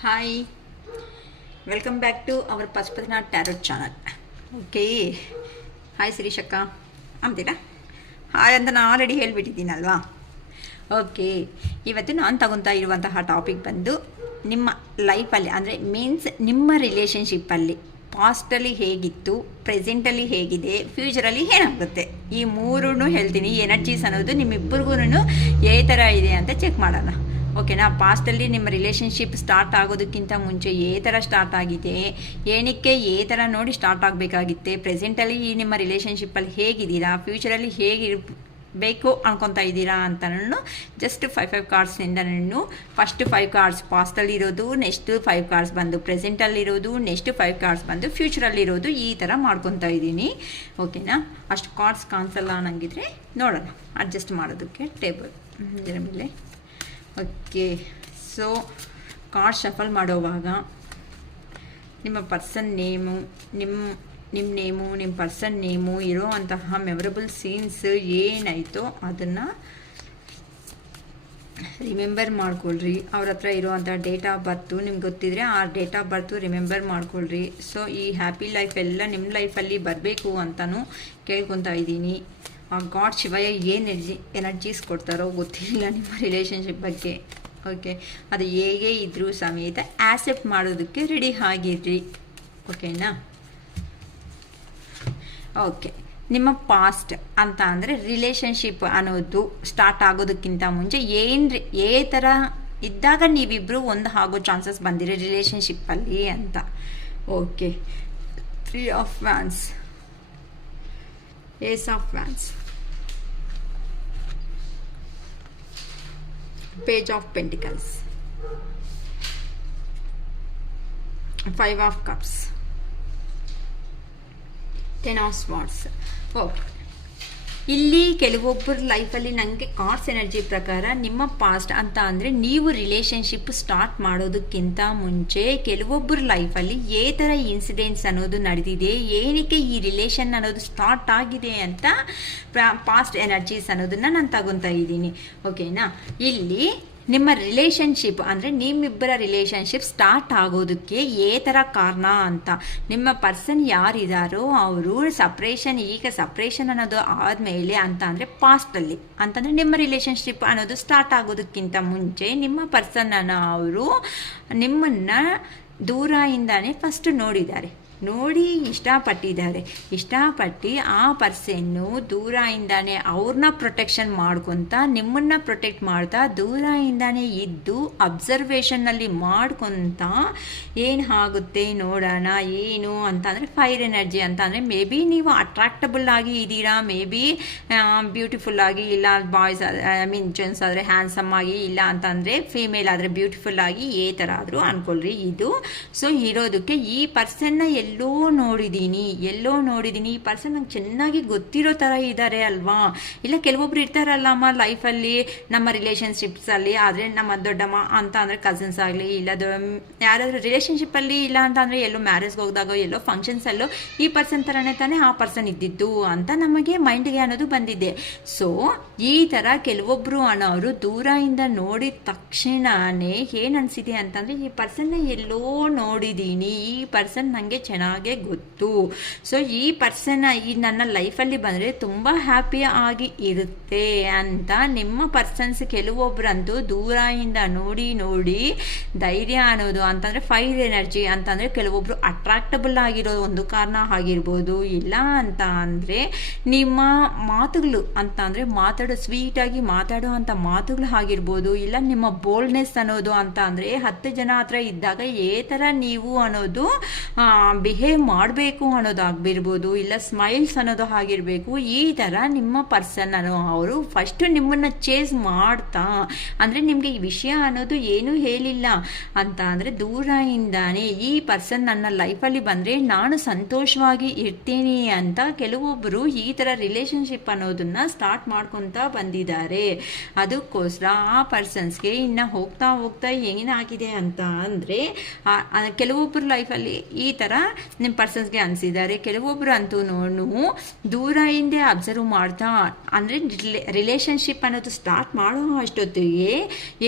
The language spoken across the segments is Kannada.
Hi, welcome back to our Pashupatinath tarot channel. Okay, hi ಶಿರೀಷಕ್ಕ ಅಂತೀರಾ? ಹಾಯ್ ಅಂತ ನಾನು ಆಲ್ರೆಡಿ ಹೇಳಿಬಿಟ್ಟಿದ್ದೀನಲ್ವಾ? ಓಕೆ, ಇವತ್ತು ನಾನು ತಗೊತಾ ಇರುವಂತಹ ಟಾಪಿಕ್ ಬಂದು ನಿಮ್ಮ ಲೈಫಲ್ಲಿ ಅಂದರೆ ಮೀನ್ಸ್ ನಿಮ್ಮ ರಿಲೇಷನ್ಶಿಪ್ಪಲ್ಲಿ ಪಾಸ್ಟಲ್ಲಿ ಹೇಗಿತ್ತು, ಪ್ರೆಸೆಂಟಲ್ಲಿ ಹೇಗಿದೆ, ಫ್ಯೂಚರಲ್ಲಿ ಏನಾಗುತ್ತೆ, ಈ ಮೂರೂ ಹೇಳ್ತೀನಿ. ಎನರ್ಜೀಸ್ ಅನ್ನೋದು ನಿಮ್ಮಿಬ್ಬರಿಗೂ ಯಾವ ಥರ ಇದೆ ಅಂತ ಚೆಕ್ ಮಾಡೋಣ. ಓಕೆನಾ? ಪಾಸ್ಟಲ್ಲಿ ನಿಮ್ಮ ರಿಲೇಷನ್ಶಿಪ್ ಸ್ಟಾರ್ಟ್ ಆಗೋದಕ್ಕಿಂತ ಮುಂಚೆ ಥರ ಸ್ಟಾರ್ಟ್ ಆಗಿದೆ, ಏನಕ್ಕೆ ಥರ ನೋಡಿ ಸ್ಟಾರ್ಟ್ ಆಗಬೇಕಾಗಿತ್ತೆ, ಪ್ರೆಸೆಂಟಲ್ಲಿ ನಿಮ್ಮ ರಿಲೇಷನ್ಶಿಪ್ಪಲ್ಲಿ ಹೇಗಿದ್ದೀರಾ, ಫ್ಯೂಚರಲ್ಲಿ ಹೇಗಿರಬೇಕು ಅನ್ಕೊತಾ ಇದ್ದೀರಾ ಅಂತನೂ ಜಸ್ಟ್ 5 ಕಾರ್ಡ್ಸ್ನಿಂದ ಫಸ್ಟ್ 5 ಕಾರ್ಡ್ಸ್ ಪಾಸ್ಟಲ್ಲಿರೋದು, ನೆಕ್ಸ್ಟ್ 5 ಕಾರ್ಡ್ಸ್ ಬಂದು ಪ್ರೆಸೆಂಟಲ್ಲಿರೋದು, ನೆಕ್ಸ್ಟ್ 5 ಕಾರ್ಡ್ಸ್ ಬಂದು ಫ್ಯೂಚರಲ್ಲಿರೋದು, ಈ ಥರ ಮಾಡ್ಕೊತಾ ಇದ್ದೀನಿ. ಓಕೆನಾ? ಅಷ್ಟು ಕಾರ್ಡ್ಸ್ ಕಾಣಿಸಲ್ಲ ಅನ್ನಂಗಿದ್ರೆ ನೋಡೋಣ ಅಡ್ಜಸ್ಟ್ ಮಾಡೋದಕ್ಕೆ ಟೇಬಲ್ ಇದರ ಮೇಲೆ. ಓಕೆ, ಸೊ ಕಾರ್ಡ್ ಶಫಲ್ ಮಾಡೋವಾಗ ನಿಮ್ಮ ಪರ್ಸನ್ ನೇಮು, ನಿಮ್ಮ ನೇಮು, ನಿಮ್ಮ ಪರ್ಸನ್ ನೇಮು ಇರೋವಂತಹ ಮೆಮೊರಬಲ್ ಸೀನ್ಸ್ ಏನಾಯಿತೋ ಅದನ್ನು ರಿಮೆಂಬರ್ ಮಾಡ್ಕೊಳ್ರಿ. ಅವ್ರ ಹತ್ರ ಇರೋವಂಥ ಡೇಟ್ ಆಫ್ ಬರ್ತು ನಿಮ್ಗೆ ಗೊತ್ತಿದ್ರೆ ಆ ಡೇಟ್ ಆಫ್ ಬರ್ತು ರಿಮೆಂಬರ್ ಮಾಡ್ಕೊಳ್ರಿ. ಸೊ ಈ ಹ್ಯಾಪಿ ಲೈಫ್ ಎಲ್ಲ ನಿಮ್ಮ ಲೈಫಲ್ಲಿ ಬರಬೇಕು ಅಂತಲೂ ಕೇಳ್ಕೊತಾ ಇದ್ದೀನಿ. ಆ ಗಾಡ್ ಶಿವಯ್ಯ ಏನು ಎನರ್ಜೀಸ್ ಕೊಡ್ತಾರೋ ಗೊತ್ತಿಲ್ಲ ನಿಮ್ಮ ರಿಲೇಷನ್ಶಿಪ್ ಬಗ್ಗೆ. ಓಕೆ, ಅದು ಹೇಗೆ ಇದ್ರೂ ಸಮೇತ ಆಕ್ಸೆಪ್ಟ್ ಮಾಡೋದಕ್ಕೆ ರೆಡಿ ಆಗಿರ್ರಿ. ಓಕೆನಾ? ಓಕೆ, ನಿಮ್ಮ ಪಾಸ್ಟ್ ಅಂತ ಅಂದರೆ ರಿಲೇಷನ್ಶಿಪ್ ಅನ್ನೋದು ಸ್ಟಾರ್ಟ್ ಆಗೋದಕ್ಕಿಂತ ಮುಂಚೆ ಥರ ಇದ್ದಾಗ ನೀವಿಬ್ಬರು ಒಂದು ಆಗೋ ಚಾನ್ಸಸ್ ಬಂದಿರಿ ರಿಲೇಷನ್ಶಿಪ್ಪಲ್ಲಿ ಅಂತ. Okay, 3 of wands, Ace of Wands, Page of Pentacles, 5 of Cups, 10 of Swords. Okay, ಇಲ್ಲಿ ಕೆಲವೊಬ್ಬರ ಲೈಫಲ್ಲಿ ನನಗೆ ಕಾರ್ಡ್ಸ್ ಎನರ್ಜಿ ಪ್ರಕಾರ ನಿಮ್ಮ ಪಾಸ್ಟ್ ಅಂತ ಅಂದರೆ ನೀವು ರಿಲೇಷನ್ಶಿಪ್ ಸ್ಟಾರ್ಟ್ ಮಾಡೋದಕ್ಕಿಂತ ಮುಂಚೆ ಕೆಲವೊಬ್ಬರ ಲೈಫಲ್ಲಿ ಥರ ಇನ್ಸಿಡೆಂಟ್ಸ್ ಅನ್ನೋದು ನಡೆದಿದೆ, ಏನಕ್ಕೆ ಈ ರಿಲೇಷನ್ ಅನ್ನೋದು ಸ್ಟಾರ್ಟ್ ಆಗಿದೆ ಅಂತ ಪಾಸ್ಟ್ ಎನರ್ಜೀಸ್ ಅನ್ನೋದನ್ನು ನಾನು ತಗೊತಾ ಇದ್ದೀನಿ. ಓಕೆನಾ? ಇಲ್ಲಿ ನಿಮ್ಮ ರಿಲೇಷನ್ಶಿಪ್ ಅಂದರೆ ನಿಮ್ಮಿಬ್ಬರ ರಿಲೇಷನ್ಶಿಪ್ ಸ್ಟಾರ್ಟ್ ಆಗೋದಕ್ಕೆ ಥರ ಕಾರಣ ಅಂತ, ನಿಮ್ಮ ಪರ್ಸನ್ ಯಾರಿದ್ದಾರೋ ಅವರು ಈಗ ಸಪ್ರೇಷನ್ ಅನ್ನೋದು ಆದಮೇಲೆ ಅಂತ ಅಂದರೆ ಪಾಸ್ಟಲ್ಲಿ ಅಂತಂದರೆ ನಿಮ್ಮ ರಿಲೇಷನ್ಶಿಪ್ ಅನ್ನೋದು ಸ್ಟಾರ್ಟ್ ಆಗೋದಕ್ಕಿಂತ ಮುಂಚೆ ನಿಮ್ಮ ಪರ್ಸನ್ನನ್ನು ಅವರು ನಿಮ್ಮನ್ನು ದೂರದಿಂದಾನೇ ಫಸ್ಟ್ ನೋಡಿ ಇಷ್ಟಪಟ್ಟು ಆ ಪರ್ಸನ್ನು ದೂರದಿಂದಾನೇ ಅವ್ರನ್ನ ಪ್ರೊಟೆಕ್ಷನ್ ಮಾಡ್ಕೊತ ನಿಮ್ಮನ್ನು ಪ್ರೊಟೆಕ್ಟ್ ಮಾಡ್ತಾ ದೂರದಿಂದಾನೇ ಇದ್ದು ಅಬ್ಸರ್ವೇಷನ್ನಲ್ಲಿ ಮಾಡ್ಕೊತ ಏನು ಆಗುತ್ತೆ ನೋಡೋಣ ಏನು ಅಂತಂದರೆ ಫೈರ್ ಎನರ್ಜಿ ಅಂತ ಅಂದರೆ ಮೇ ಬಿ ನೀವು ಅಟ್ರಾಕ್ಟಬಲ್ ಆಗಿ ಇದ್ದೀರಾ, ಮೇ ಬಿ ಬ್ಯೂಟಿಫುಲ್ ಆಗಿ, ಇಲ್ಲ ಬಾಯ್ಸ್ ಜೆಂಟ್ಸ್ ಆದರೆ ಹ್ಯಾಂಡ್ಸಮ್ ಆಗಿ, ಇಲ್ಲ ಅಂತಂದರೆ ಫೀಮೇಲ್ ಆದರೆ ಬ್ಯೂಟಿಫುಲ್ ಆಗಿ ಥರ ಆದರೂ ಅಂದ್ಕೊಳ್ರಿ ಇದು. ಸೊ ಇರೋದಕ್ಕೆ ಈ ಪರ್ಸನ್ನ ಎಲ್ಲೋ ನೋಡಿದ್ದೀನಿ, ಈ ಪರ್ಸನ್ ನಂಗೆ ಚೆನ್ನಾಗಿ ಗೊತ್ತಿರೋ ಥರ ಇದ್ದಾರೆ ಅಲ್ವಾ. ಇಲ್ಲ ಕೆಲವೊಬ್ರು ಇರ್ತಾರಲ್ಲಮ್ಮ ಲೈಫಲ್ಲಿ ನಮ್ಮ ರಿಲೇಷನ್ಶಿಪ್ಸಲ್ಲಿ, ಆದರೆ ನಮ್ಮ ದೊಡ್ಡಮ್ಮ ಅಂತ ಅಂದರೆ ಕಸಿನ್ಸ್ ಆಗಲಿ, ಇಲ್ಲ ಯಾರಾದರೂ ರಿಲೇಷನ್ಶಿಪ್ಪಲ್ಲಿ ಇಲ್ಲ ಅಂತ ಅಂದರೆ ಎಲ್ಲೋ ಮ್ಯಾರೇಜ್ಗೆ ಹೋಗಿದಾಗ ಎಲ್ಲೋ ಫಂಕ್ಷನ್ಸಲ್ಲೋ ಈ ಪರ್ಸನ್ ಥರನೇ ತಾನೇ ಆ ಪರ್ಸನ್ ಇದ್ದಿದ್ದು ಅಂತ ನಮಗೆ ಮೈಂಡ್ಗೆ ಅನ್ನೋದು ಬಂದಿದೆ. ಸೊ ಈ ಥರ ಕೆಲವೊಬ್ಬರು ಅನ್ನೋರು ದೂರದಿಂದ ನೋಡಿದ ತಕ್ಷಣವೇ ಏನು ಅನಿಸಿದೆ ಅಂತಂದರೆ ಈ ಪರ್ಸನ್ನ ಎಲ್ಲೋ ನೋಡಿದ್ದೀನಿ, ಈ ಪರ್ಸನ್ ನನಗೆ ಚೆನ್ನಾಗೇ ಗೊತ್ತು. ಸೊ ಈ ಪರ್ಸನ್ ನನ್ನ ಲೈಫಲ್ಲಿ ಬಂದರೆ ತುಂಬ ಹ್ಯಾಪಿ ಆಗಿ ಇರುತ್ತೆ ಅಂತ ನಿಮ್ಮ ಪರ್ಸನ್ಸ್ ಕೆಲವೊಬ್ಬರಂತೂ ದೂರದಿಂದ ನೋಡಿ ಧೈರ್ಯ ಅನ್ನೋದು ಅಂತಂದರೆ ಫೈರ್ ಎನರ್ಜಿ ಅಂತಂದರೆ ಕೆಲವೊಬ್ಬರು ಅಟ್ರಾಕ್ಟಬಲ್ ಆಗಿರೋ ಒಂದು ಕಾರಣ ಆಗಿರ್ಬೋದು, ಇಲ್ಲ ಅಂತ ಅಂದರೆ ನಿಮ್ಮ ಮಾತುಗಳು ಅಂತ ಅಂದರೆ ಸ್ವೀಟಾಗಿ ಮಾತಾಡೋ ಅಂಥ ಮಾತುಗಳು ಆಗಿರ್ಬೋದು, ಇಲ್ಲ ನಿಮ್ಮ ಬೋಲ್ಡ್ನೆಸ್ ಅನ್ನೋದು ಅಂತ ಅಂದರೆ 10 ಜನ ಹತ್ರ ಇದ್ದಾಗ ಥರ ನೀವು ಅನ್ನೋದು ಬಿಹೇವ್ ಮಾಡಬೇಕು ಅನ್ನೋದಾಗಿರ್ಬೋದು, ಇಲ್ಲ ಸ್ಮೈಲ್ಸ್ ಅನ್ನೋದು ಆಗಿರಬೇಕು. ಈ ಥರ ನಿಮ್ಮ ಪರ್ಸನ್ ಅವರು ಫಸ್ಟು ನಿಮ್ಮನ್ನು ಚೇಸ್ ಮಾಡ್ತಾ ಅಂದರೆ ನಿಮಗೆ ಈ ವಿಷಯ ಅನ್ನೋದು ಏನೂ ಹೇಳಿಲ್ಲ ಅಂತ ಅಂದರೆ ದೂರದಿಂದಾನೇ ಈ ಪರ್ಸನ್ ನನ್ನ ಲೈಫಲ್ಲಿ ಬಂದರೆ ನಾನು ಸಂತೋಷವಾಗಿ ಇರ್ತೀನಿ ಅಂತ ಕೆಲವೊಬ್ಬರು ಈ ಥರ ರಿಲೇಷನ್ಶಿಪ್ ಅನ್ನೋದನ್ನು ಸ್ಟಾರ್ಟ್ ಮಾಡ್ಕೊತಾ ಬಂದಿದ್ದಾರೆ. ಅದಕ್ಕೋಸ್ಕರ ಆ ಪರ್ಸನ್ಸ್ಗೆ ಇನ್ನು ಹೋಗ್ತಾ ಏನಾಗಿದೆ ಅಂತ ಅಂದರೆ ಕೆಲವೊಬ್ಬರ ಲೈಫಲ್ಲಿ ಈ ಥರ ನಿಮ್ಮ ಪರ್ಸನ್ಸ್ಗೆ ಅನಿಸಿದ್ದಾರೆ. ಕೆಲವೊಬ್ಬರು ಅಂತೂ ದೂರದಿಂದ ಅಬ್ಸರ್ವ್ ಮಾಡ್ತಾ, ಅಂದರೆ ರಿಲೇಷನ್ಶಿಪ್ ಅನ್ನೋದು ಸ್ಟಾರ್ಟ್ ಮಾಡೋ ಅಷ್ಟೊತ್ತಿಗೆ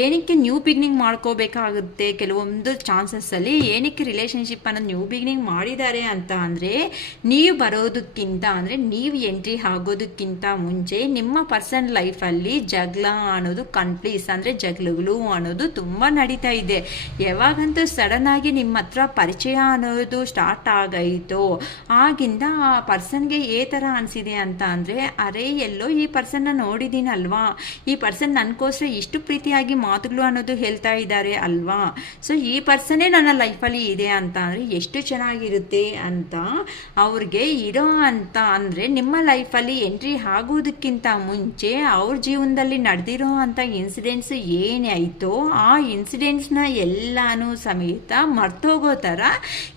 ಏನಕ್ಕೆ ನ್ಯೂ ಬಿಗಿನಿಂಗ್ ಮಾಡ್ಕೋಬೇಕಾಗುತ್ತೆ ಕೆಲವೊಂದು ಚಾನ್ಸಸ್ಸಲ್ಲಿ. ಏನಕ್ಕೆ ರಿಲೇಷನ್ಶಿಪ್ ಅನ್ನೋದು ನ್ಯೂ ಬಿಗಿನಿಂಗ್ ಮಾಡಿದ್ದಾರೆ ಅಂತ ಅಂದರೆ, ನೀವು ಬರೋದಕ್ಕಿಂತ, ಅಂದರೆ ನೀವು ಎಂಟ್ರಿ ಆಗೋದಕ್ಕಿಂತ ಮುಂಚೆ ನಿಮ್ಮ ಪರ್ಸನ್ ಲೈಫಲ್ಲಿ ಜಗಳ ಅನ್ನೋದು ಕಾನ್ಫ್ಲಿಕ್ಟ್ಸ್, ಅಂದರೆ ಜಗಳಗಳು ಅನ್ನೋದು ತುಂಬ ನಡೀತಾ ಇದೆ. ಯಾವಾಗಂತೂ ಸಡನ್ನಾಗಿ ನಿಮ್ಮ ಹತ್ರ ಪರಿಚಯ ಅನ್ನೋದು ಸ್ಟಾರ್ಟ್ ಆಗಾಯಿತು, ಆಗಿಂದ ಆ ಪರ್ಸನ್ಗೆ ಥರ ಅನಿಸಿದೆ ಅಂತ ಅಂದರೆ, ಅರೆ ಎಲ್ಲೋ ಈ ಪರ್ಸನ್ನ ನೋಡಿದ್ದೀನಲ್ವಾ, ಈ ಪರ್ಸನ್ ನನಗೋಸ್ಕರ ಇಷ್ಟು ಪ್ರೀತಿಯಾಗಿ ಮಾತುಗಳು ಅನ್ನೋದು ಹೇಳ್ತಾ ಇದ್ದಾರೆ ಅಲ್ವಾ, ಸೊ ಈ ಪರ್ಸನ್ನೇ ನನ್ನ ಲೈಫಲ್ಲಿ ಇದೆ ಅಂತ ಅಂದರೆ ಎಷ್ಟು ಚೆನ್ನಾಗಿರುತ್ತೆ ಅಂತ ಅವ್ರಿಗೆ ಇರೋ ಅಂತ. ಅಂದರೆ ನಿಮ್ಮ ಲೈಫಲ್ಲಿ ಎಂಟ್ರಿ ಆಗೋದಕ್ಕಿಂತ ಮುಂಚೆ ಅವ್ರ ಜೀವನದಲ್ಲಿ ನಡೆದಿರೋ ಅಂಥ ಇನ್ಸಿಡೆಂಟ್ಸ್ ಏನಾಯಿತೋ ಆ ಇನ್ಸಿಡೆಂಟ್ಸ್ನ ಎಲ್ಲನೂ ಸಮೇತ ಮರ್ತೋಗೋ ಥರ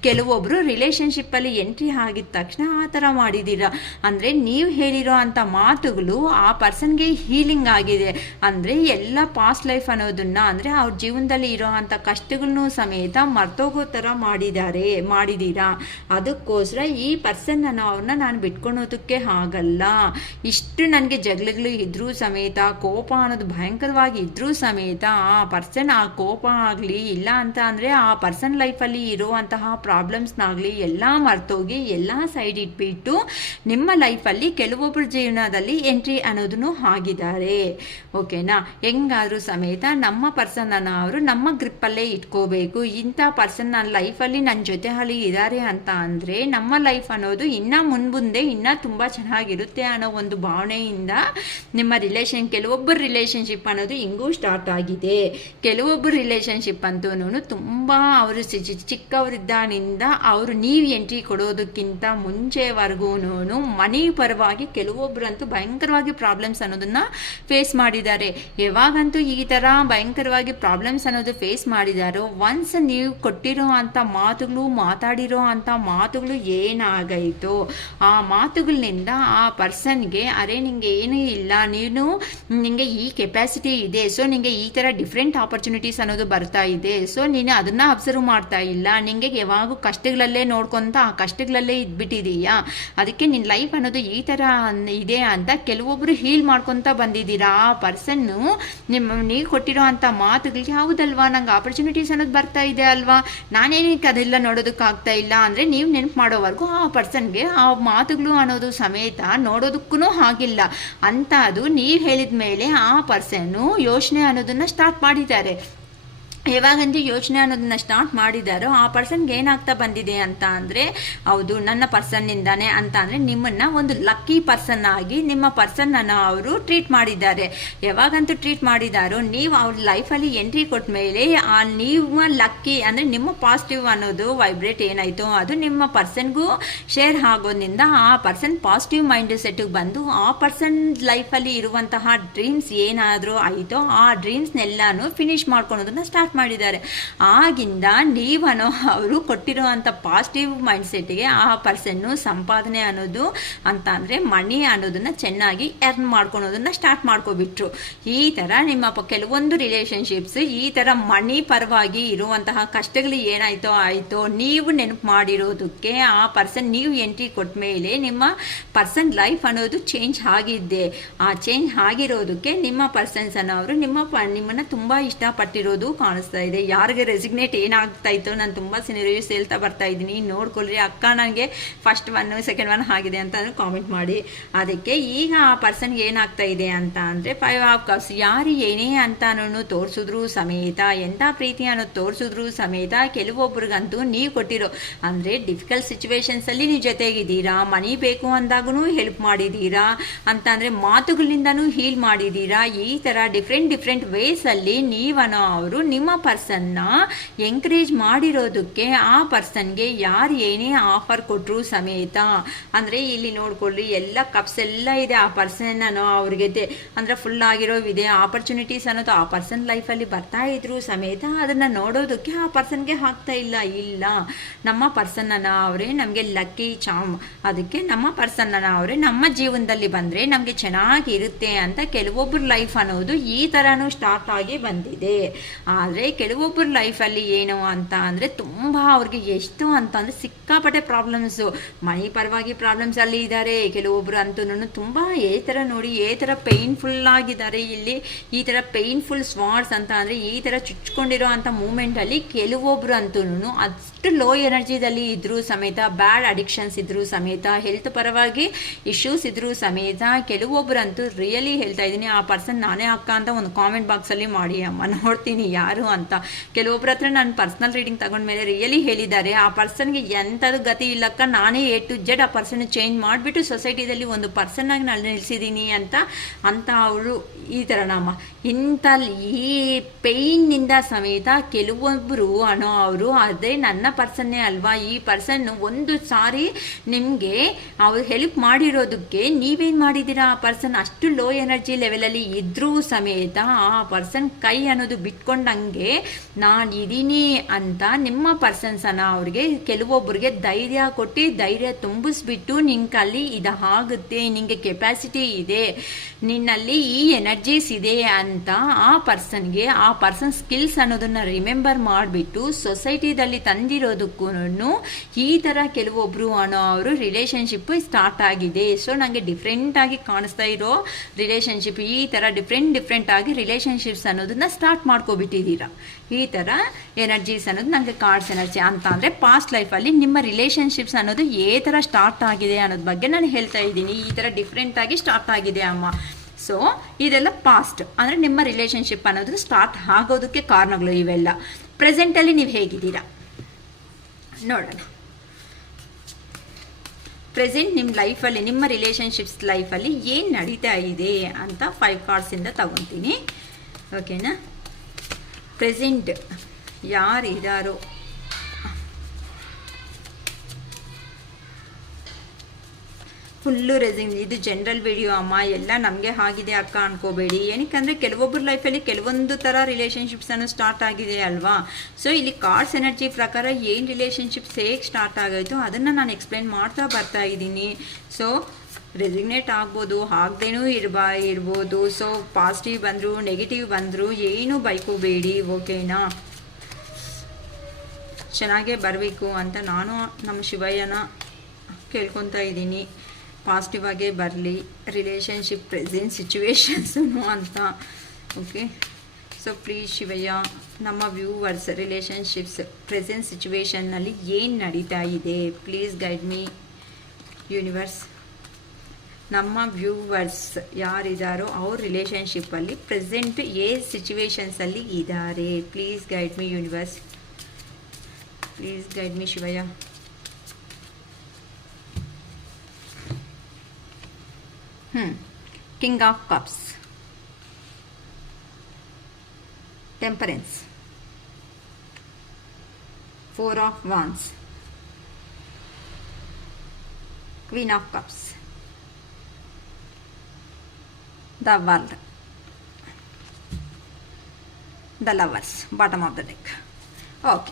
ಕೆಲವೊಬ್ಬರು ರಿಲೇಷನ್ಶಿಪ್ಪಲ್ಲಿ ಎಂಟ್ರಿ ಆಗಿದ ತಕ್ಷಣ ಆ ಥರ ಮಾಡಿದ್ದೀರ. ಅಂದರೆ ನೀವು ಹೇಳಿರೋ ಅಂಥ ಮಾತುಗಳು ಆ ಪರ್ಸನ್ಗೆ ಹೀಲಿಂಗ್ ಆಗಿದೆ. ಅಂದರೆ ಎಲ್ಲ ಪಾಸ್ಟ್ ಲೈಫ್ ಅನ್ನೋದನ್ನು, ಅಂದರೆ ಅವ್ರ ಜೀವನದಲ್ಲಿ ಇರೋ ಅಂಥ ಕಷ್ಟಗಳನ್ನೂ ಸಮೇತ ಮರ್ತೋಗೋ ಥರ ಮಾಡಿದ್ದೀರಾ. ಅದಕ್ಕೋಸ್ಕರ ಈ ಪರ್ಸನ್ ಅವ್ರನ್ನ ನಾನು ಬಿಟ್ಕೊಳೋದಕ್ಕೆ ಆಗಲ್ಲ. ಇಷ್ಟು ನನಗೆ ಜಗಳಗಳು ಇದ್ರೂ ಸಮೇತ, ಕೋಪ ಅನ್ನೋದು ಭಯಂಕರವಾಗಿ ಇದ್ರೂ ಸಮೇತ ಆ ಪರ್ಸನ್, ಆ ಕೋಪ ಆಗಲಿ ಇಲ್ಲ ಅಂತ ಅಂದರೆ ಆ ಪರ್ಸನ್ ಲೈಫಲ್ಲಿ ಇರುವಂತಹ ಪ್ರಾಬ್ಲಮ್ಸ್ನಾಗಲಿ ಎಲ್ಲ ಮರ್ತೋಗಿ ಎಲ್ಲ ಸೈಡ್ ಇಟ್ಬಿಟ್ಟು ನಿಮ್ಮ ಲೈಫಲ್ಲಿ ಕೆಲವೊಬ್ಬರ ಜೀವನದಲ್ಲಿ ಎಂಟ್ರಿ ಅನ್ನೋದನ್ನು ಆಗಿದ್ದಾರೆ. ಓಕೆನಾ? ಹೆಂಗಾದರೂ ಸಮೇತ ನಮ್ಮ ಪರ್ಸನನ್ನು ಅವರು ನಮ್ಮ ಗ್ರಿಪ್ಪಲ್ಲೇ ಇಟ್ಕೋಬೇಕು. ಇಂಥ ಪರ್ಸನ್ ನನ್ನ ಲೈಫಲ್ಲಿ ನನ್ನ ಜೊತೆಯಲ್ಲಿ ಇದ್ದಾರೆ ಅಂತ ಅಂದರೆ ನಮ್ಮ ಲೈಫ್ ಅನ್ನೋದು ಇನ್ನೂ ಮುಂದೆ ಇನ್ನೂ ತುಂಬ ಚೆನ್ನಾಗಿರುತ್ತೆ ಅನ್ನೋ ಒಂದು ಭಾವನೆಯಿಂದ ನಿಮ್ಮ ಕೆಲವೊಬ್ಬರ ರಿಲೇಷನ್ಶಿಪ್ ಅನ್ನೋದು ಹಿಂಗೂ ಸ್ಟಾರ್ಟ್ ಆಗಿದೆ. ಕೆಲವೊಬ್ಬರು ರಿಲೇಷನ್ಶಿಪ್ ಅಂತೂ ತುಂಬ ಅವರು ಚಿಕ್ಕವರಿದ್ದಾನಿಂದ ಅವರು ನೀವು ಎಂಟ್ರಿ ಕೊಡೋದಕ್ಕಿಂತ ಮುಂಚೆವರೆಗೂ ಮನಿ ಪರವಾಗಿ ಕೆಲವೊಬ್ಬರಂತೂ ಭಯಂಕರವಾಗಿ ಪ್ರಾಬ್ಲಮ್ಸ್ ಅನ್ನೋದನ್ನು ಫೇಸ್ ಮಾಡಿದ್ದಾರೆ. ಯಾವಾಗಂತೂ ಈ ಥರ ಭಯಂಕರವಾಗಿ ಪ್ರಾಬ್ಲಮ್ಸ್ ಅನ್ನೋದು ಫೇಸ್ ಮಾಡಿದಾರೋ, ಒನ್ಸ್ ನೀವು ಕೊಟ್ಟಿರೋ ಅಂಥ ಮಾತುಗಳು, ಮಾತಾಡಿರೋ ಅಂಥ ಮಾತುಗಳು ಏನಾಗೈತೋ ಆ ಮಾತುಗಳಿಂದ ಆ ಪರ್ಸನ್ಗೆ, ಅರೆ ನಿಂಗೆ ಏನೂ ಇಲ್ಲ, ನಿಂಗೆ ಈ ಕೆಪಾಸಿಟಿ ಇದೆ, ಸೊ ನಿಂಗೆ ಈ ಥರ ಡಿಫ್ರೆಂಟ್ ಆಪರ್ಚುನಿಟೀಸ್ ಅನ್ನೋದು ಬರ್ತಾ ಇದೆ, ಸೊ ನೀನು ಅದನ್ನು ಅಬ್ಸರ್ವ್ ಮಾಡ್ತಾ ಇಲ್ಲ, ನಿಂಗೆ ಯಾವಾಗೂ ಕಷ್ಟಗಳಲ್ಲೇ ನೋಡ್ಕೊತ ಆ ಕಷ್ಟಗಳಲ್ಲೇ ಇದ್ಬಿಟ್ಟಿದೀಯಾ, ಅದಕ್ಕೆ ನಿನ್ನ ಲೈಫ್ ಅನ್ನೋದು ಈ ಥರ ಇದೆ ಅಂತ ಕೆಲವೊಬ್ಬರು ಹೀಲ್ ಮಾಡ್ಕೊತ ಬಂದಿದ್ದೀರಾ. ಆ ಪರ್ಸನ್ನು ನೀವು ಕೊಟ್ಟಿರೋ ಅಂಥ ಮಾತುಗಳಿಗೆ, ಹೌದಲ್ವಾ ನಂಗೆ ಆಪರ್ಚುನಿಟೀಸ್ ಅನ್ನೋದು ಬರ್ತಾ ಇದೆ ಅಲ್ವಾ, ನಾನೇನಕ್ಕೆ ಅದೆಲ್ಲ ನೋಡೋದಕ್ಕಾಗ್ತಾ ಇಲ್ಲ ಅಂದರೆ ನೀವು ನೆನಪು ಮಾಡೋವರೆಗೂ ಆ ಪರ್ಸನ್ಗೆ ಆ ಮಾತುಗಳು ಅನ್ನೋದು ಸಮೇತ ನೋಡೋದಕ್ಕೂ ಆಗಿಲ್ಲ ಅಂತ ಅದು ನೀವು ಹೇಳಿದ ಮೇಲೆ ಆ ಪರ್ಸನ್ನು ಯೋಚನೆ ಅನ್ನೋದನ್ನು ಸ್ಟಾರ್ಟ್ ಮಾಡಿದ್ದಾರೆ. ಯಾವಾಗಂತೂ ಯೋಚನೆ ಅನ್ನೋದನ್ನ ಸ್ಟಾರ್ಟ್ ಮಾಡಿದಾರೋ ಆ ಪರ್ಸನ್ಗೆ ಏನಾಗ್ತಾ ಬಂದಿದೆ ಅಂತ ಅಂದರೆ, ಹೌದು ನನ್ನ ಪರ್ಸನ್ನಿಂದಾನೆ ಅಂತ ಅಂದರೆ ನಿಮ್ಮನ್ನು ಒಂದು ಲಕ್ಕಿ ಪರ್ಸನ್ ಆಗಿ ನಿಮ್ಮ ಪರ್ಸನ್ನನ್ನು ಅವರು ಟ್ರೀಟ್ ಮಾಡಿದ್ದಾರೆ. ಯಾವಾಗಂತೂ ಟ್ರೀಟ್ ಮಾಡಿದಾರೋ, ನೀವು ಅವ್ರ ಲೈಫಲ್ಲಿ ಎಂಟ್ರಿ ಕೊಟ್ಟ ಮೇಲೆ ಆ ನಿಮ್ಮ ಲಕ್ಕಿ ಅಂದರೆ ನಿಮ್ಮ ಪಾಸಿಟಿವ್ ಅನ್ನೋದು ವೈಬ್ರೇಟ್ ಏನಾಯಿತು ಅದು ನಿಮ್ಮ ಪರ್ಸನ್ಗೂ ಶೇರ್ ಆಗೋದ್ರಿಂದ ಆ ಪರ್ಸನ್ ಪಾಸಿಟಿವ್ ಮೈಂಡ್ ಸೆಟ್ಟಿಗೆ ಬಂದು ಆ ಪರ್ಸನ್ ಲೈಫಲ್ಲಿ ಇರುವಂತಹ ಡ್ರೀಮ್ಸ್ ಏನಾದರೂ ಆಯಿತೋ ಆ ಡ್ರೀಮ್ಸ್ನೆಲ್ಲಾನು ಫಿನಿಶ್ ಮಾಡ್ಕೊಳೋದನ್ನ ಸ್ಟಾರ್ಟ್ ಮಾಡಿದ್ದಾರೆ. ಆಗಿಂದ ನೀವನೋ ಅವರು ಕೊಟ್ಟಿರೋ ಅಂಥ ಪಾಸಿಟಿವ್ ಮೈಂಡ್ಸೆಟ್ಗೆ ಆ ಪರ್ಸನ್ನು ಸಂಪಾದನೆ ಅನ್ನೋದು ಅಂತ ಅಂದರೆ ಮನಿ ಅನ್ನೋದನ್ನು ಚೆನ್ನಾಗಿ ಎರ್ನ್ ಮಾಡ್ಕೊಳೋದನ್ನು ಸ್ಟಾರ್ಟ್ ಮಾಡ್ಕೊಬಿಟ್ರು. ಈ ಥರ ನಿಮ್ಮ ಕೆಲವೊಂದು ರಿಲೇಷನ್ಶಿಪ್ಸ್ ಈ ಥರ ಮನಿ ಪರವಾಗಿ ಇರುವಂತಹ ಕಷ್ಟಗಳು ಆಯಿತೋ ನೀವು ನೆನಪು ಮಾಡಿರೋದಕ್ಕೆ ಆ ಪರ್ಸನ್ ನೀವು ಎಂಟ್ರಿ ಕೊಟ್ಟ ಮೇಲೆ ನಿಮ್ಮ ಪರ್ಸನ್ ಲೈಫ್ ಅನ್ನೋದು ಚೇಂಜ್ ಆಗಿದ್ದೆ. ಆ ಚೇಂಜ್ ಆಗಿರೋದಕ್ಕೆ ನಿಮ್ಮ ಪರ್ಸನ್ಸ್ ಅನ್ನೋರು ನಿಮ್ಮನ್ನು ತುಂಬ ಇಷ್ಟಪಟ್ಟಿರೋದು ಕಾಣಿಸ್ತಾ ಇದೆ. ಯಾರಿಗೆ ರೆಸಿಗ್ನೇಟ್ ಏನಾಗ್ತಾ ಇತ್ತು, ನಾನು ತುಂಬ ಸಿನಿರಿಯಸ್ ಹೇಳ್ತಾ ಬರ್ತಾ ಇದ್ದೀನಿ, ನೋಡ್ಕೊಳ್ರಿ ಅಕ್ಕ ನನಗೆ ಫಸ್ಟ್ 1 ಸೆಕೆಂಡ್ 1 ಆಗಿದೆ ಅಂತ ಕಾಮೆಂಟ್ ಮಾಡಿ. ಅದಕ್ಕೆ ಈಗ ಆ ಪರ್ಸನ್ಗೆ ಏನಾಗ್ತಾ ಇದೆ ಅಂತ ಅಂದರೆ 5 ಆಫ್ ಕಪ್ಸ್. ಯಾರು ಏನೇ ಅಂತಾನು ತೋರಿಸಿದ್ರು ಸಮೇತ, ಎಂಥ ಪ್ರೀತಿ ಅನ್ನೋದು ತೋರಿಸಿದ್ರು ಸಮೇತ ಕೆಲವೊಬ್ರಿಗಂತೂ ನೀವು ಕೊಟ್ಟಿರೋ ಅಂದರೆ ಡಿಫಿಕಲ್ಟ್ ಸಿಚುವೇಶನ್ಸಲ್ಲಿ ನೀವು ಜೊತೆಗಿದ್ದೀರಾ, ಮನಿ ಬೇಕು ಅಂದಾಗೂ ಹೆಲ್ಪ್ ಮಾಡಿದ್ದೀರಾ ಅಂತ ಅಂದರೆ ಮಾತುಗಳಿಂದನೂ ಹೀಲ್ ಮಾಡಿದ್ದೀರಾ. ಈ ಥರ ಡಿಫ್ರೆಂಟ್ ವೇಸಲ್ಲಿ ನೀವನೋ ಅವರು ನಿಮ್ಮ ಪರ್ಸನ್ನ ಎಂಕರೇಜ್ ಮಾಡಿರೋದಕ್ಕೆ ಆ ಪರ್ಸನ್ಗೆ ಯಾರು ಏನೇ ಆಫರ್ ಕೊಟ್ಟರು ಸಮೇತ, ಅಂದರೆ ಇಲ್ಲಿ ನೋಡ್ಕೊಳ್ಳಿ ಎಲ್ಲ ಕಪ್ಸ್ ಎಲ್ಲ ಇದೆ. ಆ ಪರ್ಸನ್ ಅನ್ನೋ ಅವ್ರಿಗೆ ಅಂದರೆ ಫುಲ್ ಆಗಿರೋವಿದೆ ಆಪರ್ಚುನಿಟೀಸ್ ಅನ್ನೋದು ಆ ಪರ್ಸನ್ ಲೈಫಲ್ಲಿ ಬರ್ತಾ ಇದ್ರು ಸಮೇತ ಅದನ್ನು ನೋಡೋದಕ್ಕೆ ಆ ಪರ್ಸನ್ಗೆ ಆಗ್ತಾ ಇಲ್ಲ. ನಮ್ಮ ಪರ್ಸನ್ನ ಅವರೇ ನಮಗೆ ಲಕ್ಕಿ ಚಾಮ್, ಅದಕ್ಕೆ ನಮ್ಮ ಪರ್ಸನ್ನ ಅವರೇ ನಮ್ಮ ಜೀವನದಲ್ಲಿ ಬಂದರೆ ನಮಗೆ ಚೆನ್ನಾಗಿರುತ್ತೆ ಅಂತ ಕೆಲವೊಬ್ಬರ ಲೈಫ್ ಅನ್ನೋದು ಈ ಥರನೂ ಸ್ಟಾರ್ಟ್ ಆಗಿ ಬಂದಿದೆ. ಆದರೆ ಆದರೆ ಕೆಲವೊಬ್ಬರ ಲೈಫಲ್ಲಿ ಏನು ಅಂತ ಅಂದರೆ ತುಂಬ ಅವ್ರಿಗೆ ಎಷ್ಟು ಅಂತ ಅಂದರೆ ಸಿಕ್ಕಾಪಟ್ಟೆ ಪ್ರಾಬ್ಲಮ್ಸು, ಮನಿ ಪರವಾಗಿ ಪ್ರಾಬ್ಲಮ್ಸಲ್ಲಿ ಇದ್ದಾರೆ. ಕೆಲವೊಬ್ಬರು ಅಂತೂ ತುಂಬ ಈ ಥರ ನೋಡಿ ಈ ಥರ ಪೇಯ್ನ್ಫುಲ್ಲಾಗಿದ್ದಾರೆ. ಇಲ್ಲಿ ಈ ಥರ ಪೇಯ್ನ್ಫುಲ್ ಸ್ವಾಟ್ಸ್ ಅಂತ ಅಂದರೆ ಈ ಥರ ಚುಚ್ಕೊಂಡಿರೋ ಅಂಥ ಮೂಮೆಂಟಲ್ಲಿ ಕೆಲವೊಬ್ಬರು ಅಂತೂ ಅಷ್ಟು ಲೋ ಎನರ್ಜಿದಲ್ಲಿ ಇದ್ದರೂ ಸಮೇತ, ಬ್ಯಾಡ್ ಅಡಿಕ್ಷನ್ಸ್ ಇದ್ದರೂ ಸಮೇತ, ಹೆಲ್ತ್ ಪರವಾಗಿ ಇಶ್ಯೂಸ್ ಇದ್ದರೂ ಸಮೇತ ಕೆಲವೊಬ್ಬರಂತೂ ರಿಯಲಿ ಹೇಳ್ತಾ ಇದ್ದೀನಿ, ಆ ಪರ್ಸನ್ ನಾನೇ ಅಕ್ಕ ಅಂತ ಒಂದು ಕಾಮೆಂಟ್ ಬಾಕ್ಸಲ್ಲಿ ಮಾಡಿ ಅಮ್ಮ, ನೋಡ್ತೀನಿ ಯಾರು ಅಂತ. ಕೆಲವೊಬ್ಬರ ಹತ್ರ ನಾನು ಪರ್ಸ್ನಲ್ ರೀಡಿಂಗ್ ತಗೊಂಡ್ಮೇಲೆ ರಿಯಲಿ ಹೇಳಿದ್ದಾರೆ, ಆ ಪರ್ಸನ್ಗೆ ಎಂಥದ್ದು ಗತಿ ಇಲ್ಲಕ್ಕ, ನಾನೇ A to Z ಆ ಪರ್ಸನ್ ಚೇಂಜ್ ಮಾಡಿಬಿಟ್ಟು ಸೊಸೈಟಿದಲ್ಲಿ ಒಂದು ಪರ್ಸನ್ನಾಗಿ ನಾನು ನಿಲ್ಲಿಸಿದ್ದೀನಿ ಅಂತ ಅವರು ಈ ಥರ ಇಂಥ ಈ ಪೇಯ್ನಿಂದ ಸಮೇತ ಕೆಲವೊಬ್ಬರು ಅವರು ಅದೇ ನನ್ನ ಪರ್ಸನ್ನೇ ಅಲ್ವಾ, ಈ ಪರ್ಸನ್ನು ಒಂದು ಸಾರಿ ನಿಮಗೆ ಅವ್ರು ಹೆಲ್ಪ್ ಮಾಡಿರೋದಕ್ಕೆ ನೀವೇನು ಮಾಡಿದ್ದೀರಾ, ಆ ಪರ್ಸನ್ ಅಷ್ಟು ಲೋ ಎನರ್ಜಿ ಲೆವೆಲಲ್ಲಿ ಇದ್ರೂ ಸಮೇತ ಆ ಪರ್ಸನ್ ಕೈ ಅನ್ನೋದು ಬಿಟ್ಕೊಂಡಂಗೆ ನಾನು ಇದ್ದೀನಿ ಅಂತ ನಿಮ್ಮ ಪರ್ಸನ್ಸನ್ನು ಅವ್ರಿಗೆ ಕೆಲವೊಬ್ಬರಿಗೆ ಧೈರ್ಯ ಕೊಟ್ಟು ಧೈರ್ಯ ತುಂಬಿಸ್ಬಿಟ್ಟು ನಿಂಗೆ ಅಲ್ಲಿ ಇದಾಗುತ್ತೆ, ನಿಂಗೆ ಕೆಪಾಸಿಟಿ ಇದೆ, ನಿನ್ನಲ್ಲಿ ಈ ಎನರ್ಜೀಸ್ ಇದೆ ಅಂತ ಆ ಪರ್ಸನ್ಗೆ ಆ ಪರ್ಸನ್ ಸ್ಕಿಲ್ಸ್ ಅನ್ನೋದನ್ನು ರಿಮೆಂಬರ್ ಮಾಡಿಬಿಟ್ಟು ಸೊಸೈಟಿದಲ್ಲಿ ತಂದಿರೋದಕ್ಕೂ ಈ ಥರ ಕೆಲವೊಬ್ಬರು ಅವರು ರಿಲೇಷನ್ಶಿಪ್ ಸ್ಟಾರ್ಟ್ ಆಗಿದೆ. ಸೊ ನನಗೆ ಡಿಫ್ರೆಂಟಾಗಿ ಕಾಣಿಸ್ತಾ ಇರೋ ರಿಲೇಷನ್ಶಿಪ್, ಈ ಥರ ಡಿಫ್ರೆಂಟ್ ಆಗಿ ರಿಲೇಷನ್ಶಿಪ್ಸ್ ಅನ್ನೋದನ್ನ ಸ್ಟಾರ್ಟ್ ಮಾಡ್ಕೊಬಿಟ್ಟಿದ್ದೀರಾ. ಈ ಥರ ಎನರ್ಜೀಸ್ ಅನ್ನೋದು ನನಗೆ ಕಾರ್ಡ್ಸ್ ಎನರ್ಜಿ ಅಂತ ಅಂದರೆ ಪಾಸ್ಟ್ ಲೈಫಲ್ಲಿ ನಿಮ್ಮ ರಿಲೇಷನ್ಶಿಪ್ಸ್ ಅನ್ನೋದು ಏ ಥರ ಸ್ಟಾರ್ಟ್ ಆಗಿದೆ ಅನ್ನೋದ್ರ ಬಗ್ಗೆ ನಾನು ಹೇಳ್ತಾ ಇದ್ದೀನಿ. ಈ ಥರ ಡಿಫ್ರೆಂಟಾಗಿ ಸ್ಟಾರ್ಟ್ ಆಗಿದೆ ಅಮ್ಮ. ಸೊ ಇದೆಲ್ಲ ಪಾಸ್ಟ್ ಅಂದರೆ ನಿಮ್ಮ ರಿಲೇಷನ್ಶಿಪ್ ಅನ್ನೋದು ಸ್ಟಾರ್ಟ್ ಆಗೋದಕ್ಕೆ ಕಾರಣಗಳು ಇವೆಲ್ಲ. ಪ್ರೆಸೆಂಟಲ್ಲಿ ನೀವು ಹೇಗಿದ್ದೀರಾ ನೋಡೋಣ. ಪ್ರೆಸೆಂಟ್ ನಿಮ್ಮ ಲೈಫಲ್ಲಿ, ನಿಮ್ಮ ರಿಲೇಷನ್ಶಿಪ್ಸ್ ಲೈಫಲ್ಲಿ ಏನು ನಡೀತಾ ಇದೆ ಅಂತ 5 ಕಾರ್ಡ್ಸಿಂದ ತಗೊತೀನಿ, ಓಕೆನಾ. ಪ್ರೆಸೆಂಟ್ ಯಾರಿದ್ದಾರೋ ಫುಲ್ಲು ರೆಸಿಂಗ್, ಇದು ಜನರಲ್ ವಿಡಿಯೋ ಅಮ್ಮ, ಎಲ್ಲ ನಮಗೆ ಆಗಿದೆ ಅಕ್ಕ ಅನ್ಕೋಬೇಡಿ. ಏನಕ್ಕಂದರೆ ಕೆಲವೊಬ್ಬರ ಲೈಫಲ್ಲಿ ಕೆಲವೊಂದು ಥರ ರಿಲೇಷನ್ಶಿಪ್ಸನ್ನು ಸ್ಟಾರ್ಟ್ ಆಗಿದೆ ಅಲ್ವಾ. ಸೊ ಇಲ್ಲಿ ಕಾರ್ಡ್ಸ್ ಎನರ್ಜಿ ಪ್ರಕಾರ ಏನು ರಿಲೇಷನ್ಶಿಪ್ಸ್ ಹೇಗೆ ಸ್ಟಾರ್ಟ್ ಆಗೋಯ್ತು ಅದನ್ನು ನಾನು ಎಕ್ಸ್ಪ್ಲೈನ್ ಮಾಡ್ತಾ ಬರ್ತಾ ಇದ್ದೀನಿ. ಸೊ ರೆಸಿಗ್ನೇಟ್ ಆಗ್ಬೋದು, ಆಗದೇನೂ ಇರ್ಬೋದು. ಸೊ ಪಾಸಿಟಿವ್ ಬಂದರು ನೆಗೆಟಿವ್ ಬಂದರು ಏನೂ ಬೈಕೋಬೇಡಿ, ಓಕೆನಾ. ಚೆನ್ನಾಗೇ ಬರಬೇಕು ಅಂತ ನಾನು ನಮ್ಮ ಶಿವಯ್ಯನ ಕೇಳ್ಕೊತಾ ಇದ್ದೀನಿ, ಪಾಸಿಟಿವ್ ಆಗೇ ಬರಲಿ ರಿಲೇಷನ್ಶಿಪ್ ಪ್ರೆಸೆಂಟ್ ಸಿಚುವೇಶನ್ಸು ಅಂತ, ಓಕೆ. ಸೊ ಪ್ಲೀಸ್ ಶಿವಯ್ಯ, ನಮ್ಮ ವ್ಯೂವರ್ಸ್ ರಿಲೇಷನ್ಶಿಪ್ಸ್ ಪ್ರೆಸೆಂಟ್ ಸಿಚುವೇಶನ್ನಲ್ಲಿ ಏನು ನಡೀತಾ ಇದೆ, ಪ್ಲೀಸ್ ಗೈಡ್ ಮೀ ಯೂನಿವರ್ಸ್. ನಮ್ಮ ವ್ಯೂವರ್ಸ್ ಯಾರಿದ್ದಾರೋ ಅವ್ರ ರಿಲೇಷನ್ಶಿಪ್ಪಲ್ಲಿ ಪ್ರೆಸೆಂಟ್ ಸಿಚುವೇಶನ್ಸಲ್ಲಿ ಇದ್ದಾರೆ, please guide me universe, please guide me Shivaiah. King of cups, temperance, 4 of wands, Queen of cups, the world, the lovers, bottom of the deck. Okay,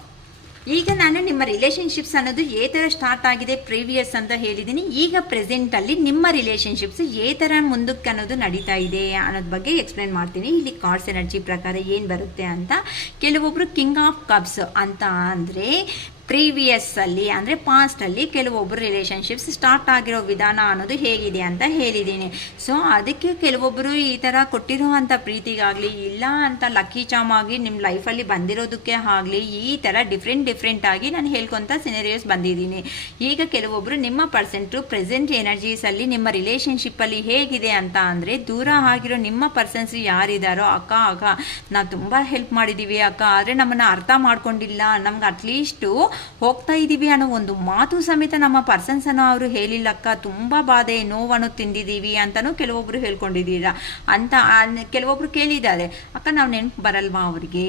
ಈಗ ನಾನು ನಿಮ್ಮ ರಿಲೇಷನ್ಶಿಪ್ಸ್ ಅನ್ನೋದು ಏ ಥರ ಸ್ಟಾರ್ಟ್ ಆಗಿದೆ ಪ್ರೀವಿಯಸ್ ಅಂತ ಹೇಳಿದ್ದೀನಿ. ಈಗ ಪ್ರೆಸೆಂಟಲ್ಲಿ ನಿಮ್ಮ ರಿಲೇಷನ್ಶಿಪ್ಸ್ ಏ ಥರ ಮುಂದಕ್ಕೆ ಅನ್ನೋದು ನಡೀತಾ ಇದೆ ಅನ್ನೋದ್ರ ಬಗ್ಗೆ ಎಕ್ಸ್ಪ್ಲೇನ್ ಮಾಡ್ತೀನಿ. ಇಲ್ಲಿ ಕಾರ್ಡ್ಸ್ ಎನರ್ಜಿ ಪ್ರಕಾರ ಏನು ಬರುತ್ತೆ ಅಂತ. ಕೆಲವೊಬ್ಬರು ಕಿಂಗ್ ಆಫ್ ಕಪ್ಸ್ ಅಂತ ಅಂದರೆ ಪ್ರೀವಿಯಸ್ಸಲ್ಲಿ ಅಂದರೆ ಪಾಸ್ಟಲ್ಲಿ ಕೆಲವೊಬ್ಬರು ರಿಲೇಷನ್ಶಿಪ್ಸ್ ಸ್ಟಾರ್ಟ್ ಆಗಿರೋ ವಿಧಾನ ಅನ್ನೋದು ಹೇಗಿದೆ ಅಂತ ಹೇಳಿದ್ದೀನಿ. ಸೊ ಅದಕ್ಕೆ ಕೆಲವೊಬ್ಬರು ಈ ಥರ ಕೊಟ್ಟಿರುವಂಥ ಪ್ರೀತಿಗಾಗಲಿ ಇಲ್ಲ ಅಂತ ಲಕ್ಕಿ ಚಾಮ್ ಆಗಿ ನಿಮ್ಮ ಲೈಫಲ್ಲಿ ಬಂದಿರೋದಕ್ಕೆ ಆಗಲಿ ಈ ಥರ ಡಿಫ್ರೆಂಟಾಗಿ ನಾನು ಹೇಳ್ಕೊತ ಸಿನೆರಿಯೋಸ್ ಬಂದಿದ್ದೀನಿ. ಈಗ ಕೆಲವೊಬ್ಬರು ನಿಮ್ಮ ಪ್ರೆಸೆಂಟ್ ಎನರ್ಜೀಸಲ್ಲಿ ನಿಮ್ಮ ರಿಲೇಷನ್ಶಿಪ್ಪಲ್ಲಿ ಹೇಗಿದೆ ಅಂತ ಅಂದರೆ ದೂರ ಆಗಿರೋ ನಿಮ್ಮ ಪರ್ಸನ್ಸ್ ಯಾರಿದ್ದಾರೋ ಅಕ್ಕ ನಾವು ತುಂಬ ಹೆಲ್ಪ್ ಮಾಡಿದ್ದೀವಿ ಅಕ್ಕ, ಆದರೆ ನಮ್ಮನ್ನು ಅರ್ಥ ಮಾಡ್ಕೊಂಡಿಲ್ಲ, ನಮ್ಗೆ ಅಟ್ಲೀಸ್ಟು ಹೋಗ್ತಾ ಇದ್ದೀವಿ ಅನ್ನೋ ಒಂದು ಮಾತು ಸಮೇತ ನಮ್ಮ ಪರ್ಸನ್ಸ್ ಅನ್ನೋ ಅವರು ಹೇಳಿಲ್ಲಕ್ಕ, ತುಂಬ ಬಾಧೆ ನೋವನ್ನು ತಿಂದಿದ್ದೀವಿ ಅಂತಲೂ ಕೆಲವೊಬ್ರು ಹೇಳ್ಕೊಂಡಿದ್ದೀರಾ ಅಂತ. ಕೆಲವೊಬ್ರು ಕೇಳಿದ್ದಾರೆ ಅಕ್ಕ ನಾವು ನೆನಪು ಬರಲ್ವಾ ಅವರಿಗೆ,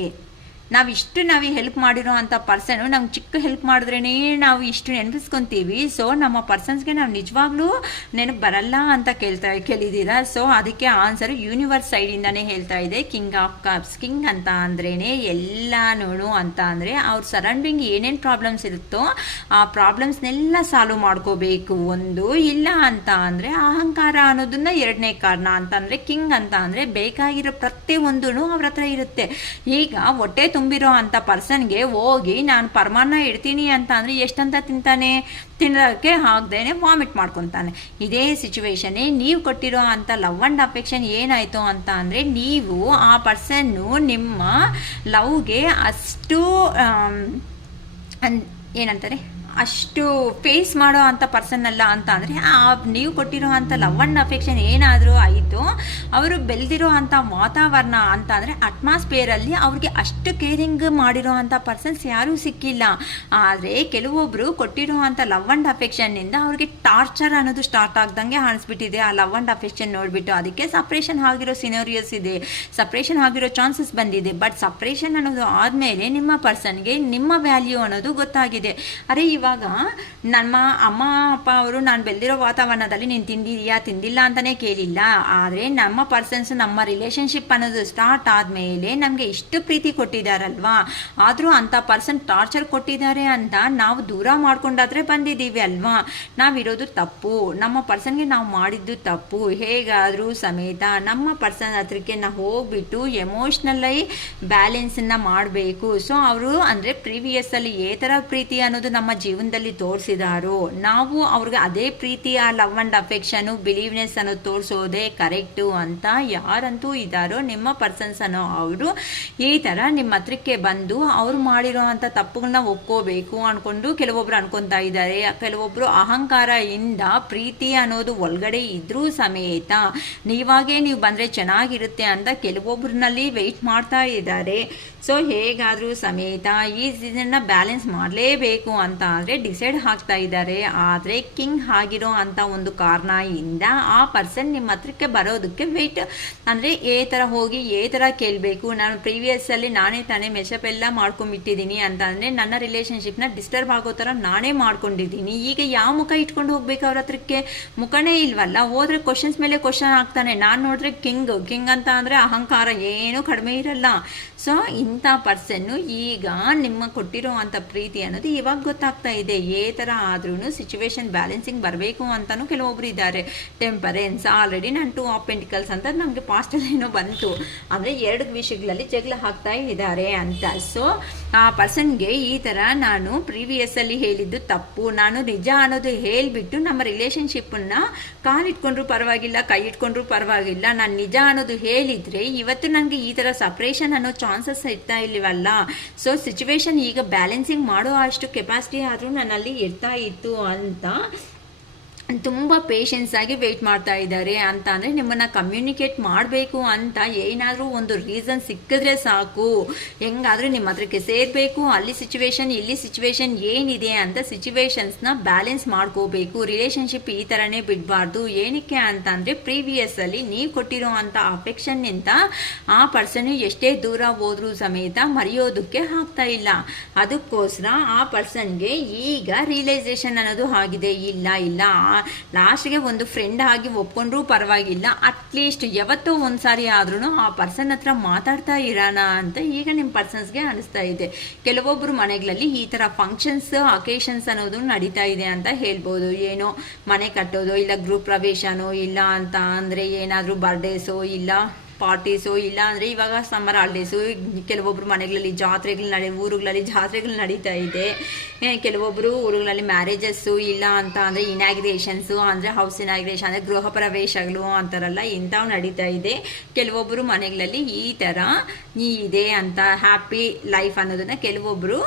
ನಾವು ಹೆಲ್ಪ್ ಮಾಡಿರೋ ಅಂಥ ಪರ್ಸನು ನಮ್ಗೆ ಚಿಕ್ಕ ಹೆಲ್ಪ್ ಮಾಡಿದ್ರೇ ನಾವು ಇಷ್ಟು ನೆನಪಿಸ್ಕೊತೀವಿ. ಸೊ ನಮ್ಮ ಪರ್ಸನ್ಸ್ಗೆ ನಾವು ನಿಜವಾಗ್ಲೂ ನೆನಪು ಬರಲ್ಲ ಅಂತ ಕೇಳಿದ್ದೀರಾ. ಸೊ ಅದಕ್ಕೆ ಆನ್ಸರ್ ಯೂನಿವರ್ಸ್ ಸೈಡಿಂದಾನೇ ಹೇಳ್ತಾ ಇದೆ. ಕಿಂಗ್ ಆಫ್ ಕಪ್ಸ್, ಕಿಂಗ್ ಅಂತ ಅಂದ್ರೇ ಎಲ್ಲನೂ ಅಂತ ಅಂದರೆ ಅವ್ರ ಸರೌಂಡಿಂಗ್ ಏನೇನು ಪ್ರಾಬ್ಲಮ್ಸ್ ಇರುತ್ತೋ ಆ ಪ್ರಾಬ್ಲಮ್ಸ್ನೆಲ್ಲ ಸಾಲ್ವ್ ಮಾಡ್ಕೋಬೇಕು ಒಂದು. ಇಲ್ಲ ಅಂತ ಅಂದರೆ ಅಹಂಕಾರ ಅನ್ನೋದನ್ನ ಎರಡನೇ ಕಾರಣ ಅಂತ ಅಂದರೆ ಕಿಂಗ್ ಅಂತ ಅಂದರೆ ಬೇಕಾಗಿರೋ ಪ್ರತಿಯೊಂದೂ ಅವ್ರ ಹತ್ರ ಇರುತ್ತೆ. ಈಗ ಹೊಟ್ಟೆ ತುಂಬಿರೋ ಅಂಥ ಪರ್ಸನ್ಗೆ ಹೋಗಿ ನಾನು ಪರಮಾನ್ನ ಇಡ್ತೀನಿ ಅಂತ ಅಂದರೆ ಎಷ್ಟಂತ ತಿಂತಾನೆ, ತಿನ್ನೋಕ್ಕೆ ಆಗದೇನೆ ವಾಮಿಟ್ ಮಾಡ್ಕೊತಾನೆ. ಇದೇ ಸಿಚುವೇಶನ್ನೇ ನೀವು ಕೊಟ್ಟಿರೋ ಅಂಥ ಲವ್ ಆ್ಯಂಡ್ ಅಫೆಕ್ಷನ್ ಏನಾಯಿತು ಅಂತ ಅಂದರೆ, ನೀವು ಆ ಪರ್ಸನ್ನು ನಿಮ್ಮ ಲವ್ಗೆ ಅಷ್ಟು ಏನಂತಾರೆ ಅಷ್ಟು ಫೇಸ್ ಮಾಡೋ ಅಂಥ ಪರ್ಸನ್ ಅಲ್ಲ ಅಂತ ಅಂದರೆ, ನೀವು ಕೊಟ್ಟಿರೋ ಅಂಥ ಲವ್ ಆ್ಯಂಡ್ ಅಫೆಕ್ಷನ್ ಏನಾದರೂ ಆಯಿತು, ಅವರು ಬೆಳೆದಿರೋ ಅಂಥ ವಾತಾವರಣ ಅಂತ ಅಂದರೆ ಅಟ್ಮಾಸ್ಫಿಯರಲ್ಲಿ ಅವ್ರಿಗೆ ಅಷ್ಟು ಕೇರಿಂಗ್ ಮಾಡಿರೋ ಅಂಥ ಪರ್ಸನ್ಸ್ ಯಾರೂ ಸಿಕ್ಕಿಲ್ಲ. ಆದರೆ ಕೆಲವೊಬ್ಬರು ಕೊಟ್ಟಿರೋ ಅಂಥ ಲವ್ ಆ್ಯಂಡ್ ಅಫೆಕ್ಷನ್ನಿಂದ ಅವ್ರಿಗೆ ಟಾರ್ಚರ್ ಅನ್ನೋದು ಸ್ಟಾರ್ಟ್ ಆಗ್ದಂಗೆ ಅನಿಸ್ಬಿಟ್ಟಿದೆ ಆ ಲವ್ ಆ್ಯಂಡ್ ಅಫೆಕ್ಷನ್ ನೋಡಿಬಿಟ್ಟು. ಅದಕ್ಕೆ ಸಪ್ರೇಷನ್ ಆಗಿರೋ ಸಿನೋರಿಯೋಸ್ ಇದೆ, ಸಪ್ರೇಷನ್ ಆಗಿರೋ ಚಾನ್ಸಸ್ ಬಂದಿದೆ. ಬಟ್ ಸಪ್ರೇಷನ್ ಅನ್ನೋದು ಆದಮೇಲೆ ನಿಮ್ಮ ಪರ್ಸನ್ಗೆ ನಿಮ್ಮ ವ್ಯಾಲ್ಯೂ ಅನ್ನೋದು ಗೊತ್ತಾಗಿದೆ. ಅರೆ ಇವಾಗ ನಮ್ಮ ಅಮ್ಮ ಅಪ್ಪ ಅವರು ನಾನು ಬೆಳೆದಿರೋ ವಾತಾವರಣದಲ್ಲಿ ನೀನು ತಿಂದಿದೆಯಾ ತಿಂದಿಲ್ಲ ಅಂತಲೇ ಕೇಳಿಲ್ಲ. ಆದರೆ ನಮ್ಮ ಪರ್ಸನ್ಸ್ ನಮ್ಮ ರಿಲೇಷನ್ಶಿಪ್ ಅನ್ನೋದು ಸ್ಟಾರ್ಟ್ ಆದಮೇಲೆ ನಮಗೆ ಇಷ್ಟು ಪ್ರೀತಿ ಕೊಟ್ಟಿದ್ದಾರಲ್ವಾ, ಆದರೂ ಅಂಥ ಪರ್ಸನ್ ಟಾರ್ಚರ್ ಕೊಟ್ಟಿದ್ದಾರೆ ಅಂತ ನಾವು ದೂರ ಮಾಡ್ಕೊಂಡಾದ್ರೆ ಬಂದಿದ್ದೀವಿ ಅಲ್ವಾ. ನಾವಿರೋದು ತಪ್ಪು, ನಮ್ಮ ಪರ್ಸನ್ಗೆ ನಾವು ಮಾಡಿದ್ದು ತಪ್ಪು. ಹೇಗಾದರೂ ಸಮೇತ ನಮ್ಮ ಪರ್ಸನ್ ಹತ್ರಕ್ಕೆ ನಾವು ಹೋಗ್ಬಿಟ್ಟು ಎಮೋಷ್ನಲಿ ಬ್ಯಾಲೆನ್ಸನ್ನು ಮಾಡಬೇಕು. ಸೊ ಅವರು ಅಂದರೆ ಪ್ರೀವಿಯಸ್ಸಲ್ಲಿ ಏ ಥರ ಪ್ರೀತಿ ಅನ್ನೋದು ನಮ್ಮ ಜೀವನದಲ್ಲಿ ತೋರಿಸಿದಾರೋ, ನಾವು ಅವ್ರಿಗೆ ಅದೇ ಪ್ರೀತಿಯ ಲವ್ ಆ್ಯಂಡ್ ಅಫೆಕ್ಷನು ಬಿಲೀವ್ನೆಸ್ ಅನ್ನೋ ತೋರಿಸೋದೇ ಕರೆಕ್ಟು ಅಂತ ಯಾರಂತೂ ಇದ್ದಾರೋ ನಿಮ್ಮ ಪರ್ಸನ್ಸ್ ಅನ್ನೋ ಅವರು ಈ ಥರ ನಿಮ್ಮ ಹತ್ರಕ್ಕೆ ಬಂದು ಅವ್ರು ಮಾಡಿರೋ ಅಂಥ ತಪ್ಪುಗಳನ್ನ ಒಪ್ಕೋಬೇಕು ಅಂದ್ಕೊಂಡು ಕೆಲವೊಬ್ರು ಅನ್ಕೊತಾ ಇದ್ದಾರೆ. ಕೆಲವೊಬ್ಬರು ಅಹಂಕಾರದಿಂದ ಪ್ರೀತಿ ಅನ್ನೋದು ಒಳಗಡೆ ಇದ್ರೂ ಸಮೇತ ನೀವಾಗೇ ನೀವು ಬಂದರೆ ಚೆನ್ನಾಗಿರುತ್ತೆ ಅಂತ ಕೆಲವೊಬ್ಬರಲ್ಲಿ ವೆಯ್ಟ್ ಮಾಡ್ತಾ ಇದ್ದಾರೆ. ಸೊ ಹೇಗಾದರೂ ಸಮೇತ ಈ ಸೀಸನ್ನ ಬ್ಯಾಲೆನ್ಸ್ ಮಾಡಲೇಬೇಕು ಅಂತ ಆದರೆ ಡಿಸೈಡ್ ಆಗ್ತಾ ಇದ್ದಾರೆ. ಆದರೆ ಕಿಂಗ್ ಆಗಿರೋ ಅಂಥ ಒಂದು ಕಾರಣದಿಂದ ಆ ಪರ್ಸನ್ ನಿಮ್ಮ ಹತ್ರಕ್ಕೆ ಬರೋದಕ್ಕೆ ವೆಯ್ಟ್ ಅಂದರೆ ಏ ಥರ ಹೋಗಿ ಏ ಥರ ಕೇಳಬೇಕು. ನಾನು ಪ್ರೀವಿಯಸ್ಸಲ್ಲಿ ನಾನೇ ತಾನೇ ಮೆಶಪ್ ಎಲ್ಲ ಮಾಡ್ಕೊಂಡ್ಬಿಟ್ಟಿದ್ದೀನಿ ಅಂತ ಅಂದರೆ ನನ್ನ ರಿಲೇಷನ್ಶಿಪ್ನ ಡಿಸ್ಟರ್ಬ್ ಆಗೋ ಥರ ನಾನೇ ಮಾಡ್ಕೊಂಡಿದ್ದೀನಿ. ಈಗ ಯಾವ ಮುಖ ಇಟ್ಕೊಂಡು ಹೋಗ್ಬೇಕು ಅವ್ರ ಹತ್ರಕ್ಕೆ? ಮುಖನೇ ಇಲ್ವಲ್ಲ. ಹೋದ್ರೆ ಕ್ವಶನ್ಸ್ ಮೇಲೆ ಕ್ವಶನ್ ಆಗ್ತಾನೆ. ನಾನು ನೋಡಿದ್ರೆ ಕಿಂಗ್ ಅಂತ ಅಂದರೆ ಅಹಂಕಾರ ಏನೂ ಕಡಿಮೆ ಇರಲ್ಲ. ಸೊ ಇಂಥ ಪರ್ಸನ್ನು ಈಗ ನಿಮ್ಮ ಕೊಟ್ಟಿರೋ ಅಂಥ ಪ್ರೀತಿ ಅನ್ನೋದು ಇವಾಗ ಗೊತ್ತಾಗ್ತಾ ಇದೆ. ಏ ಥರ ಆದ್ರೂ ಸಿಚುವೇಶನ್ ಬ್ಯಾಲೆನ್ಸಿಂಗ್ ಬರಬೇಕು ಅಂತಲೂ ಕೆಲವೊಬ್ರು ಇದ್ದಾರೆ. ಟೆಂಪರೆನ್ಸ್ ಆಲ್ರೆಡಿ ನಾನು 2 ಆಫ್ ಪೆಂಟಿಕಲ್ಸ್ ಅಂತ ನಮಗೆ ಪಾಸ್ಟಲ್ಲಿ ಏನೋ ಬಂತು. ಅಂದರೆ 2 ವಿಷಯಗಳಲ್ಲಿ ಜಗಳ ಹಾಕ್ತಾ ಇದ್ದಾರೆ ಅಂತ. ಸೊ ಆ ಪರ್ಸನ್ಗೆ ಈ ಥರ ನಾನು ಪ್ರೀವಿಯಸ್ಸಲ್ಲಿ ಹೇಳಿದ್ದು ತಪ್ಪು, ನಾನು ನಿಜ ಅನ್ನೋದು ಹೇಳಿಬಿಟ್ಟು ನಮ್ಮ ರಿಲೇಷನ್ಶಿಪ್ಪನ್ನು ಕಾಲಿಟ್ಕೊಂಡ್ರೂ ಪರವಾಗಿಲ್ಲ, ಕೈ ಇಟ್ಕೊಂಡ್ರೂ ಪರವಾಗಿಲ್ಲ, ನಾನು ನಿಜ ಅನ್ನೋದು ಹೇಳಿದರೆ ಇವತ್ತು ನನಗೆ ಈ ಥರ ಸಪ್ರೇಷನ್ ಅನ್ನೋ ಚಾನ್ಸಸ್ ಇರ್ತಾ ಇಲ್ಲವಲ್ಲ. ಸೊ ಸಿಚುವೇಶನ್ ಈಗ ಬ್ಯಾಲೆನ್ಸಿಂಗ್ ಮಾಡೋ ಅಷ್ಟು ಕೆಪಾಸಿಟಿ ಆದರೂ ನನ್ನಲ್ಲಿ ಇರ್ತಾ ಇತ್ತು ಅಂತ ತುಂಬ ಪೇಷನ್ಸ್ ಆಗಿ ವೆಯ್ಟ್ ಮಾಡ್ತಾ ಇದ್ದಾರೆ. ಅಂತ ಅಂದರೆ ನಿಮ್ಮನ್ನು ಕಮ್ಯುನಿಕೇಟ್ ಮಾಡಬೇಕು ಅಂತ ಏನಾದರೂ ಒಂದು ರೀಸನ್ ಸಿಕ್ಕಿದ್ರೆ ಸಾಕು, ಹೆಂಗಾದರೂ ನಿಮ್ಮ ಹತ್ರಕ್ಕೆ ಸೇರಬೇಕು. ಅಲ್ಲಿ ಸಿಚುವೇಶನ್ ಇಲ್ಲಿ ಸಿಚುವೇಶನ್ ಏನಿದೆ ಅಂತ ಸಿಚುವೇಶನ್ಸ್ನ ಬ್ಯಾಲೆನ್ಸ್ ಮಾಡ್ಕೋಬೇಕು. ರಿಲೇಷನ್ಶಿಪ್ ಈ ಥರನೇ ಬಿಡಬಾರ್ದು. ಏನಕ್ಕೆ ಅಂತ ಅಂದರೆ ಪ್ರೀವಿಯಸ್ಸಲ್ಲಿ ನೀವು ಕೊಟ್ಟಿರೋ ಅಂಥ ಅಫೆಕ್ಷನ್ನಿಂದ ಆ ಪರ್ಸನ್ನು ಎಷ್ಟೇ ದೂರ ಹೋದ್ರೂ ಸಮೇತ ಮರೆಯೋದಕ್ಕೆ ಆಗ್ತಾ ಇಲ್ಲ. ಅದಕ್ಕೋಸ್ಕರ ಆ ಪರ್ಸನ್ಗೆ ಈಗ ರಿಯಲೈಸೇಷನ್ ಅನ್ನೋದು ಆಗಿದೆ. ಇಲ್ಲ ಲಾಸ್ಟ್ಗೆ ಒಂದು ಫ್ರೆಂಡ್ ಆಗಿ ಒಪ್ಕೊಂಡ್ರೂ ಪರವಾಗಿಲ್ಲ, ಅಟ್ಲೀಸ್ಟ್ ಯಾವತ್ತೋ ಒಂದು ಸಾರಿ ಆದ್ರೂ ಆ ಪರ್ಸನ್ ಹತ್ರ ಮಾತಾಡ್ತಾ ಇರೋಣ ಅಂತ ಈಗ ನಿಮ್ಮ ಪರ್ಸನ್ಸ್ಗೆ ಅನಿಸ್ತಾ ಇದೆ. ಕೆಲವೊಬ್ಬರು ಮನೆಗಳಲ್ಲಿ ಈ ಥರ ಫಂಕ್ಷನ್ಸ್ ಅಕೇಶನ್ಸ್ ಅನ್ನೋದು ನಡೀತಾ ಇದೆ ಅಂತ ಹೇಳ್ಬೋದು. ಏನೋ ಮನೆ ಕಟ್ಟೋದು, ಇಲ್ಲ ಗೃಹ ಪ್ರವೇಶನೋ, ಇಲ್ಲ ಅಂತ ಅಂದರೆ ಏನಾದರೂ ಬರ್ಡೇಸೋ, ಇಲ್ಲ ಪಾರ್ಟೀಸು, ಇಲ್ಲ ಅಂದರೆ ಇವಾಗ ಸಮ್ಮರ್ ಹಾಲಿಡೇಸು. ಕೆಲವೊಬ್ಬರು ಮನೆಗಳಲ್ಲಿ ಊರುಗಳಲ್ಲಿ ಜಾತ್ರೆಗಳು ನಡೀತಾ ಇದೆ. ಕೆಲವೊಬ್ಬರು ಊರುಗಳಲ್ಲಿ ಮ್ಯಾರೇಜಸ್ಸು, ಇಲ್ಲ ಅಂತ ಅಂದರೆ ಇನಾಗ್ರೇಷನ್ಸು, ಅಂದರೆ ಹೌಸ್ ಇನಾಗ್ರೇಷನ್ ಅಂದರೆ ಗೃಹ ಪ್ರವೇಶಗಳು ಅಂತಾರಲ್ಲ, ಇಂಥವು ನಡೀತಾ ಇದೆ. ಕೆಲವೊಬ್ಬರು ಮನೆಗಳಲ್ಲಿ ಈ ಥರ ಇದೆ ಅಂತ ಹ್ಯಾಪಿ ಲೈಫ್ ಅನ್ನೋದನ್ನು ಕೆಲವೊಬ್ಬರು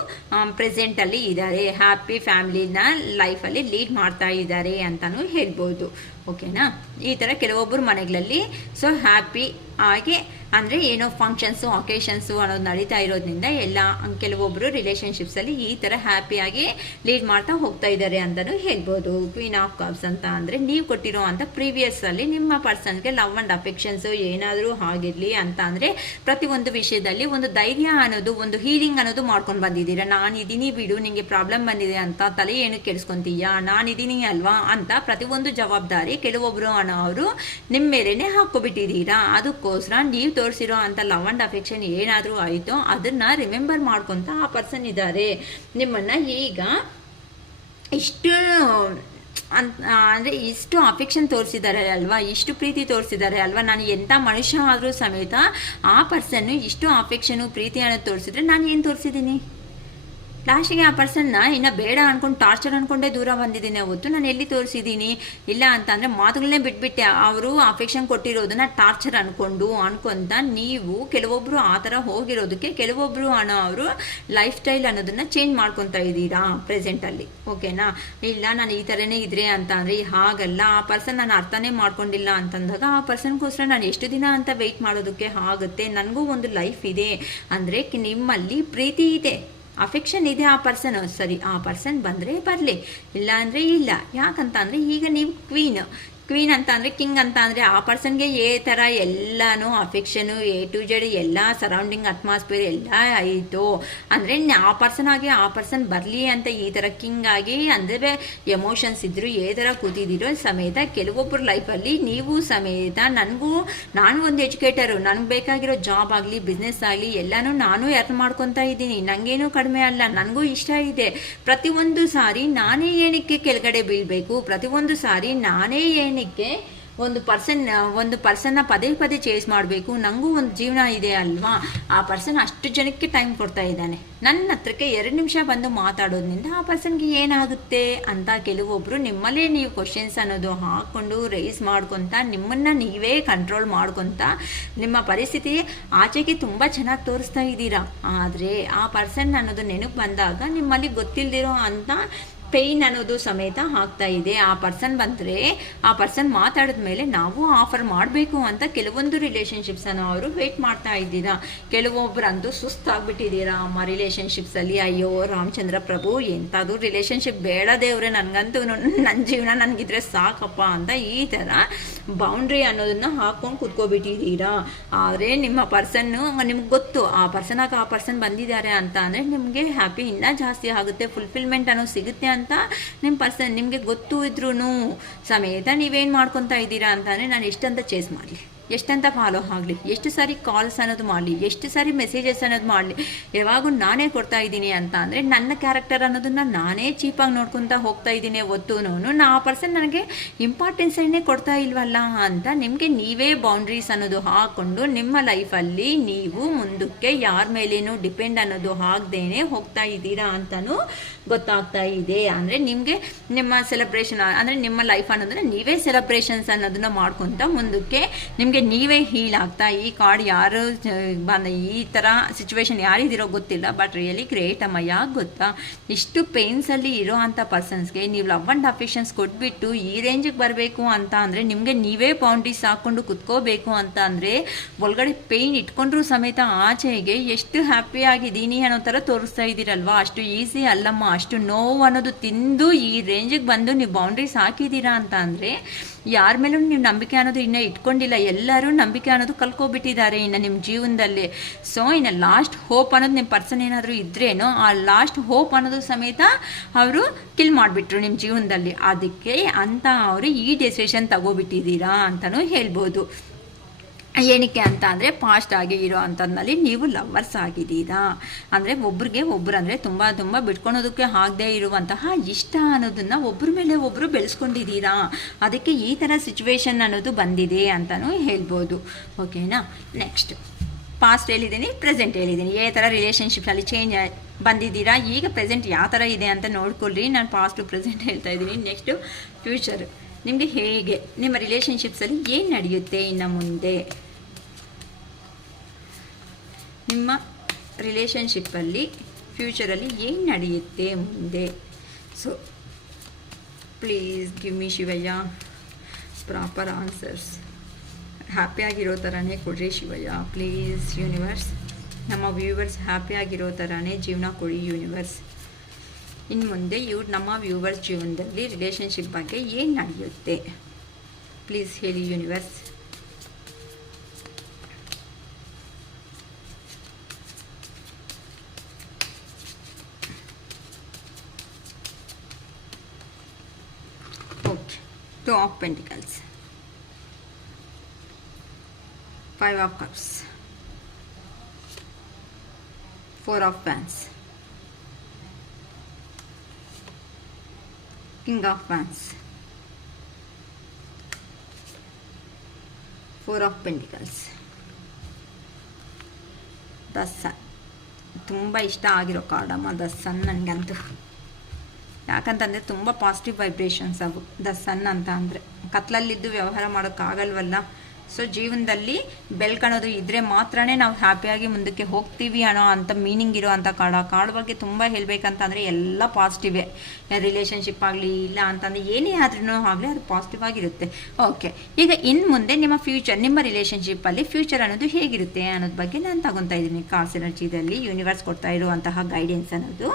ಪ್ರೆಸೆಂಟಲ್ಲಿ ಇದ್ದಾರೆ. ಹ್ಯಾಪಿ ಫ್ಯಾಮಿಲಿನ ಲೈಫಲ್ಲಿ ಲೀಡ್ ಮಾಡ್ತಾ ಇದ್ದಾರೆ ಅಂತಲೂ ಹೇಳ್ಬೋದು. ಓಕೆನಾ? ಈ ಥರ ಕೆಲವೊಬ್ಬರು ಮನೆಗಳಲ್ಲಿ ಸೊ ಹ್ಯಾಪಿ ಆಗಿ ಅಂದರೆ ಏನೋ ಫಂಕ್ಷನ್ಸು ಅಕೇಶನ್ಸು ಅನ್ನೋದು ನಡೀತಾ ಇರೋದ್ರಿಂದ ಎಲ್ಲ ಕೆಲವೊಬ್ಬರು ರಿಲೇಷನ್ಶಿಪ್ಸಲ್ಲಿ ಈ ಥರ ಹ್ಯಾಪಿಯಾಗಿ ಲೀಡ್ ಮಾಡ್ತಾ ಹೋಗ್ತಾ ಇದ್ದಾರೆ ಅಂತಲೂ ಹೇಳ್ಬೋದು. ಕ್ವೀನ್ ಆಫ್ ಕಪ್ಸ್ ಅಂತ ಅಂದರೆ ನೀವು ಕೊಟ್ಟಿರೋ ಅಂಥ ಪ್ರೀವಿಯಸ್ಸಲ್ಲಿ ನಿಮ್ಮ ಪರ್ಸನ್ಗೆ ಲವ್ ಆ್ಯಂಡ್ ಅಫೆಕ್ಷನ್ಸು ಏನಾದರೂ ಆಗಿರಲಿ ಅಂತ ಅಂದರೆ ಪ್ರತಿಯೊಂದು ವಿಷಯದಲ್ಲಿ ಒಂದು ಧೈರ್ಯ ಅನ್ನೋದು, ಒಂದು ಹೀಲಿಂಗ್ ಅನ್ನೋದು ಮಾಡ್ಕೊಂಡು ಬಂದಿದ್ದೀರಾ. ನಾನಿದ್ದೀನಿ ಬಿಡು, ನಿಮಗೆ ಪ್ರಾಬ್ಲಮ್ ಬಂದಿದೆ ಅಂತ ತಲೆ ಏನು ಕೆಡಿಸ್ಕೊತೀಯಾ, ನಾನಿದ್ದೀನಿ ಅಲ್ವಾ ಅಂತ ಪ್ರತಿಯೊಂದು ಜವಾಬ್ದಾರಿ ಕೆಲವೊಬ್ಬರು ಅನ್ನೋರು ನಿಮ್ಮ ಮೇಲೇನೆ ಹಾಕ್ಕೊಬಿಟ್ಟಿದ್ದೀರಾ. ಅದಕ್ಕೋಸ್ಕರ ನೀವು ತೋರಿಸಿರೋ ಅಂಥ ಲವ್ ಆ್ಯಂಡ್ ಅಫೆಕ್ಷನ್ ಏನಾದರೂ ಆಯಿತೋ ಅದನ್ನು ರಿಮೆಂಬರ್ ಮಾಡ್ಕೊತ ಆ ಪರ್ಸನ್ ಇದ್ದಾರೆ. ನಿಮ್ಮನ್ನು ಈಗ ಇಷ್ಟು ಅಂತ ಅಂದರೆ ಇಷ್ಟು ಅಫೆಕ್ಷನ್ ತೋರಿಸಿದ್ದಾರೆ ಅಲ್ವಾ, ಇಷ್ಟು ಪ್ರೀತಿ ತೋರಿಸಿದ್ದಾರೆ ಅಲ್ವಾ, ನಾನು ಎಂಥ ಮನುಷ್ಯ ಆದರೂ ಸಮೇತ ಆ ಪರ್ಸನ್ನು ಇಷ್ಟು ಅಫೆಕ್ಷನು ಪ್ರೀತಿಯನ್ನು ತೋರಿಸಿದ್ರೆ ನಾನು ಏನು ತೋರಿಸಿದ್ದೀನಿ? ಲಾಸ್ಟಿಗೆ ಆ ಪರ್ಸನ್ನ ಇನ್ನು ಬೇಡ ಅಂದ್ಕೊಂಡು ಟಾರ್ಚರ್ ಅಂದ್ಕೊಂಡೇ ದೂರ ಬಂದಿದ್ದೀನಿ ಹೊತ್ತು ನಾನು ಎಲ್ಲಿ ತೋರಿಸಿದ್ದೀನಿ? ಇಲ್ಲ ಅಂತ ಅಂದರೆ ಮಾತುಗಳನ್ನೇ ಬಿಟ್ಬಿಟ್ಟೆ. ಅವರು ಅಫೆಕ್ಷನ್ ಕೊಟ್ಟಿರೋದನ್ನ ಟಾರ್ಚರ್ ಅನ್ಕೊಂತ ನೀವು ಕೆಲವೊಬ್ಬರು ಆ ಥರ ಹೋಗಿರೋದಕ್ಕೆ ಕೆಲವೊಬ್ಬರು ಅವರು ಲೈಫ್ ಸ್ಟೈಲ್ ಅನ್ನೋದನ್ನ ಚೇಂಜ್ ಮಾಡ್ಕೊತಾ ಇದ್ದೀರಾ ಪ್ರೆಸೆಂಟಲ್ಲಿ. ಓಕೆನಾ? ಇಲ್ಲ ನಾನು ಈ ಥರನೇ ಇದ್ರೆ ಅಂತ ಅಂದರೆ ಹಾಗಲ್ಲ. ಆ ಪರ್ಸನ್ ನಾನು ಅರ್ಥನೇ ಮಾಡ್ಕೊಂಡಿಲ್ಲ ಅಂತಂದಾಗ ಆ ಪರ್ಸನ್ಗೋಸ್ಕರ ನಾನು ಎಷ್ಟು ದಿನ ಅಂತ ವೆಯ್ಟ್ ಮಾಡೋದಕ್ಕೆ ಆಗುತ್ತೆ? ನನಗೂ ಒಂದು ಲೈಫ್ ಇದೆ ಅಂದರೆ ನಿಮ್ಮಲ್ಲಿ ಪ್ರೀತಿ ಇದೆ, ಅಫೆಕ್ಷನ್ ಇದೆ ಆ ಪರ್ಸನ್. ಸರಿ, ಆ ಪರ್ಸನ್ ಬಂದರೆ ಬರಲಿ, ಇಲ್ಲ ಅಂದರೆ ಇಲ್ಲ. ಯಾಕಂತ ಅಂದರೆ ಈಗ ನೀವು ಕ್ವೀನ್ ಅಂತ ಅಂದರೆ ಕಿಂಗ್ ಅಂತ ಅಂದರೆ ಆ ಪರ್ಸನ್ಗೆ ಏ ಥರ ಎಲ್ಲನೂ ಅಫೆಕ್ಷನು ಎ ಟು ಜೆಡ್ ಎಲ್ಲ ಸರೌಂಡಿಂಗ್ ಅಟ್ಮಾಸ್ಫಿಯರ್ ಎಲ್ಲ ಆಯಿತು ಅಂದರೆ ಆ ಪರ್ಸನ್ ಆಗಿ ಆ ಪರ್ಸನ್ ಬರಲಿ ಅಂತ ಈ ಥರ ಕಿಂಗ್ ಆಗಿ ಅಂದರೆ ಎಮೋಷನ್ಸ್ ಇದ್ದರು ಏ ಥರ ಕೂತಿದ್ದೀರೋ ಸಮೇತ ಕೆಲವೊಬ್ಬರು ಲೈಫಲ್ಲಿ ನೀವು ಸಮೇತ ನಾನು ಒಂದು ಎಜುಕೇಟರು, ನನಗೆ ಬೇಕಾಗಿರೋ ಜಾಬ್ ಆಗಲಿ ಬಿಸ್ನೆಸ್ ಆಗಲಿ ಎಲ್ಲನೂ ನಾನು ಅರ್ನ್ ಮಾಡ್ಕೊತಾ ಇದ್ದೀನಿ, ನನಗೇನು ಕಡಿಮೆ ಅಲ್ಲ, ನನಗೂ ಇಷ್ಟ ಇದೆ. ಪ್ರತಿಯೊಂದು ಸಾರಿ ನಾನೇ ಏನಕ್ಕೆ ಕೆಳಗಡೆ ಬೀಳಬೇಕು? ಪ್ರತಿಯೊಂದು ಸಾರಿ ನಾನೇ ಏನಕ್ಕೆ ಒಂದು ಪರ್ಸನ್ನ ಪದೇ ಪದೇ ಚೇಸ್ ಮಾಡಬೇಕು? ನನಗೂ ಒಂದು ಜೀವನ ಇದೆ ಅಲ್ವಾ? ಆ ಪರ್ಸನ್ ಅಷ್ಟು ಜನಕ್ಕೆ ಟೈಮ್ ಕೊಡ್ತಾ ಇದ್ದಾನೆ, ನನ್ನ ಹತ್ರಕ್ಕೆ 2 ನಿಮಿಷ ಬಂದು ಮಾತಾಡೋದ್ರಿಂದ ಆ ಪರ್ಸನ್ಗೆ ಏನಾಗುತ್ತೆ ಅಂತ ಕೆಲವೊಬ್ಬರು ನಿಮ್ಮಲ್ಲೇ ನೀವು ಕ್ವಶನ್ಸ್ ಅನ್ನೋದು ಹಾಕ್ಕೊಂಡು ರೈಸ್ ಮಾಡ್ಕೊತ ನಿಮ್ಮನ್ನು ನೀವೇ ಕಂಟ್ರೋಲ್ ಮಾಡ್ಕೊತ ನಿಮ್ಮ ಪರಿಸ್ಥಿತಿ ಆಚೆಗೆ ತುಂಬ ಚೆನ್ನಾಗಿ ತೋರಿಸ್ತಾ ಇದ್ದೀರಾ. ಆದರೆ ಆ ಪರ್ಸನ್ ಅನ್ನೋದು ನೆನಪು ಬಂದಾಗ ನಿಮ್ಮಲ್ಲಿ ಗೊತ್ತಿಲ್ಲದಿರೋ ಅಂತ ಪೇಯ್ನ್ ಅನ್ನೋದು ಸಮೇತ ಆಗ್ತಾ ಇದೆ. ಆ ಪರ್ಸನ್ ಬಂದರೆ ಆ ಪರ್ಸನ್ ಮಾತಾಡಿದ ಮೇಲೆ ನಾವು ಆಫರ್ ಮಾಡಬೇಕು ಅಂತ ಕೆಲವೊಂದು ರಿಲೇಷನ್ಶಿಪ್ಸನ್ನು ಅವರು ವೆಯ್ಟ್ ಮಾಡ್ತಾ ಇದ್ದೀರಾ. ಕೆಲವೊಬ್ಬರಂತೂ ಸುಸ್ತಾಗ್ಬಿಟ್ಟಿದ್ದೀರಾ ಅಮ್ಮ ರಿಲೇಷನ್ಶಿಪ್ಸಲ್ಲಿ. ಅಯ್ಯೋ ರಾಮಚಂದ್ರ ಪ್ರಭು, ಎಂಥದ್ದು ರಿಲೇಷನ್ಶಿಪ್ ಬೇಡ ದೇವ್ರೆ, ನನಗಂತೂ ನನ್ನ ಜೀವನ ನನಗಿದ್ರೆ ಸಾಕಪ್ಪ ಅಂತ ಈ ಥರ ಬೌಂಡ್ರಿ ಅನ್ನೋದನ್ನು ಹಾಕ್ಕೊಂಡು ಕೂತ್ಕೊಬಿಟ್ಟಿದ್ದೀರಾ. ಆದರೆ ನಿಮ್ಮ ಪರ್ಸನ್ನು ನಿಮ್ಗೆ ಗೊತ್ತು ಆ ಪರ್ಸನ್ ಬಂದಿದ್ದಾರೆ ಅಂತ ಅಂದರೆ ನಿಮಗೆ ಹ್ಯಾಪಿ ಇನ್ನೂ ಜಾಸ್ತಿ ಆಗುತ್ತೆ, ಫುಲ್ಫಿಲ್ಮೆಂಟ್ ಅನ್ನೋದು ಸಿಗುತ್ತೆ ಅಂತ ನಿಮ್ಮ ಪರ್ಸನ್ ನಿಮಗೆ ಗೊತ್ತು ಇದ್ರೂ ಸಮೇತ ನೀವೇನು ಮಾಡ್ಕೊತಾ ಇದ್ದೀರಾ ಅಂತಂದರೆ ನಾನು ಎಷ್ಟಂತ ಚೇಸ್ ಮಾಡಲಿ, ಎಷ್ಟಂತ ಫಾಲೋ ಆಗಲಿ, ಎಷ್ಟು ಸಾರಿ ಕಾಲ್ಸ್ ಅನ್ನೋದು ಮಾಡಲಿ, ಎಷ್ಟು ಸಾರಿ ಮೆಸೇಜಸ್ ಅನ್ನೋದು ಮಾಡಲಿ, ಯಾವಾಗೂ ನಾನೇ ಕೊಡ್ತಾ ಇದ್ದೀನಿ ಅಂತ ಅಂದರೆ ನನ್ನ ಕ್ಯಾರೆಕ್ಟರ್ ಅನ್ನೋದನ್ನು ನಾನೇ ಚೀಪಾಗಿ ನೋಡ್ಕೊತಾ ಹೋಗ್ತಾ ಇದ್ದೀನಿ ಹೊತ್ತು ಆ ಪರ್ಸನ್ ನನಗೆ ಇಂಪಾರ್ಟೆನ್ಸನ್ನೇ ಕೊಡ್ತಾ ಇಲ್ವಲ್ಲ ಅಂತ ನಿಮಗೆ ನೀವೇ ಬೌಂಡ್ರೀಸ್ ಅನ್ನೋದು ಹಾಕ್ಕೊಂಡು ನಿಮ್ಮ ಲೈಫಲ್ಲಿ ನೀವು ಮುಂದಕ್ಕೆ ಯಾರ ಮೇಲೇನೂ ಡಿಪೆಂಡ್ ಅನ್ನೋದು ಆಗದೇನೆ ಹೋಗ್ತಾ ಇದ್ದೀರಾ ಅಂತಲೂ ಗೊತ್ತಾಗ್ತಾ ಇದೆ. ಅಂದರೆ ನಿಮಗೆ ನಿಮ್ಮ ಸೆಲೆಬ್ರೇಷನ್ ಅಂದರೆ ನಿಮ್ಮ ಲೈಫ್ ಅನ್ನೋದನ್ನ ನೀವೇ ಸೆಲೆಬ್ರೇಷನ್ಸ್ ಅನ್ನೋದನ್ನ ಮಾಡ್ಕೊತ ಮುಂದಕ್ಕೆ ನಿಮಗೆ ನೀವೇ ಹೀಲ್ ಆಗ್ತಾ. ಈ ಕಾರ್ಡ್ ಯಾರು ಈ ಥರ ಸಿಚುವೇಶನ್ ಯಾರಿದಿರೋ ಗೊತ್ತಿಲ್ಲ, ಬಟ್ ರಿಯಲಿ ಗ್ರೇಟ್ ಅಮ್ಮ. ಯಾಕೆ ಗೊತ್ತಾ? ಇಷ್ಟು ಪೇನ್ಸಲ್ಲಿ ಇರೋ ಅಂಥ ಪರ್ಸನ್ಸ್ಗೆ ನೀವು ಲವ್ ಆ್ಯಂಡ್ ಅಫೆಕ್ಷನ್ಸ್ ಕೊಟ್ಬಿಟ್ಟು ಈ ರೇಂಜಿಗೆ ಬರಬೇಕು ಅಂತ ಅಂದರೆ ನಿಮಗೆ ನೀವೇ ಬೌಂಡ್ರೀಸ್ ಹಾಕ್ಕೊಂಡು ಕುತ್ಕೋಬೇಕು ಅಂತ ಅಂದರೆ ಒಳಗಡೆ ಪೇಯ್ನ್ ಇಟ್ಕೊಂಡ್ರೂ ಸಮೇತ ಆಚೆಗೆ ಎಷ್ಟು ಹ್ಯಾಪಿ ಆಗಿದ್ದೀನಿ ಅನ್ನೋ ಥರ ತೋರಿಸ್ತಾ ಇದ್ದೀರಲ್ವಾ. ಅಷ್ಟು ಈಸಿ ಅಲ್ಲಮ್ಮ. ಅಷ್ಟು ನೋವು ಅನ್ನೋದು ತಿಂದು ಈ ರೇಂಜಿಗೆ ಬಂದು ನೀವು ಬೌಂಡ್ರೀಸ್ ಹಾಕಿದ್ದೀರಾ ಅಂತ ಅಂದರೆ ಯಾರ ಮೇಲೂ ನೀವು ನಂಬಿಕೆ ಅನ್ನೋದು ಇನ್ನೂ ಇಟ್ಕೊಂಡಿಲ್ಲ. ಎಲ್ಲರೂ ನಂಬಿಕೆ ಅನ್ನೋದು ಕಲ್ಕೊಬಿಟ್ಟಿದ್ದಾರೆ ಇನ್ನು ನಿಮ್ಮ ಜೀವನದಲ್ಲಿ. ಸೊ ಇನ್ನು ಲಾಸ್ಟ್ ಹೋಪ್ ಅನ್ನೋದು ನಿಮ್ಮ ಪರ್ಸನ್ ಏನಾದರೂ ಇದ್ರೇನೋ ಆ ಲಾಸ್ಟ್ ಹೋಪ್ ಅನ್ನೋದು ಸಮೇತ ಅವರು ಕಿಲ್ ಮಾಡಿಬಿಟ್ರು ನಿಮ್ಮ ಜೀವನದಲ್ಲಿ. ಅದಕ್ಕೆ ಅಂತ ಅವರು ಈ ಡೆಸಿಷನ್ ತಗೋಬಿಟ್ಟಿದ್ದೀರಾ ಅಂತಲೂ ಹೇಳ್ಬೋದು. ಏನಕ್ಕೆ ಅಂತ ಅಂದರೆ ಪಾಸ್ಟ್ ಆಗಿ ಇರೋ ಅಂಥದ್ನಲ್ಲಿ ನೀವು ಲವರ್ಸ್ ಆಗಿದ್ದೀರಾ. ಅಂದರೆ ಒಬ್ರಿಗೆ ಒಬ್ರು ಅಂದರೆ ತುಂಬ ಬಿಟ್ಕೊಳೋದಕ್ಕೆ ಆಗದೆ ಇರುವಂತಹ ಇಷ್ಟ ಅನ್ನೋದನ್ನು ಒಬ್ಬರ ಮೇಲೆ ಒಬ್ಬರು ಬೆಳೆಸ್ಕೊಂಡಿದ್ದೀರಾ. ಅದಕ್ಕೆ ಈ ಥರ ಸಿಚುವೇಶನ್ ಅನ್ನೋದು ಬಂದಿದೆ ಅಂತಲೂ ಹೇಳ್ಬೋದು. ಓಕೆನಾ? ನೆಕ್ಸ್ಟ್ ಪಾಸ್ಟ್ ಹೇಳಿದ್ದೀನಿ, ಪ್ರೆಸೆಂಟ್ ಹೇಳಿದ್ದೀನಿ. ಈ ಥರ ರಿಲೇಷನ್ಶಿಪ್ನಲ್ಲಿ ಚೇಂಜ್ ಬಂದಿದ್ದೀರಾ. ಈಗ ಪ್ರೆಸೆಂಟ್ ಯಾವ ಥರ ಇದೆ ಅಂತ ನೋಡ್ಕೊಳ್ರಿ. ನಾನು ಪಾಸ್ಟು ಪ್ರೆಸೆಂಟ್ ಹೇಳ್ತಾ ಇದ್ದೀನಿ. ನೆಕ್ಸ್ಟು ಫ್ಯೂಚರ್ ನಿಮಗೆ ಹೇಗೆ, ನಿಮ್ಮ ರಿಲೇಷನ್ಶಿಪ್ಸಲ್ಲಿ ಏನು ನಡೆಯುತ್ತೆ ಇನ್ನು ಮುಂದೆ, ನಿಮ್ಮ ರಿಲೇಷನ್ಶಿಪ್ಪಲ್ಲಿ ಫ್ಯೂಚರಲ್ಲಿ ಏನು ನಡೆಯುತ್ತೆ ಮುಂದೆ. So please give me Shivayya proper answers. ಹ್ಯಾಪಿಯಾಗಿರೋ ಥರನೇ ಕೊಡ್ರಿ ಶಿವಯ್ಯ ಪ್ಲೀಸ್. ಯೂನಿವರ್ಸ್ ನಮ್ಮ ವ್ಯೂವರ್ಸ್ ಹ್ಯಾಪಿಯಾಗಿರೋ ಥರನೇ ಜೀವನ ಕೊಡಿ ಯೂನಿವರ್ಸ್. ಇನ್ನು ಮುಂದೆ ನಮ್ಮ ವ್ಯೂವರ್ಸ್ ಜೀವನದಲ್ಲಿ ರಿಲೇಷನ್ಶಿಪ್ ಬಗ್ಗೆ ಏನು ನಡೆಯುತ್ತೆ ಪ್ಲೀಸ್ ಹೇಳಿ universe. Okay, 2 of Pentacles, 5 of Cups, 4 of Wands, King of Wands, four of pentacles, the sun. ತುಂಬ ಇಷ್ಟ ಆಗಿರೋ ಕಾರ್ಡಮ್ಮ ದ ಸನ್ ನನಗಂತೂ. ಯಾಕಂತಂದರೆ ತುಂಬ ಪಾಸಿಟಿವ್ ವೈಬ್ರೇಷನ್ಸ್ ಅವು ದ ಸನ್ ಅಂತ ಅಂದರೆ. ಕತ್ಲಲ್ಲಿದ್ದು ವ್ಯವಹಾರ ಮಾಡೋಕ್ಕಾಗಲ್ವಲ್ಲ. ಸೊ ಜೀವನದಲ್ಲಿ ಬೆಳ್ಕೊಳ್ಳೋದು ಇದ್ದರೆ ಮಾತ್ರನೇ ನಾವು ಹ್ಯಾಪಿಯಾಗಿ ಮುಂದಕ್ಕೆ ಹೋಗ್ತೀವಿ ಅನ್ನೋ ಅಂಥ ಮೀನಿಂಗ್ ಇರೋ ಅಂಥ ಕಾರ್ಡ್ ಬಗ್ಗೆ ತುಂಬ ಹೇಳಬೇಕಂತಂದರೆ ಎಲ್ಲ ಪಾಸಿಟಿವೇ. ರಿಲೇಷನ್ಶಿಪ್ ಆಗಲಿ ಇಲ್ಲ ಅಂತಂದರೆ ಏನೇ ಆದ್ರೂ ಆಗಲಿ ಅದು ಪಾಸಿಟಿವ್ ಆಗಿರುತ್ತೆ. ಓಕೆ, ಈಗ ಇನ್ನು ಮುಂದೆ ನಿಮ್ಮ ಫ್ಯೂಚರ್, ನಿಮ್ಮ ರಿಲೇಷನ್ಶಿಪ್ಪಲ್ಲಿ ಫ್ಯೂಚರ್ ಅನ್ನೋದು ಹೇಗಿರುತ್ತೆ ಅನ್ನೋದ್ರ ಬಗ್ಗೆ ನಾನು ತಗೊತಾ ಇದ್ದೀನಿ. ಕಾರ್ಡ್ಸ್ ಎನರ್ಜಿದಲ್ಲಿ ಯೂನಿವರ್ಸ್ ಕೊಡ್ತಾ ಇರುವಂತಹ ಗೈಡೆನ್ಸ್ ಅನ್ನೋದು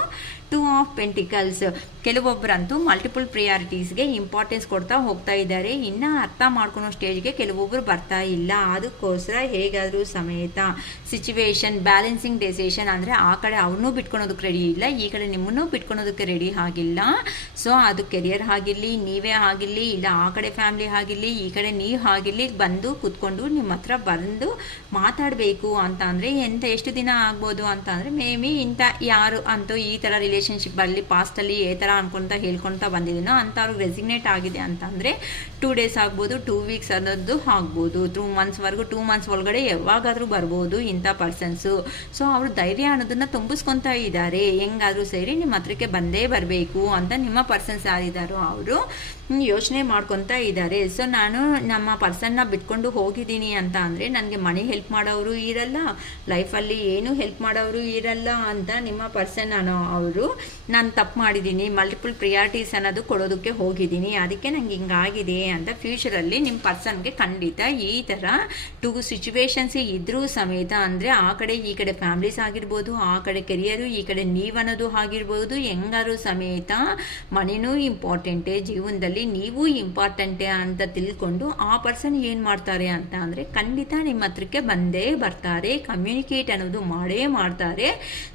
ಟೂ ಆಫ್ ಪೆಂಟಿಕಲ್ಸ್. ಕೆಲವೊಬ್ಬರಂತೂ ಮಲ್ಟಿಪಲ್ ಪ್ರಿಯಾರಿಟೀಸ್ಗೆ ಇಂಪಾರ್ಟೆನ್ಸ್ ಕೊಡ್ತಾ ಹೋಗ್ತಾ ಇದ್ದಾರೆ. ಇನ್ನೂ ಅರ್ಥ ಮಾಡ್ಕೊಳೋ ಸ್ಟೇಜ್ಗೆ ಕೆಲವೊಬ್ಬರು ಬರ್ತಾ ಇಲ್ಲ. ಅದಕ್ಕೋಸ್ಕರ ಹೇಗಾದರೂ ಸಮೇತ ಸಿಚುವೇಶನ್ ಬ್ಯಾಲೆನ್ಸಿಂಗ್ ಡೆಸಿಷನ್ ಅಂದರೆ ಆ ಕಡೆ ಅವ್ರನ್ನೂ ಬಿಟ್ಕೊಳೋದಕ್ಕೆ ರೆಡಿ ಇಲ್ಲ, ಈ ಕಡೆ ನಿಮ್ಮನ್ನೂ ಬಿಟ್ಕೊಳೋದಕ್ಕೆ ರೆಡಿ ಆಗಿಲ್ಲ. ಸೊ ಅದು ಕೆರಿಯರ್ ಆಗಿರಲಿ, ನೀವೇ ಆಗಿರಲಿ, ಇಲ್ಲ ಆ ಕಡೆ ಫ್ಯಾಮ್ಲಿ ಆಗಿರಲಿ, ಈ ಕಡೆ ನೀವು ಆಗಿರಲಿ, ಬಂದು ಕೂತ್ಕೊಂಡು ನಿಮ್ಮ ಹತ್ರ ಬಂದು ಮಾತಾಡಬೇಕು ಅಂತ ಅಂದರೆ ಎಷ್ಟು ದಿನ ಆಗ್ಬೋದು ಅಂತ ಅಂದರೆ ಮೇ ಬಿ ಇಂಥ ಯಾರು ಅಂತೂ ಈ ಥರ ರಿಲೇಷನ್ಶಿಪ್ಪಲ್ಲಿ ಪಾಸ್ಟಲ್ಲಿ ಏ ಥರ ಅನ್ಕೊತಾ ಹೇಳ್ಕೊತಾ ಬಂದಿದ್ದೀನೋ ಅಂಥವ್ರಿಗೆ ರೆಸಿಗ್ನೇಟ್ ಆಗಿದೆ ಅಂತಂದರೆ 2 days ಆಗ್ಬೋದು, 2 weeks ಅನ್ನೋದು ಆಗ್ಬೋದು, 2 monthsವರೆಗೂ, 2 months ಒಳಗಡೆ ಯಾವಾಗಾದರೂ ಬರ್ಬೋದು ಇಂಥ ಪರ್ಸನ್ಸು. ಸೊ ಅವರು ಧೈರ್ಯ ಅನ್ನೋದನ್ನು ತುಂಬಿಸ್ಕೊತಾ ಇದ್ದಾರೆ. ಹೆಂಗಾದರೂ ಸೇರಿ ನಿಮ್ಮ ಹತ್ರಕ್ಕೆ ಬಂದೇ ಬರಬೇಕು ಅಂತ ನಿಮ್ಮ ಪರ್ಸನ್ಸ್ ಯಾರಿದ್ದಾರೋ ಅವರು ಯೋಚನೆ ಮಾಡ್ಕೊತಾ ಇದ್ದಾರೆ. ಸೊ ನಾನು ನಮ್ಮ ಪರ್ಸನ್ನ ಬಿಟ್ಕೊಂಡು ಹೋಗಿದ್ದೀನಿ ಅಂತ ಅಂದರೆ ನನಗೆ ಮನಿ ಹೆಲ್ಪ್ ಮಾಡೋರು ಇರಲ್ಲ, ಲೈಫಲ್ಲಿ ಏನೂ ಹೆಲ್ಪ್ ಮಾಡೋರು ಇರಲ್ಲ ಅಂತ ನಿಮ್ಮ ಪರ್ಸನ್ ಅನ್ನೋ ಅವರು ನಾನು ತಪ್ಪು ಮಾಡಿದ್ದೀನಿ, ಮಲ್ಟಿಪಲ್ ಪ್ರಿಯಾರಿಟೀಸ್ ಅನ್ನೋದು ಕೊಡೋದಕ್ಕೆ ಹೋಗಿದ್ದೀನಿ, ಅದಕ್ಕೆ ನಂಗೆ ಹಿಂಗಾಗಿದೆ ಅಂತ ಫ್ಯೂಚರಲ್ಲಿ ನಿಮ್ಮ ಪರ್ಸನ್ಗೆ ಖಂಡಿತ ಈ ಥರ 2 ಸಿಚುವೇಶನ್ಸ್ ಇದ್ರೂ ಸಮೇತ ಅಂದರೆ ಆ ಕಡೆ ಈ ಕಡೆ ಫ್ಯಾಮ್ಲೀಸ್ ಆಗಿರ್ಬೋದು, ಆ ಕಡೆ ಕೆರಿಯರು, ಈ ಕಡೆ ನೀವನ್ನೋದು ಆಗಿರ್ಬೋದು, ಹೆಂಗಾರು ಸಮೇತ ಮನಿನೂ ಇಂಪಾರ್ಟೆಂಟೇ, ಜೀವನದಲ್ಲಿ ನೀವು ಇಂಪಾರ್ಟೆಂಟೇ ಅಂತ ತಿಳ್ಕೊಂಡು ಆ ಪರ್ಸನ್ ಏನು ಮಾಡ್ತಾರೆ ಅಂತ ಅಂದರೆ ಖಂಡಿತ ನಿಮ್ಮ ಹತ್ರಕ್ಕೆ ಬಂದೇ ಬರ್ತಾರೆ, ಕಮ್ಯುನಿಕೇಟ್ ಅನ್ನೋದು ಮಾಡೇ ಮಾಡ್ತಾರೆ.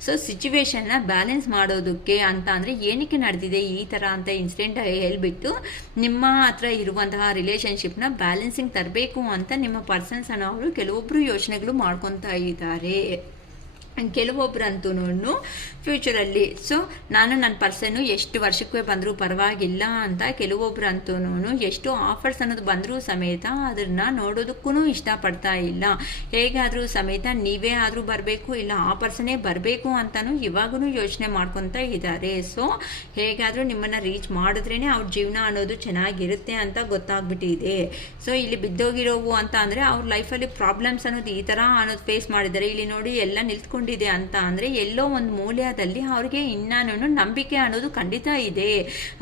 ಸೊ ಸಿಚುವೇಶನ್ನ ಬ್ಯಾಲೆನ್ಸ್ ಮಾಡೋದಕ್ಕೆ ಅಂತ ಅಂದರೆ ಏನಕ್ಕೆ ನಡೆದಿದೆ ಈ ಥರ ಅಂತ ಇನ್ಸಿಡೆಂಟ್ ಹೇಳ್ಬಿಟ್ಟು ನಿಮ್ಮ ಹತ್ರ ಇರುವಂತಹ ರಿಲೇಷನ್ಶಿಪ್ನ ಬ್ಯಾಲೆನ್ಸಿಂಗ್ ತರಬೇಕು ಅಂತ ನಿಮ್ಮ ಪರ್ಸನ್ಸ್ ಅನ್ನೋರು ಕೆಲವೊಬ್ಬರು ಯೋಚನೆಗಳು ಮಾಡ್ಕೊತಾ ಇದ್ದಾರೆ. ಕೆಲವೊಬ್ಬರಂತೂ ಫ್ಯೂಚರಲ್ಲಿ ಸೊ ನಾನು ನನ್ನ ಪರ್ಸನ್ನು ಎಷ್ಟು ವರ್ಷಕ್ಕೆ ಬಂದರೂ ಪರವಾಗಿಲ್ಲ ಅಂತ, ಕೆಲವೊಬ್ಬರಂತೂ ಎಷ್ಟು ಆಫರ್ಸ್ ಅನ್ನೋದು ಬಂದರೂ ಸಮೇತ ಅದನ್ನು ನೋಡೋದಕ್ಕೂ ಇಷ್ಟಪಡ್ತಾ ಇಲ್ಲ. ಹೇಗಾದರೂ ಸಮೇತ ನೀವೇ ಆದರೂ ಬರಬೇಕು, ಇಲ್ಲ ಆ ಪರ್ಸನ್ನೇ ಬರಬೇಕು ಅಂತಲೂ ಇವಾಗೂ ಯೋಚನೆ ಮಾಡ್ಕೊತಾ ಇದ್ದಾರೆ. ಸೊ ಹೇಗಾದರೂ ನಿಮ್ಮನ್ನು ರೀಚ್ ಮಾಡಿದ್ರೇ ಅವ್ರ ಜೀವನ ಅನ್ನೋದು ಚೆನ್ನಾಗಿರುತ್ತೆ ಅಂತ ಗೊತ್ತಾಗ್ಬಿಟ್ಟಿದೆ. ಸೊ ಇಲ್ಲಿ ಬಿದ್ದೋಗಿರೋವು ಅಂತ ಅಂದರೆ ಅವ್ರ ಲೈಫಲ್ಲಿ ಪ್ರಾಬ್ಲಮ್ಸ್ ಅನ್ನೋದು ಈ ಥರ ಅನ್ನೋದು ಫೇಸ್ ಮಾಡಿದ್ದಾರೆ. ಇಲ್ಲಿ ನೋಡಿ ಎಲ್ಲ ನಿಲ್ತ್ಕೊಂಡು ಇದೆ ಅಂತ ಅಂದರೆ ಎಲ್ಲೋ ಒಂದು ಮೂಲ್ಯದಲ್ಲಿ ಅವ್ರಿಗೆ ಇನ್ನೂ ನಂಬಿಕೆ ಅನ್ನೋದು ಖಂಡಿತ ಇದೆ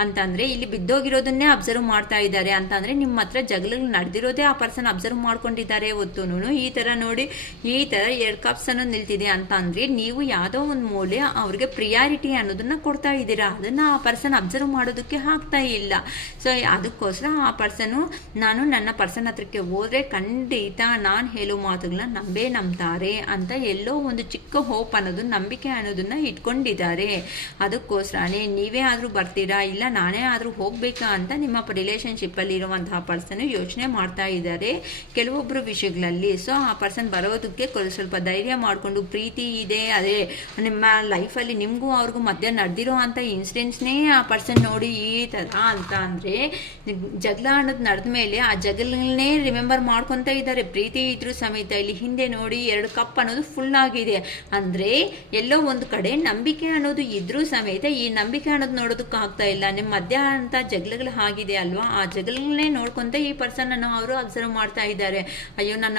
ಅಂತಂದರೆ ಇಲ್ಲಿ ಬಿದ್ದೋಗಿರೋದನ್ನೇ ಅಬ್ಸರ್ವ್ ಮಾಡ್ತಾ ಇದ್ದಾರೆ ಅಂತಂದರೆ ನಿಮ್ಮ ಹತ್ರ ಜಗಳಗಳು ನಡೆದಿರೋದೇ ಆ ಪರ್ಸನ್ ಅಬ್ಸರ್ವ್ ಮಾಡ್ಕೊಂಡಿದ್ದಾರೆ. ಹೊತ್ತುನು ಈ ಥರ ನೋಡಿ ಈ ಥರ 2 ಕಪ್ಸ್ ಅನ್ನೋದು ನಿಲ್ತಿದೆ ಅಂತ ಅಂದರೆ ನೀವು ಯಾವುದೋ ಒಂದು ಮೂಲ್ಯ ಅವ್ರಿಗೆ ಪ್ರಿಯಾರಿಟಿ ಅನ್ನೋದನ್ನ ಕೊಡ್ತಾ ಇದ್ದೀರಾ, ಅದನ್ನು ಆ ಪರ್ಸನ್ ಅಬ್ಸರ್ವ್ ಮಾಡೋದಕ್ಕೆ ಆಗ್ತಾ ಇಲ್ಲ. ಸೊ ಅದಕ್ಕೋಸ್ಕರ ಆ ಪರ್ಸನು ನಾನು ನನ್ನ ಪರ್ಸನ್ ಹತ್ರಕ್ಕೆ ಹೋದರೆ ಖಂಡಿತ ನಾನು ಹೇಳೋ ಮಾತುಗಳನ್ನ ನಂಬ್ತಾರೆ ಅಂತ ಎಲ್ಲೋ ಒಂದು ಚಿಕ್ಕ ಹೋಪ್ ಅನ್ನೋದು ನಂಬಿಕೆ ಅನ್ನೋದನ್ನ ಇಟ್ಕೊಂಡಿದ್ದಾರೆ. ಅದಕ್ಕೋಸ್ಕರನೇ ನೀವೇ ಆದರೂ ಬರ್ತೀರಾ, ಇಲ್ಲ ನಾನೇ ಆದರೂ ಹೋಗ್ಬೇಕಾ ಅಂತ ನಿಮ್ಮ ರಿಲೇಷನ್ಶಿಪ್ಪಲ್ಲಿ ಇರುವಂತಹ ಪರ್ಸನ್ ಯೋಚನೆ ಮಾಡ್ತಾ ಇದ್ದಾರೆ ಕೆಲವೊಬ್ಬರು ವಿಷಯಗಳಲ್ಲಿ. ಸೊ ಆ ಪರ್ಸನ್ ಬರೋದಕ್ಕೆ ಸ್ವಲ್ಪ ಧೈರ್ಯ ಮಾಡಿಕೊಂಡು ಪ್ರೀತಿ ಇದೆ, ಅದೇ ನಿಮ್ಮ ಲೈಫಲ್ಲಿ ನಿಮಗೂ ಅವ್ರಿಗೂ ಮಧ್ಯೆ ನಡೆದಿರೋ ಅಂಥ ಇನ್ಸಿಡೆಂಟ್ಸ್ನೇ ಆ ಪರ್ಸನ್ ನೋಡಿ ಈ ಥರ ಅಂತ ಅಂದರೆ ಜಗಳ ಅನ್ನೋದು ನಡೆದ ಮೇಲೆ ಆ ಜಗಳನ್ನೇ ರಿಮೆಂಬರ್ ಮಾಡ್ಕೊತಾ ಇದ್ದಾರೆ. ಪ್ರೀತಿ ಇದ್ರೂ ಸಮೇತ ಇಲ್ಲಿ ಹಿಂದೆ ನೋಡಿ 2 ಕಪ್ ಅನ್ನೋದು ಫುಲ್ ಆಗಿದೆ ಅಂದರೆ ಎಲ್ಲೋ ಒಂದು ಕಡೆ ನಂಬಿಕೆ ಅನ್ನೋದು ಇದ್ರೂ ಸಮೇತ ಈ ನಂಬಿಕೆ ಅನ್ನೋದು ನೋಡೋದಕ್ಕೆ ಆಗ್ತಾ ಇಲ್ಲ. ನಿಮ್ಮ ಮಧ್ಯ ಅಂತ ಜಗಳಗಳು ಆಗಿದೆ ಅಲ್ವಾ, ಆ ಜಗಳನ್ನೇ ನೋಡ್ಕೊಂತ ಈ ಪರ್ಸನ್ ಅನ್ನು ಅವರು ಅಬ್ಸರ್ವ್ ಮಾಡ್ತಾ ಇದ್ದಾರೆ. ಅಯ್ಯೋ ನನ್ನ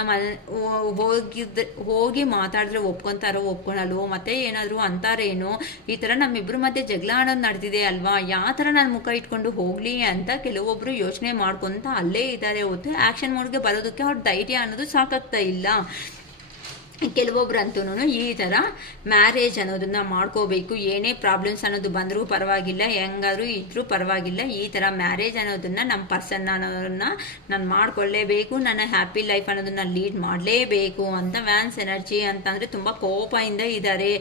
ಹೋಗಿ ಮಾತಾಡಿದ್ರೆ ಒಪ್ಕೊಂತಾರೋ ಒಪ್ಕೊಳಲ್ವೋ, ಮತ್ತೆ ಏನಾದರೂ ಅಂತಾರೇನೋ, ಈ ಥರ ನಮ್ಮಿಬ್ಬರ ಮಧ್ಯೆ ಜಗಳ ಅನ್ನೋದು ನಡೆದಿದೆ ಅಲ್ವಾ, ಯಾವ ಥರ ನಾನು ಮುಖ ಇಟ್ಕೊಂಡು ಹೋಗಲಿ ಅಂತ ಕೆಲವೊಬ್ಬರು ಯೋಚನೆ ಮಾಡ್ಕೊತ ಅಲ್ಲೇ ಇದ್ದಾರೆ ಹೊತ್ತು ಆ್ಯಕ್ಷನ್ ಮೋಡ್ಗೆ ಬರೋದಕ್ಕೆ ಅವ್ರ ಧೈರ್ಯ ಅನ್ನೋದು ಸಾಕಾಗ್ತಾ ಇಲ್ಲ. ಕೆಲವೊಬ್ರಂತೂ ಈ ಥರ ಮ್ಯಾರೇಜ್ ಅನ್ನೋದನ್ನ ಮಾಡ್ಕೋಬೇಕು, ಏನೇ ಪ್ರಾಬ್ಲಮ್ಸ್ ಅನ್ನೋದು ಬಂದರೂ ಪರವಾಗಿಲ್ಲ, ಹೆಂಗಾದರೂ ಇದ್ರೂ ಪರವಾಗಿಲ್ಲ, ಈ ಥರ ಮ್ಯಾರೇಜ್ ಅನ್ನೋದನ್ನು ನಮ್ಮ ಪರ್ಸನ್ ಅನ್ನೋದನ್ನ ನಾನು ಮಾಡ್ಕೊಳ್ಳೇಬೇಕು, ನನ್ನ ಹ್ಯಾಪಿ ಲೈಫ್ ಅನ್ನೋದನ್ನ ಲೀಡ್ ಮಾಡಲೇಬೇಕು ಅಂತ ವ್ಯಾನ್ಸ್ ಎನರ್ಜಿ ಅಂತಂದರೆ ತುಂಬ ಕೋಪದಿಂದ ಇದ್ದಾರೆ.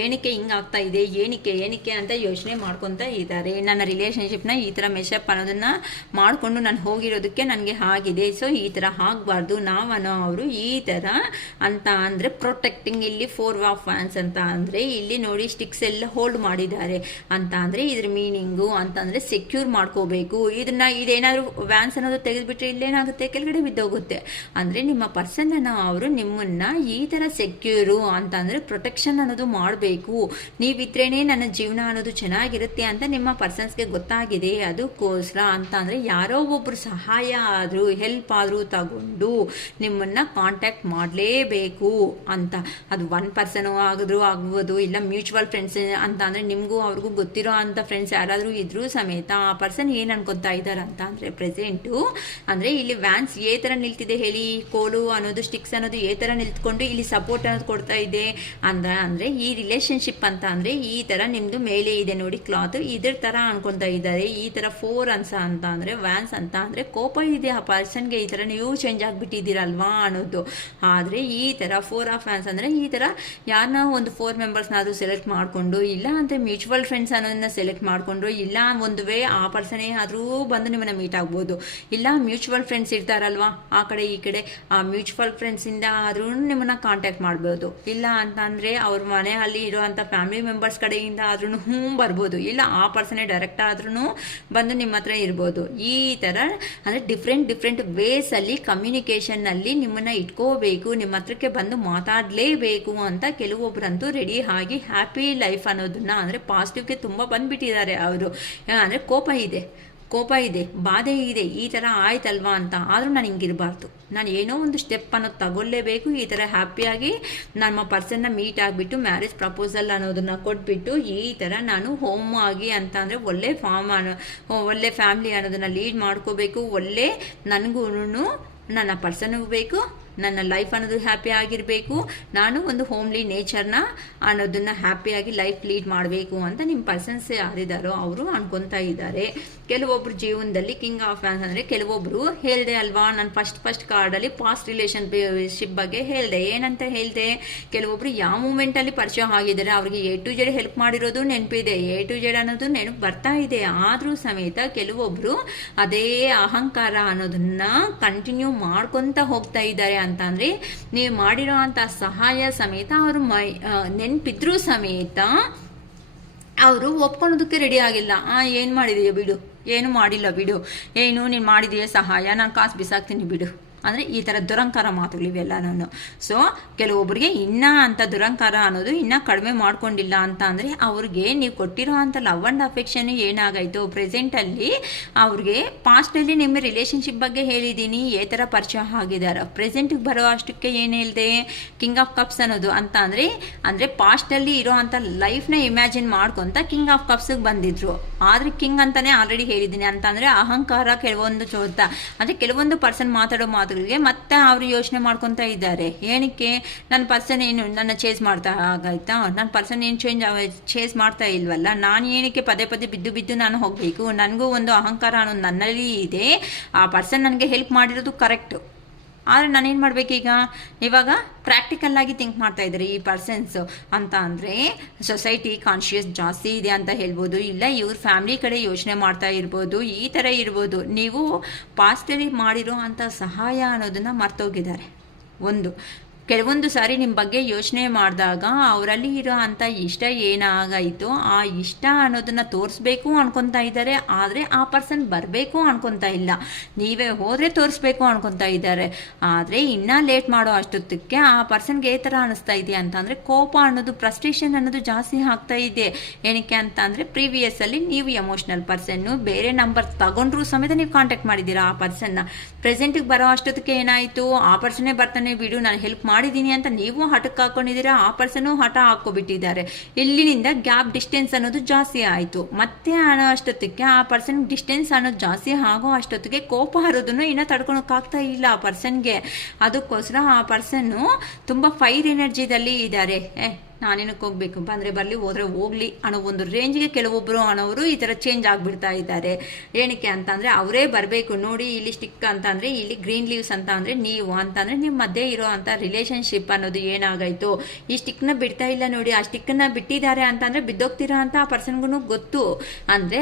ಏನಕ್ಕೆ ಹಿಂಗಾಗ್ತಾ ಇದೆ, ಏನಕ್ಕೆ ಅಂತ ಯೋಚನೆ ಮಾಡ್ಕೊತಾ ಇದ್ದಾರೆ. ನನ್ನ ರಿಲೇಷನ್ಶಿಪ್ನ ಈ ಥರ ಮೆಶಪ್ ಅನ್ನೋದನ್ನು ಮಾಡಿಕೊಂಡು ನಾನು ಹೋಗಿರೋದಕ್ಕೆ ನನಗೆ ಆಗಿದೆ. ಸೊ ಈ ಥರ ಆಗಬಾರ್ದು, ನಾವನ್ನೋ ಅವರು ಈ ಥರ ಅಂತ ಅಂದರೆ ಪ್ರೊಟೆಕ್ಟಿಂಗ್. ಇಲ್ಲಿ 4 ಆಫ್ ವ್ಯಾನ್ಸ್ ಅಂತ ಅಂದರೆ ಇಲ್ಲಿ ನೋಡಿ ಸ್ಟಿಕ್ಸ್ ಎಲ್ಲ ಹೋಲ್ಡ್ ಮಾಡಿದ್ದಾರೆ ಅಂತ ಅಂದರೆ ಇದ್ರ ಮೀನಿಂಗು ಅಂತಂದರೆ ಸೆಕ್ಯೂರ್ ಮಾಡ್ಕೋಬೇಕು. ಇದೇನಾದರೂ ವ್ಯಾನ್ಸ್ ಅನ್ನೋದು ತೆಗೆದುಬಿಟ್ರೆ ಇಲ್ಲೇನಾಗುತ್ತೆ, ಕೆಳಗಡೆ ಬಿದ್ದೋಗುತ್ತೆ. ಅಂದರೆ ನಿಮ್ಮ ಪರ್ಸನ್ನ ಅವರು ನಿಮ್ಮನ್ನ ಈ ಥರ ಸೆಕ್ಯೂರು ಅಂತಂದರೆ ಪ್ರೊಟೆಕ್ಷನ್ ಅನ್ನೋದು ಮಾಡಬೇಕು. ನೀವಿದ್ರೇ ನನ್ನ ಜೀವನ ಅನ್ನೋದು ಚೆನ್ನಾಗಿರುತ್ತೆ ಅಂತ ನಿಮ್ಮ ಪರ್ಸನ್ಸ್ಗೆ ಗೊತ್ತಾಗಿದೆ. ಅದಕ್ಕೋಸ್ಕರ ಅಂತ ಅಂದರೆ ಯಾರೋ ಒಬ್ಬರು ಸಹಾಯ ಆದರೂ ಹೆಲ್ಪ್ ಆದರೂ ತಗೊಂಡು ನಿಮ್ಮನ್ನ ಕಾಂಟ್ಯಾಕ್ಟ್ ಮಾಡಲೇಬೇಕು ಅಂತ. ಅದು 1 ಪರ್ಸನ್ ಆಗ್ಬೋದು, ಇಲ್ಲ ಮ್ಯೂಚುವಲ್ ಫ್ರೆಂಡ್ಸ್ ಅಂತ ಅಂದರೆ ನಿಮಗೂ ಅವ್ರಿಗೂ ಗೊತ್ತಿರೋ ಅಂಥ ಫ್ರೆಂಡ್ಸ್ ಯಾರಾದರೂ ಇದ್ರೂ ಸಮೇತ ಆ ಪರ್ಸನ್ ಏನು ಅನ್ಕೊತಾ ಇದ್ದಾರೆ ಅಂತ ಅಂದರೆ ಪ್ರೆಸೆಂಟು ಅಂದರೆ ಇಲ್ಲಿ ವ್ಯಾನ್ಸ್ ಏ ಥರ ನಿಲ್ತಿದೆ ಹೇಳಿ, ಕೋಲು ಅನ್ನೋದು ಸ್ಟಿಕ್ಸ್ ಅನ್ನೋದು ಏ ಥರ ನಿಲ್ತ್ಕೊಂಡು ಇಲ್ಲಿ ಸಪೋರ್ಟ್ ಅನ್ನೋದು ಕೊಡ್ತಾ ಇದೆ ಅಂದರೆ ಈ ರಿಲೇಷನ್ಶಿಪ್ ಅಂತ ಅಂದರೆ ಈ ಥರ ನಿಮ್ಮದು ಮೇಲೆ ಇದೆ ನೋಡಿ ಕ್ಲಾತ್, ಇದ್ರ ಥರ ಅನ್ಕೊತಾ ಇದ್ದಾರೆ. ಈ ಥರ 4 ಅಂತ ಅಂದರೆ ವ್ಯಾನ್ಸ್ ಅಂತ ಅಂದರೆ ಕೋಪ ಇದೆ ಆ ಪರ್ಸನ್ಗೆ, ಈ ಥರ ನೀವು ಚೇಂಜ್ ಆಗಿಬಿಟ್ಟಿದ್ದೀರಲ್ವಾ ಅನ್ನೋದು. ಆದರೆ ಈ ಥರ 4 ಆಫ್ ವ್ಯಾನ್ಸ್ ಅಂದರೆ ಈ ಥರ ಯಾರನ್ನ ಒಂದು 4 ಮೆಂಬರ್ಸ್ನಾದರೂ ಸೆಲೆಕ್ಟ್ ಮಾಡಿಕೊಂಡು, ಇಲ್ಲ ಅಂದರೆ ಮ್ಯೂಚುವಲ್ ಫ್ರೆಂಡ್ಸ್ ಅನ್ನೋದನ್ನ ಸೆಲೆಕ್ಟ್ ಮಾಡಿಕೊಂಡು, ಇಲ್ಲ ಒಂದು ವೇ ಆ ಪರ್ಸನೇ ಆದರೂ ಬಂದು ನಿಮ್ಮನ್ನು ಮೀಟ್ ಆಗ್ಬೋದು. ಇಲ್ಲ ಮ್ಯೂಚುವಲ್ ಫ್ರೆಂಡ್ಸ್ ಇರ್ತಾರಲ್ವಾ ಆ ಕಡೆ ಈ ಕಡೆ, ಆ ಮ್ಯೂಚುವಲ್ ಫ್ರೆಂಡ್ಸಿಂದ ಆದ್ರೂ ನಿಮ್ಮನ್ನು ಕಾಂಟ್ಯಾಕ್ಟ್ ಮಾಡ್ಬೋದು. ಇಲ್ಲ ಅಂತ ಅಂದರೆ ಅವ್ರ ಮನೆಯಲ್ಲಿ ಇರೋವಂಥ ಫ್ಯಾಮಿಲಿ ಮೆಂಬರ್ಸ್ ಕಡೆಯಿಂದ ಆದ್ರೂ ಬರ್ಬೋದು. ಇಲ್ಲ ಆ ಪರ್ಸನೇ ಡೈರೆಕ್ಟ್ ಆದ್ರೂ ಬಂದು ನಿಮ್ಮ ಹತ್ರ ಇರ್ಬೋದು. ಈ ಥರ ಅಂದರೆ ಡಿಫ್ರೆಂಟ್ ವೇಸಲ್ಲಿ ಕಮ್ಯುನಿಕೇಷನ್ನಲ್ಲಿ ನಿಮ್ಮನ್ನು ಇಟ್ಕೋಬೇಕು, ನಿಮ್ಮ ಹತ್ರಕ್ಕೆ ಬಂದು ಮಾತಾಡಲೇಬೇಕು ಅಂತ ಕೆಲವೊಬ್ಬರಂತೂ ರೆಡಿ ಆಗಿ ಹ್ಯಾಪಿ ಲೈಫ್ ಅನ್ನೋದನ್ನ ಅಂದರೆ ಪಾಸಿಟಿವ್ಗೆ ತುಂಬ ಬಂದುಬಿಟ್ಟಿದ್ದಾರೆ ಅವರು. ಅಂದರೆ ಕೋಪ ಇದೆ, ಬಾಧೆ ಇದೆ, ಈ ಥರ ಆಯ್ತಲ್ವಾ ಅಂತ. ಆದರೂ ನಾನು ಹಿಂಗಿರಬಾರ್ದು, ನಾನು ಏನೋ ಒಂದು ಸ್ಟೆಪ್ ಅನ್ನೋದು ತಗೊಳ್ಳೇಬೇಕು. ಈ ಥರ ಹ್ಯಾಪಿಯಾಗಿ ನಮ್ಮ ಪರ್ಸನ್ನ ಮೀಟ್ ಆಗಿಬಿಟ್ಟು ಮ್ಯಾರೇಜ್ ಪ್ರಪೋಸಲ್ ಅನ್ನೋದನ್ನು ಕೊಟ್ಬಿಟ್ಟು ಈ ಥರ ನಾನು ಹೋಮ್ ಆಗಿ ಅಂತ ಅಂದರೆ ಒಳ್ಳೆ ಫ್ಯಾಮಿಲಿ ಅನ್ನೋದನ್ನು ಲೀಡ್ ಮಾಡ್ಕೋಬೇಕು. ಒಳ್ಳೆ ನನಗೂ ನನ್ನ ಪರ್ಸನ್ಗೂ ಬೇಕು, ನನ್ನ ಲೈಫ್ ಅನ್ನೋದು ಹ್ಯಾಪಿ ಆಗಿರಬೇಕು, ನಾನು ಒಂದು ಹೋಮ್ಲಿ ನೇಚರ್ನ ಅನ್ನೋದನ್ನು ಹ್ಯಾಪಿಯಾಗಿ ಲೈಫ್ ಲೀಡ್ ಮಾಡಬೇಕು ಅಂತ ನಿಮ್ಮ ಪರ್ಸನ್ಸ್ ಯಾರಿದ್ದಾರೋ ಅವರು ಅನ್ಕೊತಾ ಇದ್ದಾರೆ. ಕೆಲವೊಬ್ರು ಜೀವನದಲ್ಲಿ ಕಿಂಗ್ ಆಫ್ ವ್ಯಾನ್ಸ್ ಅಂದರೆ ಕೆಲವೊಬ್ರು ಹೇಳಿದೆ ಅಲ್ವಾ, ನಾನು ಫಸ್ಟ್ ಕಾರ್ಡಲ್ಲಿ ಪಾಸ್ಟ್ ರಿಲೇಷನ್ಶಿಪ್ ಬಗ್ಗೆ ಹೇಳಿದೆ. ಏನಂತ ಹೇಳಿದೆ, ಕೆಲವೊಬ್ರು ಯಾವ ಮೂಮೆಂಟಲ್ಲಿ ಪರಿಚಯ ಆಗಿದ್ದಾರೆ, ಅವ್ರಿಗೆ A to Z ಹೆಲ್ಪ್ ಮಾಡಿರೋದು ನೆನಪಿದೆ, A to Z ಅನ್ನೋದು ನೆನಪು ಬರ್ತಾ ಇದೆ. ಆದರೂ ಸಮೇತ ಕೆಲವೊಬ್ರು ಅದೇ ಅಹಂಕಾರ ಅನ್ನೋದನ್ನ ಕಂಟಿನ್ಯೂ ಮಾಡ್ಕೊತ ಹೋಗ್ತಾ ಇದ್ದಾರೆ. ಅಂತ ಅಂದರೆ ನೀವು ಮಾಡಿರೋ ಅಂಥ ಸಹಾಯ ಸಮೇತ ಅವರು ನೆನಪಿದ್ರೂ ಸಮೇತ ಅವರು ಒಪ್ಕೊಳೋದಕ್ಕೆ ರೆಡಿ ಆಗಿಲ್ಲ. ಏನು ಮಾಡಿದೀಯ ಬಿಡು, ಏನು ಮಾಡಿಲ್ಲ ಬಿಡು, ಏನು ನೀನು ಮಾಡಿದೀಯ ಸಹಾಯ, ನಾನು ಕಾಸು ಬಿಸಾಕ್ತೀನಿ ಬಿಡು ಅಂದರೆ ಈ ಥರ ದುರಂಕಾರ ಮಾತುಗಳಿವೆಲ್ಲನೂ. ಸೊ ಕೆಲವೊಬ್ಬರಿಗೆ ಇನ್ನೂ ಅಂಥ ದುರಂಕಾರ ಅನ್ನೋದು ಇನ್ನೂ ಕಡಿಮೆ ಮಾಡ್ಕೊಂಡಿಲ್ಲ ಅಂತ ಅಂದರೆ ಅವ್ರಿಗೆ ನೀವು ಕೊಟ್ಟಿರೋ ಅಂಥ ಲವ್ ಆ್ಯಂಡ್ ಅಫೆಕ್ಷನ್ ಏನಾಗಾಯಿತು ಪ್ರೆಸೆಂಟಲ್ಲಿ ಅವ್ರಿಗೆ ಪಾಸ್ಟಲ್ಲಿ ನಿಮ್ಮ ರಿಲೇಷನ್ಶಿಪ್ ಬಗ್ಗೆ ಹೇಳಿದ್ದೀನಿ, ಏ ಥರ ಪರಿಚಯ ಆಗಿದ್ದಾರೆ. ಪ್ರೆಸೆಂಟಿಗೆ ಬರೋ ಅಷ್ಟಕ್ಕೆ ಏನು ಹೇಳಿದೆ, ಕಿಂಗ್ ಆಫ್ ಕಪ್ಸ್ ಅನ್ನೋದು ಅಂತ ಅಂದರೆ ಪಾಸ್ಟಲ್ಲಿ ಇರೋ ಅಂಥ ಲೈಫ್ನ ಇಮ್ಯಾಜಿನ್ ಮಾಡ್ಕೊತ ಕಿಂಗ್ ಆಫ್ ಕಪ್ಸಿಗೆ ಬಂದಿದ್ರು. ಆದರೆ ಕಿಂಗ್ ಅಂತಲೇ ಆಲ್ರೆಡಿ ಹೇಳಿದ್ದೀನಿ ಅಂತ ಅಂದರೆ ಅಹಂಕಾರ ಕೆಲವೊಂದು ಚೋತ ಅಂದರೆ ಕೆಲವೊಂದು ಪರ್ಸನ್ ಮಾತಾಡೋ ಮತ್ತೆ ಅವರು ಯೋಚನೆ ಮಾಡ್ಕೊತಾ ಇದ್ದಾರೆ. ಏನಕ್ಕೆ ನನ್ನ ಪರ್ಸನ್ ಏನು ನನ್ನ ಚೇಸ್ ಮಾಡ್ತಾ ಆಗಾಯ್ತಾ, ನನ್ನ ಪರ್ಸನ್ ಏನು ಚೇಸ್ ಮಾಡ್ತಾ ಇಲ್ವಲ್ಲ, ನಾನು ಏನಕ್ಕೆ ಪದೇ ಬಿದ್ದು ನಾನು ಹೋಗಬೇಕು, ನನಗೂ ಒಂದು ಅಹಂಕಾರ ಅನ್ನೋದು ನನ್ನಲ್ಲಿ ಇದೆ. ಆ ಪರ್ಸನ್ ನನಗೆ ಹೆಲ್ಪ್ ಮಾಡಿರೋದು ಕರೆಕ್ಟು, ಆದರೆ ನಾನೇನು ಮಾಡಬೇಕೀಗ, ಇವಾಗ ಪ್ರಾಕ್ಟಿಕಲ್ಲಾಗಿ ಥಿಂಕ್ ಮಾಡ್ತಾ ಇದ್ದಾರೆ ಈ ಪರ್ಸನ್ಸು ಅಂತ ಅಂದರೆ ಸೊಸೈಟಿ ಕಾನ್ಷಿಯಸ್ ಜಾಸ್ತಿ ಇದೆ ಅಂತ ಹೇಳ್ಬೋದು. ಇಲ್ಲ ಇವ್ರ ಫ್ಯಾಮಿಲಿ ಕಡೆ ಯೋಚನೆ ಮಾಡ್ತಾ ಇರ್ಬೋದು, ಈ ಥರ ಇರ್ಬೋದು. ನೀವು ಪಾಸ್ಟಲ್ಲಿ ಮಾಡಿರೋ ಅಂಥ ಸಹಾಯ ಅನ್ನೋದನ್ನು ಮರ್ತೋಗಿದ್ದಾರೆ. ಕೆಲವೊಂದು ಸಾರಿ ನಿಮ್ಮ ಬಗ್ಗೆ ಯೋಚನೆ ಮಾಡಿದಾಗ ಅವರಲ್ಲಿ ಇರೋ ಅಂಥ ಇಷ್ಟ ಏನಾಗಾಯಿತು, ಆ ಇಷ್ಟ ಅನ್ನೋದನ್ನು ತೋರಿಸ್ಬೇಕು ಅನ್ಕೊತಾ ಇದ್ದಾರೆ. ಆದರೆ ಆ ಪರ್ಸನ್ ಬರಬೇಕು ಅನ್ಕೊತಾ ಇಲ್ಲ, ನೀವೇ ಹೋದರೆ ತೋರಿಸ್ಬೇಕು ಅನ್ಕೊತಾ ಇದ್ದಾರೆ. ಆದರೆ ಇನ್ನೂ ಲೇಟ್ ಮಾಡೋ ಅಷ್ಟೊತ್ತಕ್ಕೆ ಆ ಪರ್ಸನ್ಗೆ ಈ ಥರ ಅನ್ನಿಸ್ತಾ ಇದೆ ಅಂತ ಅಂದರೆ ಕೋಪ ಅನ್ನೋದು, ಫ್ರಸ್ಟ್ರೇಷನ್ ಅನ್ನೋದು ಜಾಸ್ತಿ ಆಗ್ತಾ ಇದೆ. ಏನಕ್ಕೆ ಅಂತ ಅಂದರೆ ಪ್ರೀವಿಯಸ್ಸಲ್ಲಿ ನೀವು ಎಮೋಷ್ನಲ್ ಪರ್ಸನ್ನು ಬೇರೆ ನಂಬರ್ ತಗೊಂಡ್ರೂ ಸಮೇತ ನೀವು ಕಾಂಟ್ಯಾಕ್ಟ್ ಮಾಡಿದ್ದೀರಾ ಆ ಪರ್ಸನ್ನ. ಪ್ರೆಸೆಂಟಿಗೆ ಬರೋ ಅಷ್ಟೊತ್ತಿಗೆ ಏನಾಯಿತು, ಆ ಪರ್ಸನ್ನೇ ಬರ್ತಾನೆ ಬಿಡು ನಾನು ಹೆಲ್ಪ್ ಮಾಡಿದ್ದೀನಿ ಅಂತ ನೀವು ಹಠಕ್ಕೆ ಹಾಕೊಂಡಿದ್ದೀರಾ, ಆ ಪರ್ಸನ್ನು ಹಠ ಹಾಕ್ಕೊಬಿಟ್ಟಿದ್ದಾರೆ. ಇಲ್ಲಿನಿಂದ ಗ್ಯಾಪ್ ಡಿಸ್ಟೆನ್ಸ್ ಅನ್ನೋದು ಜಾಸ್ತಿ ಆಯಿತು. ಮತ್ತೆ ಅನ್ನೋ ಅಷ್ಟೊತ್ತಿಗೆ ಆ ಪರ್ಸನ್ ಡಿಸ್ಟೆನ್ಸ್ ಅನ್ನೋದು ಜಾಸ್ತಿ ಆಗೋ ಅಷ್ಟೊತ್ತಿಗೆ ಕೋಪ ಹರೋದನ್ನು ಇನ್ನೂ ತಡ್ಕೊಳಕ್ಕಾಗ್ತಾ ಇಲ್ಲ ಆ ಪರ್ಸನ್ಗೆ. ಅದಕ್ಕೋಸ್ಕರ ಆ ಪರ್ಸನ್ನು ತುಂಬ ಫೈರ್ ಎನರ್ಜಿದಲ್ಲಿ ಇದ್ದಾರೆ. ನಾನೇನಕ್ಕೆ ಹೋಗ್ಬೇಕು, ಬಂದರೆ ಬರಲಿ ಹೋದರೆ ಹೋಗಲಿ ಅನ್ನೋ ಒಂದು ರೇಂಜ್ಗೆ ಕೆಲವೊಬ್ಬರು ಅನ್ನೋರು ಈ ಥರ ಚೇಂಜ್ ಆಗಿಬಿಡ್ತಾ ಇದ್ದಾರೆ. ಏನಕ್ಕೆ ಅಂತಂದರೆ ಅವರೇ ಬರಬೇಕು. ನೋಡಿ ಇಲ್ಲಿ ಸ್ಟಿಕ್ ಅಂತಂದರೆ, ಇಲ್ಲಿ ಗ್ರೀನ್ ಲೀವ್ಸ್ ಅಂತ ಅಂದರೆ ನೀವು ಅಂತಂದರೆ ನಿಮ್ಮ ಮಧ್ಯೆ ಇರೋ ಅಂಥ ರಿಲೇಷನ್ಶಿಪ್ ಅನ್ನೋದು ಏನಾಗಾಯಿತು, ಈ ಸ್ಟಿಕ್ನ ಬಿಡ್ತಾ ಇಲ್ಲ ನೋಡಿ, ಆ ಸ್ಟಿಕ್ಕನ್ನು ಬಿಟ್ಟಿದ್ದಾರೆ ಅಂತಂದರೆ ಬಿದ್ದೋಗ್ತೀರಾ ಅಂತ ಆ ಪರ್ಸನ್ಗೂ ಗೊತ್ತು. ಅಂದರೆ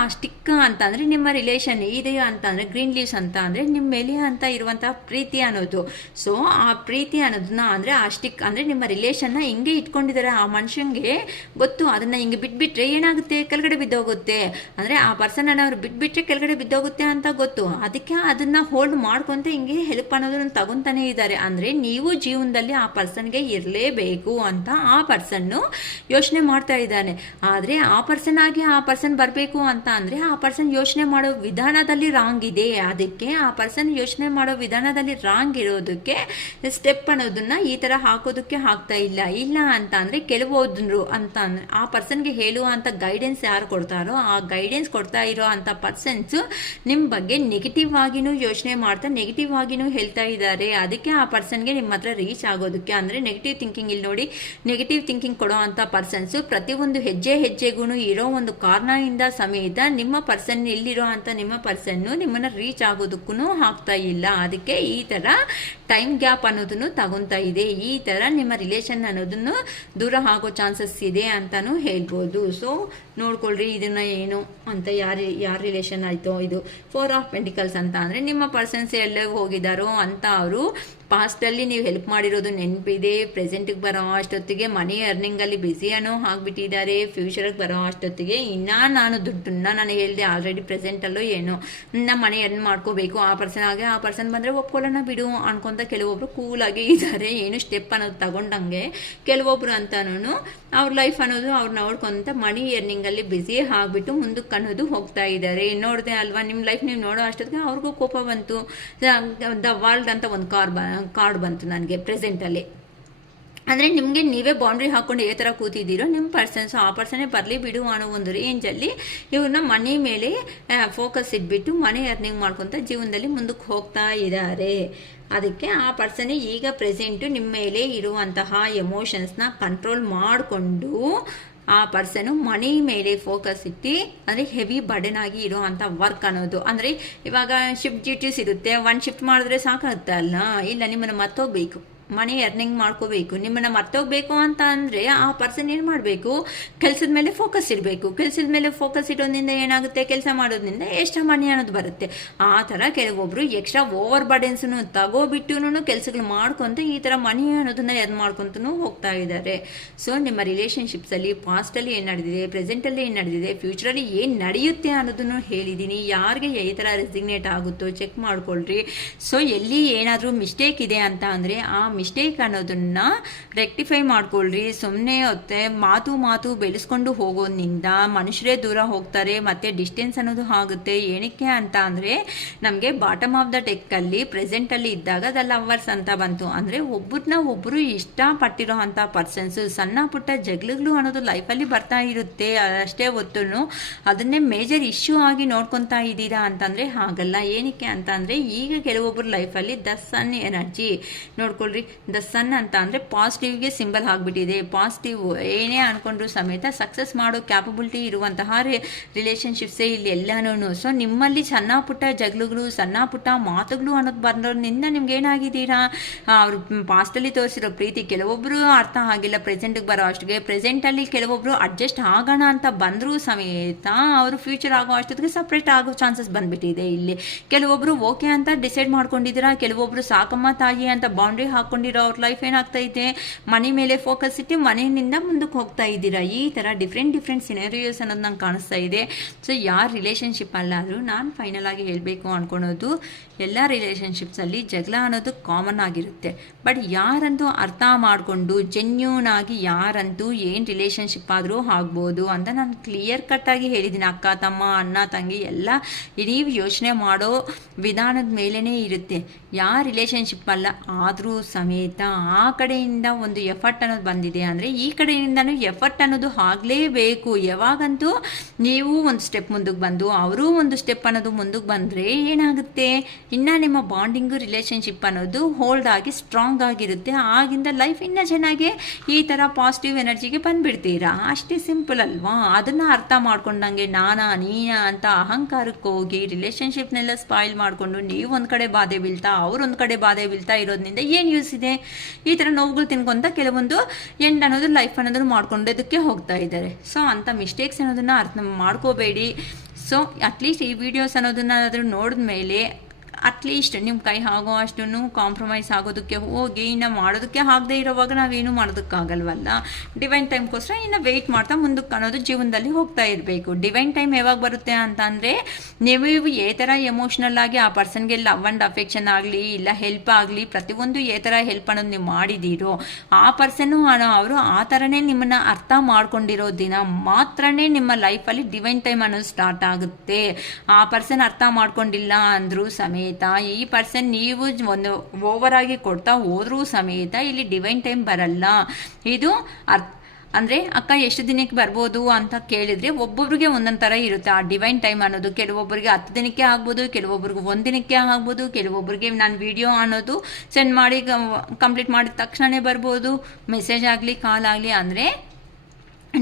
ಆ ಸ್ಟಿಕ್ ಅಂತಂದರೆ ನಿಮ್ಮ ರಿಲೇಷನ್ ಇದೆಯಾ ಅಂತಂದರೆ, ಗ್ರೀನ್ ಲೀವ್ಸ್ ಅಂತ ಅಂದರೆ ನಿಮ್ಮ ಮೇಲೆ ಅಂತ ಇರುವಂಥ ಪ್ರೀತಿ ಅನ್ನೋದು. ಸೊ ಆ ಪ್ರೀತಿ ಅನ್ನೋದನ್ನ ಅಂದರೆ ಆ ಸ್ಟಿಕ್ ಅಂದರೆ ನಿಮ್ಮ ರಿಲೇಷನ್ನ ಹಿಂಗೆ ಇಟ್ಕೊಂಡಿದ್ದಾರೆ. ಆ ಮನುಷ್ಯಂಗೆ ಗೊತ್ತು ಅದನ್ನು ಹಿಂಗೆ ಬಿಟ್ಬಿಟ್ರೆ ಏನಾಗುತ್ತೆ, ಕೆಳಗಡೆ ಬಿದ್ದೋಗುತ್ತೆ. ಅಂದರೆ ಆ ಪರ್ಸನನ್ನು ಅವ್ರು ಬಿಟ್ಬಿಟ್ರೆ ಕೆಳಗಡೆ ಬಿದ್ದೋಗುತ್ತೆ ಅಂತ ಗೊತ್ತು. ಅದಕ್ಕೆ ಅದನ್ನು ಹೋಲ್ಡ್ ಮಾಡ್ಕೊಂತ ಹಿಂಗೆ ಹೆಲ್ಪ್ ಅನ್ನೋದನ್ನು ತಗೊತಾನೆ ಇದ್ದಾರೆ. ಅಂದರೆ ನೀವು ಜೀವನದಲ್ಲಿ ಆ ಪರ್ಸನ್ಗೆ ಇರಲೇಬೇಕು ಅಂತ ಆ ಪರ್ಸನ್ನು ಯೋಚನೆ ಮಾಡ್ತಾ ಇದ್ದಾನೆ. ಆದರೆ ಆ ಪರ್ಸನ್ ಬರಬೇಕು ಅಂತ ಅಂದರೆ ಆ ಪರ್ಸನ್ ಯೋಚನೆ ಮಾಡೋ ವಿಧಾನದಲ್ಲಿ ರಾಂಗ್ ಇದೆ. ಅದಕ್ಕೆ ಆ ಪರ್ಸನ್ ಯೋಚನೆ ಮಾಡೋ ವಿಧಾನದಲ್ಲಿ ರಾಂಗ್ ಇರೋದಕ್ಕೆ ಸ್ಟೆಪ್ ಅನ್ನೋದನ್ನ ಈ ಥರ ಹಾಕೋದಕ್ಕೆ ಆಗ್ತಾ ಇಲ್ಲ ಅಂತ ಅಂದರೆ ಕೆಲವೊಂದ್ರು ಅಂತ ಆ ಪರ್ಸನ್ಗೆ ಹೇಳುವಂಥ ಗೈಡೆನ್ಸ್ ಯಾರು ಕೊಡ್ತಾರೋ ಆ ಗೈಡೆನ್ಸ್ ಕೊಡ್ತಾ ಇರೋ ಅಂಥ ಪರ್ಸನ್ಸು ನಿಮ್ಮ ಬಗ್ಗೆ ನೆಗೆಟಿವ್ ಆಗಿನೂ ಯೋಚನೆ ಮಾಡ್ತಾ ನೆಗೆಟಿವ್ ಆಗಿನೂ ಹೇಳ್ತಾ ಇದ್ದಾರೆ. ಅದಕ್ಕೆ ಆ ಪರ್ಸನ್ಗೆ ನಿಮ್ಮ ಹತ್ರ ರೀಚ್ ಆಗೋದಕ್ಕೆ ಅಂದರೆ ನೆಗೆಟಿವ್ ಥಿಂಕಿಂಗ್, ಇಲ್ಲಿ ನೋಡಿ ನೆಗೆಟಿವ್ ಥಿಂಕಿಂಗ್ ಕೊಡೋ ಅಂಥ ಪರ್ಸನ್ಸು ಪ್ರತಿಯೊಂದು ಹೆಜ್ಜೆಗೂ ಇರೋ ಒಂದು ಕಾರಣದಿಂದ ಸಮೇತ ನಿಮ್ಮ ಪರ್ಸನ್ ಇಲ್ಲಿರೋ ಅಂಥ ನಿಮ್ಮ ಪರ್ಸನ್ನು ನಿಮ್ಮನ್ನು ರೀಚ್ ಆಗೋದಕ್ಕೂ ಆಗ್ತಾ ಇಲ್ಲ. ಅದಕ್ಕೆ ಈ ಥರ ಟೈಮ್ ಗ್ಯಾಪ್ ಅನ್ನೋದನ್ನು ತಗೊತಾ ಇದೆ. ಈ ಥರ ನಿಮ್ಮ ರಿಲೇಷನ್ ಅನ್ನೋದನ್ನು ದೂರ ಆಗೋ ಚಾನ್ಸಸ್ ಇದೆ ಅಂತಲೂ ಹೇಳ್ಬೋದು. ಸೊ ನೋಡ್ಕೊಳ್ರಿ ಇದನ್ನು ಏನು ಅಂತ ಯಾರ ರಿಲೇಷನ್ ಆಯಿತೋ. ಇದು 4 ಆಫ್ ಪೆಂಟಿಕಲ್ಸ್ ಅಂತ ಅಂದರೆ ನಿಮ್ಮ ಪರ್ಸನ್ಸ್ ಎಲ್ಲೇ ಹೋಗಿದ್ದಾರೋ ಅಂತ ಅವರು ಪಾಸ್ಟಲ್ಲಿ ನೀವು ಹೆಲ್ಪ್ ಮಾಡಿರೋದು ನೆನಪಿದೆ. ಪ್ರೆಸೆಂಟಿಗೆ ಬರೋ ಅಷ್ಟೊತ್ತಿಗೆ ಮನಿ ಅರ್ನಿಂಗಲ್ಲಿ ಬ್ಯುಸಿಯನೋ ಆಗಿಬಿಟ್ಟಿದ್ದಾರೆ. ಫ್ಯೂಚರಿಗೆ ಬರೋ ಅಷ್ಟೊತ್ತಿಗೆ ಇನ್ನೂ ನಾನು ದುಡ್ಡನ್ನು ನಾನು ಹೇಳಿದೆ ಆಲ್ರೆಡಿ ಪ್ರೆಸೆಂಟಲ್ಲೋ ಏನೋ ನನ್ನ ಮನಿ ಅರ್ನ್ ಮಾಡ್ಕೋಬೇಕು. ಆ ಪರ್ಸನ್ ಬಂದರೆ ಒಪ್ಕೊಳ್ಳೋಣ ಬಿಡು ಅನ್ಕೊಂತ ಕೆಲವೊಬ್ರು ಕೂಲಾಗಿ ಇದ್ದಾರೆ. ಏನು ಸ್ಟೆಪ್ ಅನ್ನೋದು ತಗೊಂಡಂಗೆ ಕೆಲವೊಬ್ರು ಅಂತನೂ ಅವ್ರ ಲೈಫ್ ಅನ್ನೋದು ಅವ್ರು ನೋಡ್ಕೊಂತ ಮನಿ ಅರ್ನಿಂಗಲ್ಲಿ ಬ್ಯುಸಿ ಆಗಿಬಿಟ್ಟು ಮುಂದಕ್ಕೆ ಅನ್ನೋದು ಹೋಗ್ತಾ ಇದ್ದಾರೆ. ನೋಡಿದೆ ಅಲ್ವಾ, ನಿಮ್ಮ ಲೈಫ್ ನೀವು ನೋಡೋ ಅಷ್ಟೊತ್ತಿಗೆ ಅವ್ರಿಗೂ ಕೋಪ ಬಂತು. ದ ವರ್ಲ್ಡ್ ಅಂತ ಒಂದು ಕಾರ್ಡ್ ಬಂತು ನನಗೆ ಪ್ರೆಸೆಂಟಲ್ಲಿ. ಅಂದರೆ ನಿಮಗೆ ನೀವೇ ಬೌಂಡ್ರಿ ಹಾಕ್ಕೊಂಡು ಯಾವ ಥರ ಕೂತಿದ್ದೀರೋ ನಿಮ್ಮ ಪರ್ಸನ್ಸು ಆ ಪರ್ಸನ್ನೇ ಬರಲಿ ಬಿಡು ಅನ್ನೋ ಒಂದು ರೇಂಜಲ್ಲಿ ಇವ್ರನ್ನ ಮನಿ ಮೇಲೆ ಫೋಕಸ್ ಇಟ್ಬಿಟ್ಟು ಮನಿ ಅರ್ನಿಂಗ್ ಮಾಡ್ಕೊತ ಜೀವನದಲ್ಲಿ ಮುಂದಕ್ಕೆ ಹೋಗ್ತಾ ಇದ್ದಾರೆ. ಅದಕ್ಕೆ ಆ ಪರ್ಸನ್ನೇ ಈಗ ಪ್ರೆಸೆಂಟು ನಿಮ್ಮ ಮೇಲೆ ಇರುವಂತಹ ಎಮೋಷನ್ಸ್ನ ಕಂಟ್ರೋಲ್ ಮಾಡಿಕೊಂಡು ಆ ಪರ್ಸನು ಮನಿ ಮೇಲೆ ಫೋಕಸ್ ಇಟ್ಟು ಅಂದರೆ ಹೆವಿ ಬರ್ಡನ್ ಆಗಿ ಇರೋ ಅಂಥ ವರ್ಕ್ ಅನ್ನೋದು. ಅಂದರೆ ಇವಾಗ ಶಿಫ್ಟ್ ಡ್ಯೂಟೀಸ್ ಇರುತ್ತೆ, ಒಂದು ಶಿಫ್ಟ್ ಮಾಡಿದ್ರೆ ಸಾಕಾಗುತ್ತೆ ಅಲ್ಲ, ಇಲ್ಲ ನಿಮ್ಮನ್ನು ಮರ್ತೋಗ್ಬೇಕು, ಮನಿ ಅರ್ನಿಂಗ್ ಮಾಡ್ಕೋಬೇಕು. ನಿಮ್ಮನ್ನು ಮರ್ತೋಗ್ಬೇಕು ಅಂತ ಅಂದರೆ ಆ ಪರ್ಸನ್ ಏನು ಮಾಡಬೇಕು, ಕೆಲಸದ ಮೇಲೆ ಫೋಕಸ್ ಇಡಬೇಕು. ಕೆಲಸದ ಮೇಲೆ ಫೋಕಸ್ ಇಡೋದ್ರಿಂದ ಏನಾಗುತ್ತೆ, ಕೆಲಸ ಮಾಡೋದ್ರಿಂದ ಎಕ್ಸ್ಟ್ರಾ ಮನಿ ಅನ್ನೋದು ಬರುತ್ತೆ. ಆ ಥರ ಕೆಲವೊಬ್ಬರು ಎಕ್ಸ್ಟ್ರಾ ಓವರ್ ಬರ್ಡನ್ಸನ್ನು ತಗೋಬಿಟ್ಟು ಕೆಲಸಗಳು ಮಾಡ್ಕೊತ ಈ ಥರ ಮನಿ ಅನ್ನೋದನ್ನ ಎದ್ ಮಾಡ್ಕೊತನೂ ಹೋಗ್ತಾ ಇದ್ದಾರೆ. ಸೊ ನಿಮ್ಮ ರಿಲೇಷನ್ಶಿಪ್ಸಲ್ಲಿ ಪಾಸ್ಟಲ್ಲಿ ಏನು ನಡೆದಿದೆ, ಪ್ರೆಸೆಂಟಲ್ಲಿ ಏನು ನಡೆದಿದೆ, ಫ್ಯೂಚರಲ್ಲಿ ಏನು ನಡೆಯುತ್ತೆ ಅನ್ನೋದನ್ನು ಹೇಳಿದ್ದೀನಿ. ಯಾರಿಗೆ ಈ ಥರ ರೆಸಿಗ್ನೇಟ್ ಆಗುತ್ತೋ ಚೆಕ್ ಮಾಡ್ಕೊಳ್ರಿ. ಸೊ ಎಲ್ಲಿ ಏನಾದರೂ ಮಿಸ್ಟೇಕ್ ಇದೆ ಅಂತ ಅಂದರೆ ಆ ಮಿಸ್ಟೇಕ್ ಅನ್ನೋದನ್ನ ರೆಕ್ಟಿಫೈ ಮಾಡ್ಕೊಳ್ರಿ. ಸುಮ್ಮನೆ ಹೊತ್ತೆ ಮಾತು ಬೆಳೆಸ್ಕೊಂಡು ಹೋಗೋದ್ರಿಂದ ಮನುಷ್ಯರೇ ದೂರ ಹೋಗ್ತಾರೆ, ಮತ್ತೆ ಡಿಸ್ಟೆನ್ಸ್ ಅನ್ನೋದು ಆಗುತ್ತೆ. ಏನಕ್ಕೆ ಅಂತ ಅಂದರೆ ನಮಗೆ ಬಾಟಮ್ ಆಫ್ ದ ಡೆಕ್ಕಲ್ಲಿ ಪ್ರೆಸೆಂಟಲ್ಲಿ ಇದ್ದಾಗ ದ ಲವರ್ಸ್ ಅಂತ ಬಂತು. ಅಂದರೆ ಒಬ್ಬರು ಇಷ್ಟಪಟ್ಟಿರೋ ಅಂಥ ಪರ್ಸನ್ಸು ಸಣ್ಣ ಪುಟ್ಟ ಜಗಳಗಳು ಅನ್ನೋದು ಲೈಫಲ್ಲಿ ಬರ್ತಾ ಇರುತ್ತೆ. ಅಷ್ಟೇ ಹೊತ್ತು ಅದನ್ನೇ ಮೇಜರ್ ಇಶ್ಯೂ ಆಗಿ ನೋಡ್ಕೊತಾ ಇದ್ದೀರಾ ಅಂತಂದರೆ ಹಾಗಲ್ಲ. ಏನಕ್ಕೆ ಅಂತ ಅಂದರೆ ಈಗ ಕೆಲವೊಬ್ಬರು ಲೈಫಲ್ಲಿ the sun energy ನೋಡ್ಕೊಳ್ರಿ. The sun ಅಂತ ಅಂದರೆ ಪಾಸಿಟಿವ್ಗೆ ಸಿಂಬಲ್ ಆಗಿಬಿಟ್ಟಿದೆ. ಪಾಸಿಟಿವ್ ಏನೇ ಅಂದ್ಕೊಂಡ್ರು ಸಮೇತ ಸಕ್ಸಸ್ ಮಾಡೋ ಕ್ಯಾಪಬಿಲಿಟಿ ಇರುವಂತಹ ರಿಲೇಷನ್ಶಿಪ್ಸೇ ಇಲ್ಲಿ ಎಲ್ಲನೂ. ಸೊ ನಿಮ್ಮಲ್ಲಿ ಸಣ್ಣ ಪುಟ್ಟ ಜಗಳಗಳು ಸಣ್ಣ ಪುಟ್ಟ ಮಾತುಗಳು ಅನ್ನೋದು ಬರೋದ್ರಿಂದ ನಿಮ್ಗೆ ಏನಾಗಿದ್ದೀರಾ, ಅವರು ಪಾಸ್ಟಲ್ಲಿ ತೋರಿಸಿರೋ ಪ್ರೀತಿ ಕೆಲವೊಬ್ಬರು ಅರ್ಥ ಆಗಿಲ್ಲ ಪ್ರೆಸೆಂಟಿಗೆ ಬರೋ ಅಷ್ಟಿಗೆ. ಪ್ರೆಸೆಂಟಲ್ಲಿ ಕೆಲವೊಬ್ಬರು ಅಡ್ಜಸ್ಟ್ ಆಗೋಣ ಅಂತ ಬಂದರೂ ಸಮೇತ ಅವರು ಫ್ಯೂಚರ್ ಆಗೋ ಅಷ್ಟೊತ್ತಿಗೆ ಸಪ್ರೇಟ್ ಆಗೋ ಚಾನ್ಸಸ್ ಬಂದ್ಬಿಟ್ಟಿದೆ. ಇಲ್ಲಿ ಕೆಲವೊಬ್ಬರು ಓಕೆ ಅಂತ ಡಿಸೈಡ್ ಮಾಡ್ಕೊಂಡಿದ್ದೀರಾ, ಕೆಲವೊಬ್ಬರು ಸಾಕಮ್ಮ ತಾಯಿ ಅಂತ ಬೌಂಡ್ರಿ ಹಾಕ್ಕೊಂಡಿರೋ ಅವ್ರ ಲೈಫ್ ಏನಾಗ್ತೈತೆ, ಮನಿ ಮೇಲೆ ಫೋಕಸ್ ಇಟ್ಟು ಮನೆಯಿಂದ ಮುಂದಕ್ಕೆ ಹೋಗ್ತಾ ಇದ್ದೀರಾ. ಈ ಥರ ಡಿಫ್ರೆಂಟ್ ಸಿನಾರಿಯೋಸ್ ಅನ್ನೋದು ನಂಗೆ ಕಾಣಿಸ್ತಾ ಇದೆ. ಸೊ ಯಾರ ರಿಲೇಷನ್ಶಿಪ್ ಅಲ್ಲಾದರೂ ನಾನು ಫೈನಲ್ ಆಗಿ ಹೇಳಬೇಕು ಅಂದ್ಕೊಳೋದು, ಎಲ್ಲ ರಿಲೇಷನ್ಶಿಪ್ಸಲ್ಲಿ ಜಗಳ ಅನ್ನೋದು ಕಾಮನ್ ಆಗಿರುತ್ತೆ. ಬಟ್ ಯಾರಂತೂ ಅರ್ಥ ಮಾಡಿಕೊಂಡು ಜೆನ್ಯೂನ್ ಆಗಿ ಯಾರಂತೂ ಏನು ರಿಲೇಷನ್ಶಿಪ್ ಆದರೂ ಆಗ್ಬೋದು ಅಂತ ನಾನು ಕ್ಲಿಯರ್ ಕಟ್ಟಾಗಿ ಹೇಳಿದ್ದೀನಿ. ಅಕ್ಕ ತಮ್ಮ ಅಣ್ಣ ತಂಗಿ ಎಲ್ಲ ನೀವು ಯೋಚನೆ ಮಾಡೋ ವಿಧಾನದ ಮೇಲೇ ಇರುತ್ತೆ. ಯಾರ ರಿಲೇಷನ್ಶಿಪ್ ಅಲ್ಲ ಆದರೂ ಸಮೇತ ಆ ಕಡೆಯಿಂದ ಒಂದು ಎಫರ್ಟ್ ಅನ್ನೋದು ಬಂದಿದೆ ಅಂದರೆ ಈ ಕಡೆಯಿಂದನೂ ಎಫರ್ಟ್ ಅನ್ನೋದು ಆಗಲೇಬೇಕು. ಯಾವಾಗಂತೂ ನೀವು ಒಂದು ಸ್ಟೆಪ್ ಮುಂದಕ್ಕೆ ಬಂದು ಅವರು ಒಂದು ಸ್ಟೆಪ್ ಅನ್ನೋದು ಮುಂದಕ್ಕೆ ಬಂದರೆ ಏನಾಗುತ್ತೆ, ಇನ್ನು ನಿಮ್ಮ ಬಾಂಡಿಂಗು ರಿಲೇಷನ್ಶಿಪ್ ಅನ್ನೋದು ಹೋಲ್ಡ್ ಆಗಿ ಸ್ಟ್ರಾಂಗ್ ಆಗಿರುತ್ತೆ. ಆಗಿಂದ ಲೈಫ್ ಇನ್ನೂ ಚೆನ್ನಾಗಿ ಈ ಥರ ಪಾಸಿಟಿವ್ ಎನರ್ಜಿಗೆ ಬಂದುಬಿಡ್ತೀರಾ. ಅಷ್ಟೇ ಸಿಂಪಲ್ ಅಲ್ವಾ? ಅದನ್ನು ಅರ್ಥ ಮಾಡ್ಕೊಂಡಂಗೆ ನಾನಾ ನೀನಾ ಅಂತ ಅಹಂಕಾರಕ್ಕೆ ಹೋಗಿ ರಿಲೇಷನ್ಶಿಪ್ನೆಲ್ಲ ಸ್ಪಾಯಿಲ್ ಮಾಡಿಕೊಂಡು ನೀವು ಒಂದು ಕಡೆ ಬಾಧೆ ಬೀಳ್ತಾ ಅವ್ರು ಒಂದು ಕಡೆ ಬಾಧೆ ಬೀಳ್ತಾ ಇರೋದ್ರಿಂದ ಏನು ಯೂಸ್ ಇದೆ? ಈ ಥರ ನೋವುಗಳು ತಿನ್ಕೊಂತ ಕೆಲವೊಂದು ಎಂಡ್ ಅನ್ನೋದು ಲೈಫ್ ಅನ್ನೋದನ್ನು ಮಾಡ್ಕೊಂಡೋದಕ್ಕೆ ಹೋಗ್ತಾ ಇದ್ದಾರೆ. ಸೊ ಅಂಥ ಮಿಸ್ಟೇಕ್ಸ್ ಅನ್ನೋದನ್ನು ಅರ್ಥ ಮಾಡ್ಕೋಬೇಡಿ. ಸೊ ಅಟ್ಲೀಸ್ಟ್ ಈ ವಿಡಿಯೋಸ್ ಅನ್ನೋದನ್ನು ಆದರೂ ನೋಡಿದ ಮೇಲೆ ಅಟ್ಲೀಸ್ಟ್ ನಿಮ್ಮ ಕೈ ಆಗೋ ಅಷ್ಟು ಕಾಂಪ್ರಮೈಸ್ ಆಗೋದಕ್ಕೆ ಹೋಗಿ ಇನ್ನು ಮಾಡೋದಕ್ಕೆ ಆಗದೆ ಇರೋವಾಗ ನಾವೇನು ಮಾಡೋದಕ್ಕಾಗಲ್ವಲ್ಲ. ಡಿವೈನ್ ಟೈಮ್ಗೋಸ್ಕರ ಇನ್ನು ವೆಯ್ಟ್ ಮಾಡ್ತಾ ಮುಂದಕ್ಕೆ ಅನ್ನೋದು ಜೀವನದಲ್ಲಿ ಹೋಗ್ತಾ ಇರಬೇಕು. ಡಿವೈನ್ ಟೈಮ್ ಯಾವಾಗ ಬರುತ್ತೆ ಅಂತ ಅಂದರೆ ನೀವು ಏ ಥರ ಎಮೋಷ್ನಲ್ ಆಗಿ ಆ ಪರ್ಸನ್ಗೆ ಲವ್ ಆ್ಯಂಡ್ ಅಫೆಕ್ಷನ್ ಆಗಲಿ ಇಲ್ಲ ಹೆಲ್ಪ್ ಆಗಲಿ ಪ್ರತಿಯೊಂದು ಏ ಥರ ಹೆಲ್ಪ್ ಅನ್ನೋದು ನೀವು ಮಾಡಿದ್ದೀರೋ ಆ ಪರ್ಸನ್ನು ಅವರು ಆ ಥರನೇ ನಿಮ್ಮನ್ನು ಅರ್ಥ ಮಾಡ್ಕೊಂಡಿರೋ ದಿನ ಮಾತ್ರನೇ ನಿಮ್ಮ ಲೈಫಲ್ಲಿ ಡಿವೈನ್ ಟೈಮ್ ಅನ್ನೋದು ಸ್ಟಾರ್ಟ್ ಆಗುತ್ತೆ. ಆ ಪರ್ಸನ್ ಅರ್ಥ ಮಾಡ್ಕೊಂಡಿಲ್ಲ ಅಂದರೂ ಸಮೇತ ಈ ಪರ್ಸನ್ ನೀವು ಒಂದು ಓವರ್ ಆಗಿ ಕೊಡ್ತಾ ಹೋದ್ರೂ ಸಮೇತ ಇಲ್ಲಿ ಡಿವೈನ್ ಟೈಮ್ ಬರಲ್ಲ. ಇದು ಅಂದರೆ ಅಕ್ಕ ಎಷ್ಟು ದಿನಕ್ಕೆ ಬರ್ಬೋದು ಅಂತ ಕೇಳಿದರೆ ಒಬ್ಬೊಬ್ರಿಗೆ ಒಂದೊಂದು ಥರ ಇರುತ್ತೆ ಆ ಡಿವೈನ್ ಟೈಮ್ ಅನ್ನೋದು. ಕೆಲವೊಬ್ಬರಿಗೆ 10 ದಿನಕ್ಕೆ ಆಗ್ಬೋದು, ಕೆಲವೊಬ್ರಿಗೆ 1 ದಿನಕ್ಕೆ ಆಗ್ಬೋದು, ಕೆಲವೊಬ್ಬರಿಗೆ ನಾನು ವಿಡಿಯೋ ಅನ್ನೋದು ಸೆಂಡ್ ಮಾಡಿ ಕಂಪ್ಲೀಟ್ ಮಾಡಿದ ತಕ್ಷಣವೇ ಬರ್ಬೋದು, ಮೆಸೇಜ್ ಆಗಲಿ ಕಾಲ್ ಆಗಲಿ. ಅಂದರೆ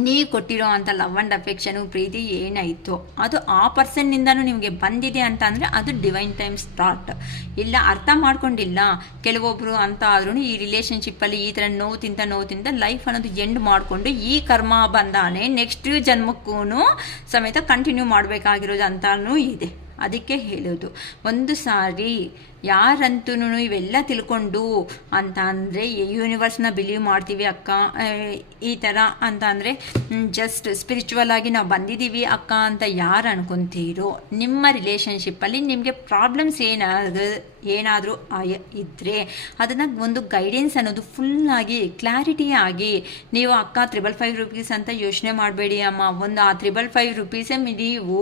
ನೀವು ಕೊಟ್ಟಿರೋ ಅಂಥ ಲವ್ ಆ್ಯಂಡ್ ಅಫೆಕ್ಷನು ಪ್ರೀತಿ ಏನಾಯಿತು ಅದು ಆ ಪರ್ಸನ್ನಿಂದನೂ ನಿಮಗೆ ಬಂದಿದೆ ಅಂತ ಅಂದರೆ ಅದು ಡಿವೈನ್ ಟೈಮ್ ಸ್ಟಾರ್ಟ್. ಇಲ್ಲ ಅರ್ಥ ಮಾಡ್ಕೊಂಡಿಲ್ಲ ಕೆಲವೊಬ್ಬರು ಅಂತ ಆದ್ರೂ ಈ ರಿಲೇಷನ್ಶಿಪ್ಪಲ್ಲಿ ಈ ಥರ ನೋವು ತಿಂತ ಲೈಫ್ ಅನ್ನೋದು ಎಂಡ್ ಮಾಡಿಕೊಂಡು ಈ ಕರ್ಮ ಬಂದಾನೆ ನೆಕ್ಸ್ಟ್ ಜನ್ಮಕ್ಕೂ ಸಮೇತ ಕಂಟಿನ್ಯೂ ಮಾಡಬೇಕಾಗಿರೋದು ಅಂತಾನೂ ಇದೆ. ಅದಕ್ಕೆ ಹೇಳೋದು, ಒಂದು ಸಾರಿ ಯಾರಂತೂ ಇವೆಲ್ಲ ತಿಳ್ಕೊಂಡು ಅಂತ ಅಂದರೆ ಯೂನಿವರ್ಸ್ನ ಬಿಲೀವ್ ಮಾಡ್ತೀವಿ ಅಕ್ಕ ಈ ಥರ ಅಂತ ಅಂದರೆ ಜಸ್ಟ್ ಸ್ಪಿರಿಚುವಲ್ ಆಗಿ ನಾವು ಬಂದಿದ್ದೀವಿ ಅಕ್ಕ ಅಂತ ಯಾರು ಅನ್ಕೊತೀರೋ ನಿಮ್ಮ ರಿಲೇಷನ್ಶಿಪ್ಪಲ್ಲಿ ನಿಮಗೆ ಪ್ರಾಬ್ಲಮ್ಸ್ ಏನಾದರೂ ಇದ್ದರೆ ಅದನ್ನು ಒಂದು ಗೈಡೆನ್ಸ್ ಅನ್ನೋದು ಫುಲ್ಲಾಗಿ ಕ್ಲಾರಿಟಿ ಆಗಿ ನೀವು ಅಕ್ಕ 555 ರೂಪೀಸ್ ಅಂತ ಯೋಚನೆ ಮಾಡಬೇಡಿ ಅಮ್ಮ. ಒಂದು ಆ 555 ರೂಪೀಸೇ ನೀವು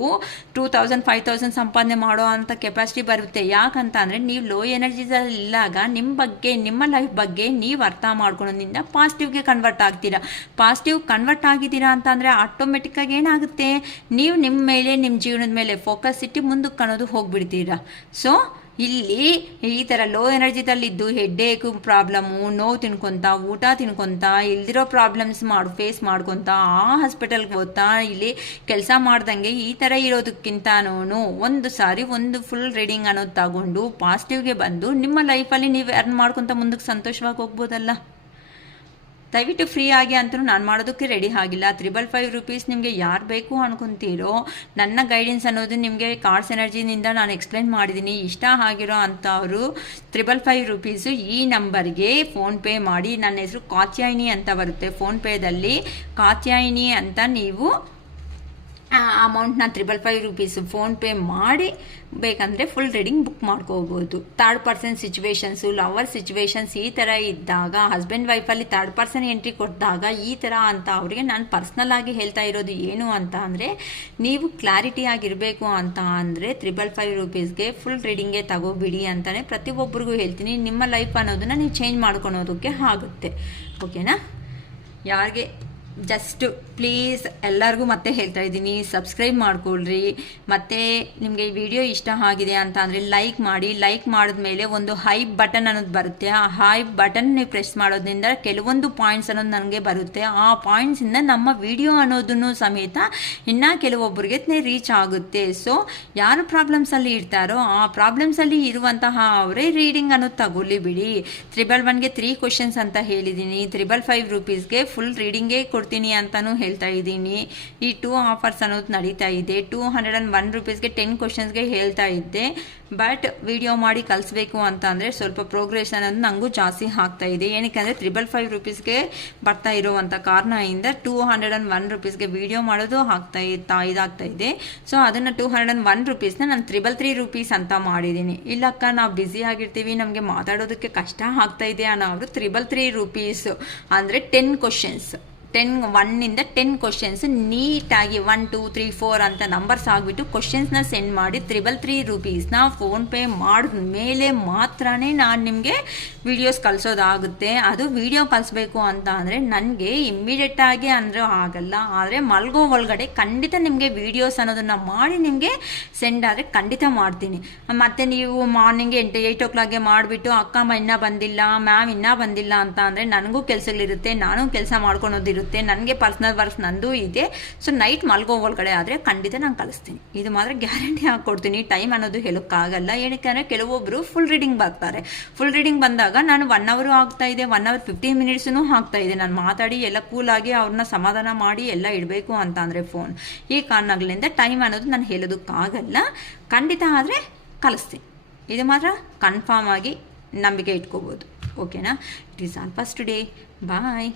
2000 5000 ಸಂಪಾದನೆ ಮಾಡೋ ಅಂಥ ಕೆಪಾಸಿಟಿ ಬರುತ್ತೆ. ಯಾಕಂತ ಅಂದರೆ ನೀವು ಲೋ ಎನರ್ಜಿಸಲ್ಲಿ ಇಲ್ಲಾಗ ನಿಮ್ಮ ಬಗ್ಗೆ ನಿಮ್ಮ ಲೈಫ್ ಬಗ್ಗೆ ನೀವು ಅರ್ಥ ಮಾಡ್ಕೊಳ್ಳೋದ್ರಿಂದ ಪಾಸಿಟಿವ್ಗೆ ಕನ್ವರ್ಟ್ ಆಗ್ತೀರಾ. ಪಾಸಿಟಿವ್ ಕನ್ವರ್ಟ್ ಆಗಿದ್ದೀರಾ ಅಂತ ಅಂದರೆ ಆಟೋಮೆಟಿಕ್ಕಾಗಿ ಏನಾಗುತ್ತೆ, ನೀವು ನಿಮ್ಮ ಮೇಲೆ ನಿಮ್ಮ ಜೀವನದ ಮೇಲೆ ಫೋಕಸ್ ಇಟ್ಟು ಮುಂದಕ್ಕೆ ಅನ್ನೋದು ಹೋಗ್ಬಿಡ್ತೀರಾ. ಸೊ ಇಲ್ಲಿ ಈ ಥರ ಲೋ ಎನರ್ಜಿದಲ್ಲಿದ್ದು ಹೆಡ್ಡೇಕು ಪ್ರಾಬ್ಲಮ್ಮು, ನೋವು ತಿನ್ಕೊತ ಊಟ ತಿನ್ಕೊತ ಇಲ್ದಿರೋ ಪ್ರಾಬ್ಲಮ್ಸ್ ಫೇಸ್ ಮಾಡ್ಕೊತ ಆ ಹಾಸ್ಪಿಟಲ್ಗೆ ಹೋಗ್ತಾ ಇಲ್ಲಿ ಕೆಲಸ ಮಾಡ್ದಂಗೆ ಈ ಥರ ಇರೋದಕ್ಕಿಂತನೂ ಒಂದು ಸಾರಿ ಒಂದು ಫುಲ್ ರೀಡಿಂಗ್ ಅನ್ನೋದು ತಗೊಂಡು ಪಾಸಿಟಿವ್ಗೆ ಬಂದು ನಿಮ್ಮ ಲೈಫಲ್ಲಿ ನೀವು ಅರ್ನ್ ಮಾಡ್ಕೊತ ಮುಂದಕ್ಕೆ ಸಂತೋಷವಾಗಿ ಹೋಗ್ಬೋದಲ್ಲ. ದಯವಿಟ್ಟು ಫ್ರೀ ಆಗಿ ಅಂತಲೂ ನಾನು ಮಾಡೋದಕ್ಕೆ ರೆಡಿ ಆಗಿಲ್ಲ. 555 ರೂಪೀಸ್ ನಿಮಗೆ ಯಾರು ಬೇಕು ಅನ್ಕೊತೀರೋ ನನ್ನ ಗೈಡೆನ್ಸ್ ಅನ್ನೋದು ನಿಮಗೆ ಕಾರ್ಡ್ಸ್ ಎನರ್ಜಿನಿಂದ ನಾನು ಎಕ್ಸ್ಪ್ಲೈನ್ ಮಾಡಿದ್ದೀನಿ. ಇಷ್ಟ ಆಗಿರೋ ಅಂಥವರು 555 ರೂಪೀಸು ಈ ನಂಬರ್ಗೆ ಫೋನ್ಪೇ ಮಾಡಿ. ನನ್ನ ಹೆಸರು ಕಾತ್ಯಾಯಿನಿ ಅಂತ ಬರುತ್ತೆ. ಫೋನ್ಪೇದಲ್ಲಿ ಕಾತ್ಯಾಯಿನಿ ಅಂತ ನೀವು ಅಮೌಂಟ್ನ 555 ರೂಪೀಸು ಫೋನ್ಪೇ ಮಾಡಿ ಬೇಕಂದರೆ ಫುಲ್ ರೀಡಿಂಗ್ ಬುಕ್ ಮಾಡ್ಕೋಬೋದು. 3rd person situations, lover situations ಈ ಥರ ಇದ್ದಾಗ, ಹಸ್ಬೆಂಡ್ ವೈಫಲ್ಲಿ 3rd ಪರ್ಸನ್ ಎಂಟ್ರಿ ಕೊಟ್ಟಾಗ ಈ ಥರ ಅಂತ ಅವರಿಗೆ ನಾನು ಪರ್ಸ್ನಲ್ ಆಗಿ ಹೇಳ್ತಾ ಇರೋದು ಏನು ಅಂತ ಅಂದರೆ, ನೀವು ಕ್ಲಾರಿಟಿ ಆಗಿರಬೇಕು ಅಂತ ಅಂದರೆ 555 ರೂಪೀಸ್ಗೆ ಫುಲ್ ರೀಡಿಂಗೇ ತಗೋಬಿಡಿ ಅಂತಲೇ ಪ್ರತಿಯೊಬ್ಬರಿಗೂ ಹೇಳ್ತೀನಿ. ನಿಮ್ಮ ಲೈಫ್ ಅನ್ನೋದನ್ನು ನೀವು ಚೇಂಜ್ ಮಾಡ್ಕೊಳೋದಕ್ಕೆ ಆಗುತ್ತೆ. ಓಕೆನಾ? ಯಾರಿಗೆ ಜಸ್ಟ್ ಪ್ಲೀಸ್ ಎಲ್ಲರಿಗೂ ಮತ್ತೆ ಹೇಳ್ತಾ ಇದ್ದೀನಿ, ಸಬ್ಸ್ಕ್ರೈಬ್ ಮಾಡ್ಕೊಳ್ರಿ. ಮತ್ತು ನಿಮಗೆ ಈ ವಿಡಿಯೋ ಇಷ್ಟ ಆಗಿದೆ ಅಂತ ಅಂದರೆ ಲೈಕ್ ಮಾಡಿ. ಲೈಕ್ ಮಾಡಿದ್ಮೇಲೆ ಒಂದು ಹೈಪ್ ಬಟನ್ ಅನ್ನೋದು ಬರುತ್ತೆ. ಆ ಹೈಪ್ ಬಟನ್ ನೀವು ಪ್ರೆಸ್ ಮಾಡೋದ್ರಿಂದ ಕೆಲವೊಂದು ಪಾಯಿಂಟ್ಸ್ ಅನ್ನೋದು ನನಗೆ ಬರುತ್ತೆ. ಆ ಪಾಯಿಂಟ್ಸಿಂದ ನಮ್ಮ ವಿಡಿಯೋ ಅನ್ನೋದನ್ನು ಸಮೇತ ಇನ್ನು ಕೆಲವೊಬ್ಬರಿಗೆ ರೀಚ್ ಆಗುತ್ತೆ. ಸೊ ಯಾರು ಪ್ರಾಬ್ಲಮ್ಸಲ್ಲಿ ಇರ್ತಾರೋ ಆ ಪ್ರಾಬ್ಲಮ್ಸಲ್ಲಿ ಇರುವಂತಹ ಅವರೇ ರೀಡಿಂಗ್ ಅನ್ನೋದು ತಗೊಳ್ಳಿ ಬಿಡಿ. 111ಗೆ 3 ಕ್ವಶನ್ಸ್ ಅಂತ ಹೇಳಿದ್ದೀನಿ. 555 ರೂಪೀಸ್ಗೆ ಫುಲ್ ರೀಡಿಂಗೇ ಕೊಡ್ತೀನಿ ಅಂತಲೂ ಹೇಳ್ತಾ ಇದ್ದೀನಿ. ಈ 2 ಆಫರ್ಸ್ ಅನ್ನೋದು ನಡೀತಾ ಇದೆ. 201 ರೂಪೀಸ್ಗೆ 10 ಕ್ವಶನ್ಸ್ಗೆ ಹೇಳ್ತಾ ಇದ್ದೆ. ಬಟ್ ವಿಡಿಯೋ ಮಾಡಿ ಕಲಿಸ್ಬೇಕು ಅಂತ ಅಂದರೆ ಸ್ವಲ್ಪ ಪ್ರೋಗ್ರೆಸ್ ಅನ್ನೋದು ನನಗೂ ಜಾಸ್ತಿ ಆಗ್ತಾ ಇದೆ. ಏನಕ್ಕೆ ಅಂದರೆ 555 ರೂಪೀಸ್ಗೆ ಬರ್ತಾ ಇರೋವಂಥ ಕಾರಣದಿಂದ 201 ರೂಪೀಸ್ಗೆ ವಿಡಿಯೋ ಮಾಡೋದು ಇದಾಗ್ತಾ ಇದೆ. ಸೊ ಅದನ್ನು 201 ರೂಪೀಸ್ನ ನಾನು 333 ರೂಪೀಸ್ ಅಂತ ಮಾಡಿದ್ದೀನಿ. ಇಲ್ಲಕ್ಕ ನಾವು ಬ್ಯುಸಿ ಆಗಿರ್ತೀವಿ, ನಮಗೆ ಮಾತಾಡೋದಕ್ಕೆ ಕಷ್ಟ ಆಗ್ತಾ ಇದೆ ಅನ್ನೋರು 333 ರೂಪೀಸ್ ಅಂದರೆ 10 ಕ್ವಶನ್ಸ್ 1ಇಂದ 10 ಕ್ವಶನ್ಸ್ ನೀಟಾಗಿ 1 2 3 4 ಅಂತ ನಂಬರ್ಸ್ ಆಗಿಬಿಟ್ಟು ಕ್ವಶನ್ಸ್ನ ಸೆಂಡ್ ಮಾಡಿ 333 ರೂಪೀಸ್ನ ಫೋನ್ಪೇ ಮಾಡಿದ ಮೇಲೆ ಮಾತ್ರನೇ ನಾನು ನಿಮಗೆ ವೀಡಿಯೋಸ್ ಕಳಿಸೋದಾಗುತ್ತೆ. ಅದು ವೀಡಿಯೋ ಕಳಿಸ್ಬೇಕು ಅಂತ ಅಂದರೆ ನನಗೆ ಇಮ್ಮಿಡಿಯೇಟಾಗಿ ಅಂದರೆ ಆಗಲ್ಲ, ಆದರೆ ಮಲ್ಗೋ ಒಳಗಡೆ ಖಂಡಿತ ನಿಮಗೆ ವೀಡಿಯೋಸ್ ಅನ್ನೋದನ್ನು ಮಾಡಿ ನಿಮಗೆ ಸೆಂಡ್ ಆದರೆ ಖಂಡಿತ ಮಾಡ್ತೀನಿ. ಮತ್ತು ನೀವು ಮಾರ್ನಿಂಗ್ 8 o'clockಗೆ ಮಾಡಿಬಿಟ್ಟು ಅಕ್ಕ ಇನ್ನೂ ಬಂದಿಲ್ಲ, ಮ್ಯಾಮ್ ಇನ್ನೂ ಬಂದಿಲ್ಲ ಅಂತ ಅಂದರೆ ನನಗೂ ಕೆಲಸಗಳಿರುತ್ತೆ, ನಾನು ಕೆಲಸ ಮಾಡ್ಕೊಳೋದಿರುತ್ತೆ, ನನಗೆ ಪರ್ಸ್ನಲ್ ವರ್ಕ್ಸ್ ನಂದು ಇದೆ. ಸೊ ನೈಟ್ ಮಲ್ಗೋ ಒಳಗಡೆ ಆದರೆ ಖಂಡಿತ ನಾನು ಕಳಿಸ್ತೀನಿ. ಇದು ಮಾತ್ರ ಗ್ಯಾರಂಟಿ ಹಾಕ್ಕೊಡ್ತೀನಿ. ಟೈಮ್ ಅನ್ನೋದು ಹೇಳೋಕ್ಕಾಗಲ್ಲ. ಏನಕ್ಕೆ ಅಂದರೆ ಕೆಲವೊಬ್ಬರು ಫುಲ್ ರೀಡಿಂಗ್ ಬರ್ತಾರೆ. ಫುಲ್ ರೀಡಿಂಗ್ ಬಂದಾಗ ನಾನು 1 hour ಆಗ್ತಾ ಇದೆ, 1 hour 15 minutes ಆಗ್ತಾ ಇದೆ. ನಾನು ಮಾತಾಡಿ ಎಲ್ಲ ಕೂಲಾಗಿ ಅವ್ರನ್ನ ಸಮಾಧಾನ ಮಾಡಿ ಎಲ್ಲ ಇಡಬೇಕು ಅಂತ ಅಂದರೆ ಫೋನ್, ಈ ಕಾರಣಗಳಿಂದ ಟೈಮ್ ಅನ್ನೋದು ನಾನು ಹೇಳೋದಕ್ಕಾಗಲ್ಲ. ಖಂಡಿತ ಆದರೆ ಕಳಿಸ್ತೀನಿ. ಇದು ಮಾತ್ರ ಕನ್ಫರ್ಮ್ ಆಗಿ ನಂಬಿಕೆ ಇಟ್ಕೋಬೋದು. ಓಕೆನಾ? It is all for today. Bye.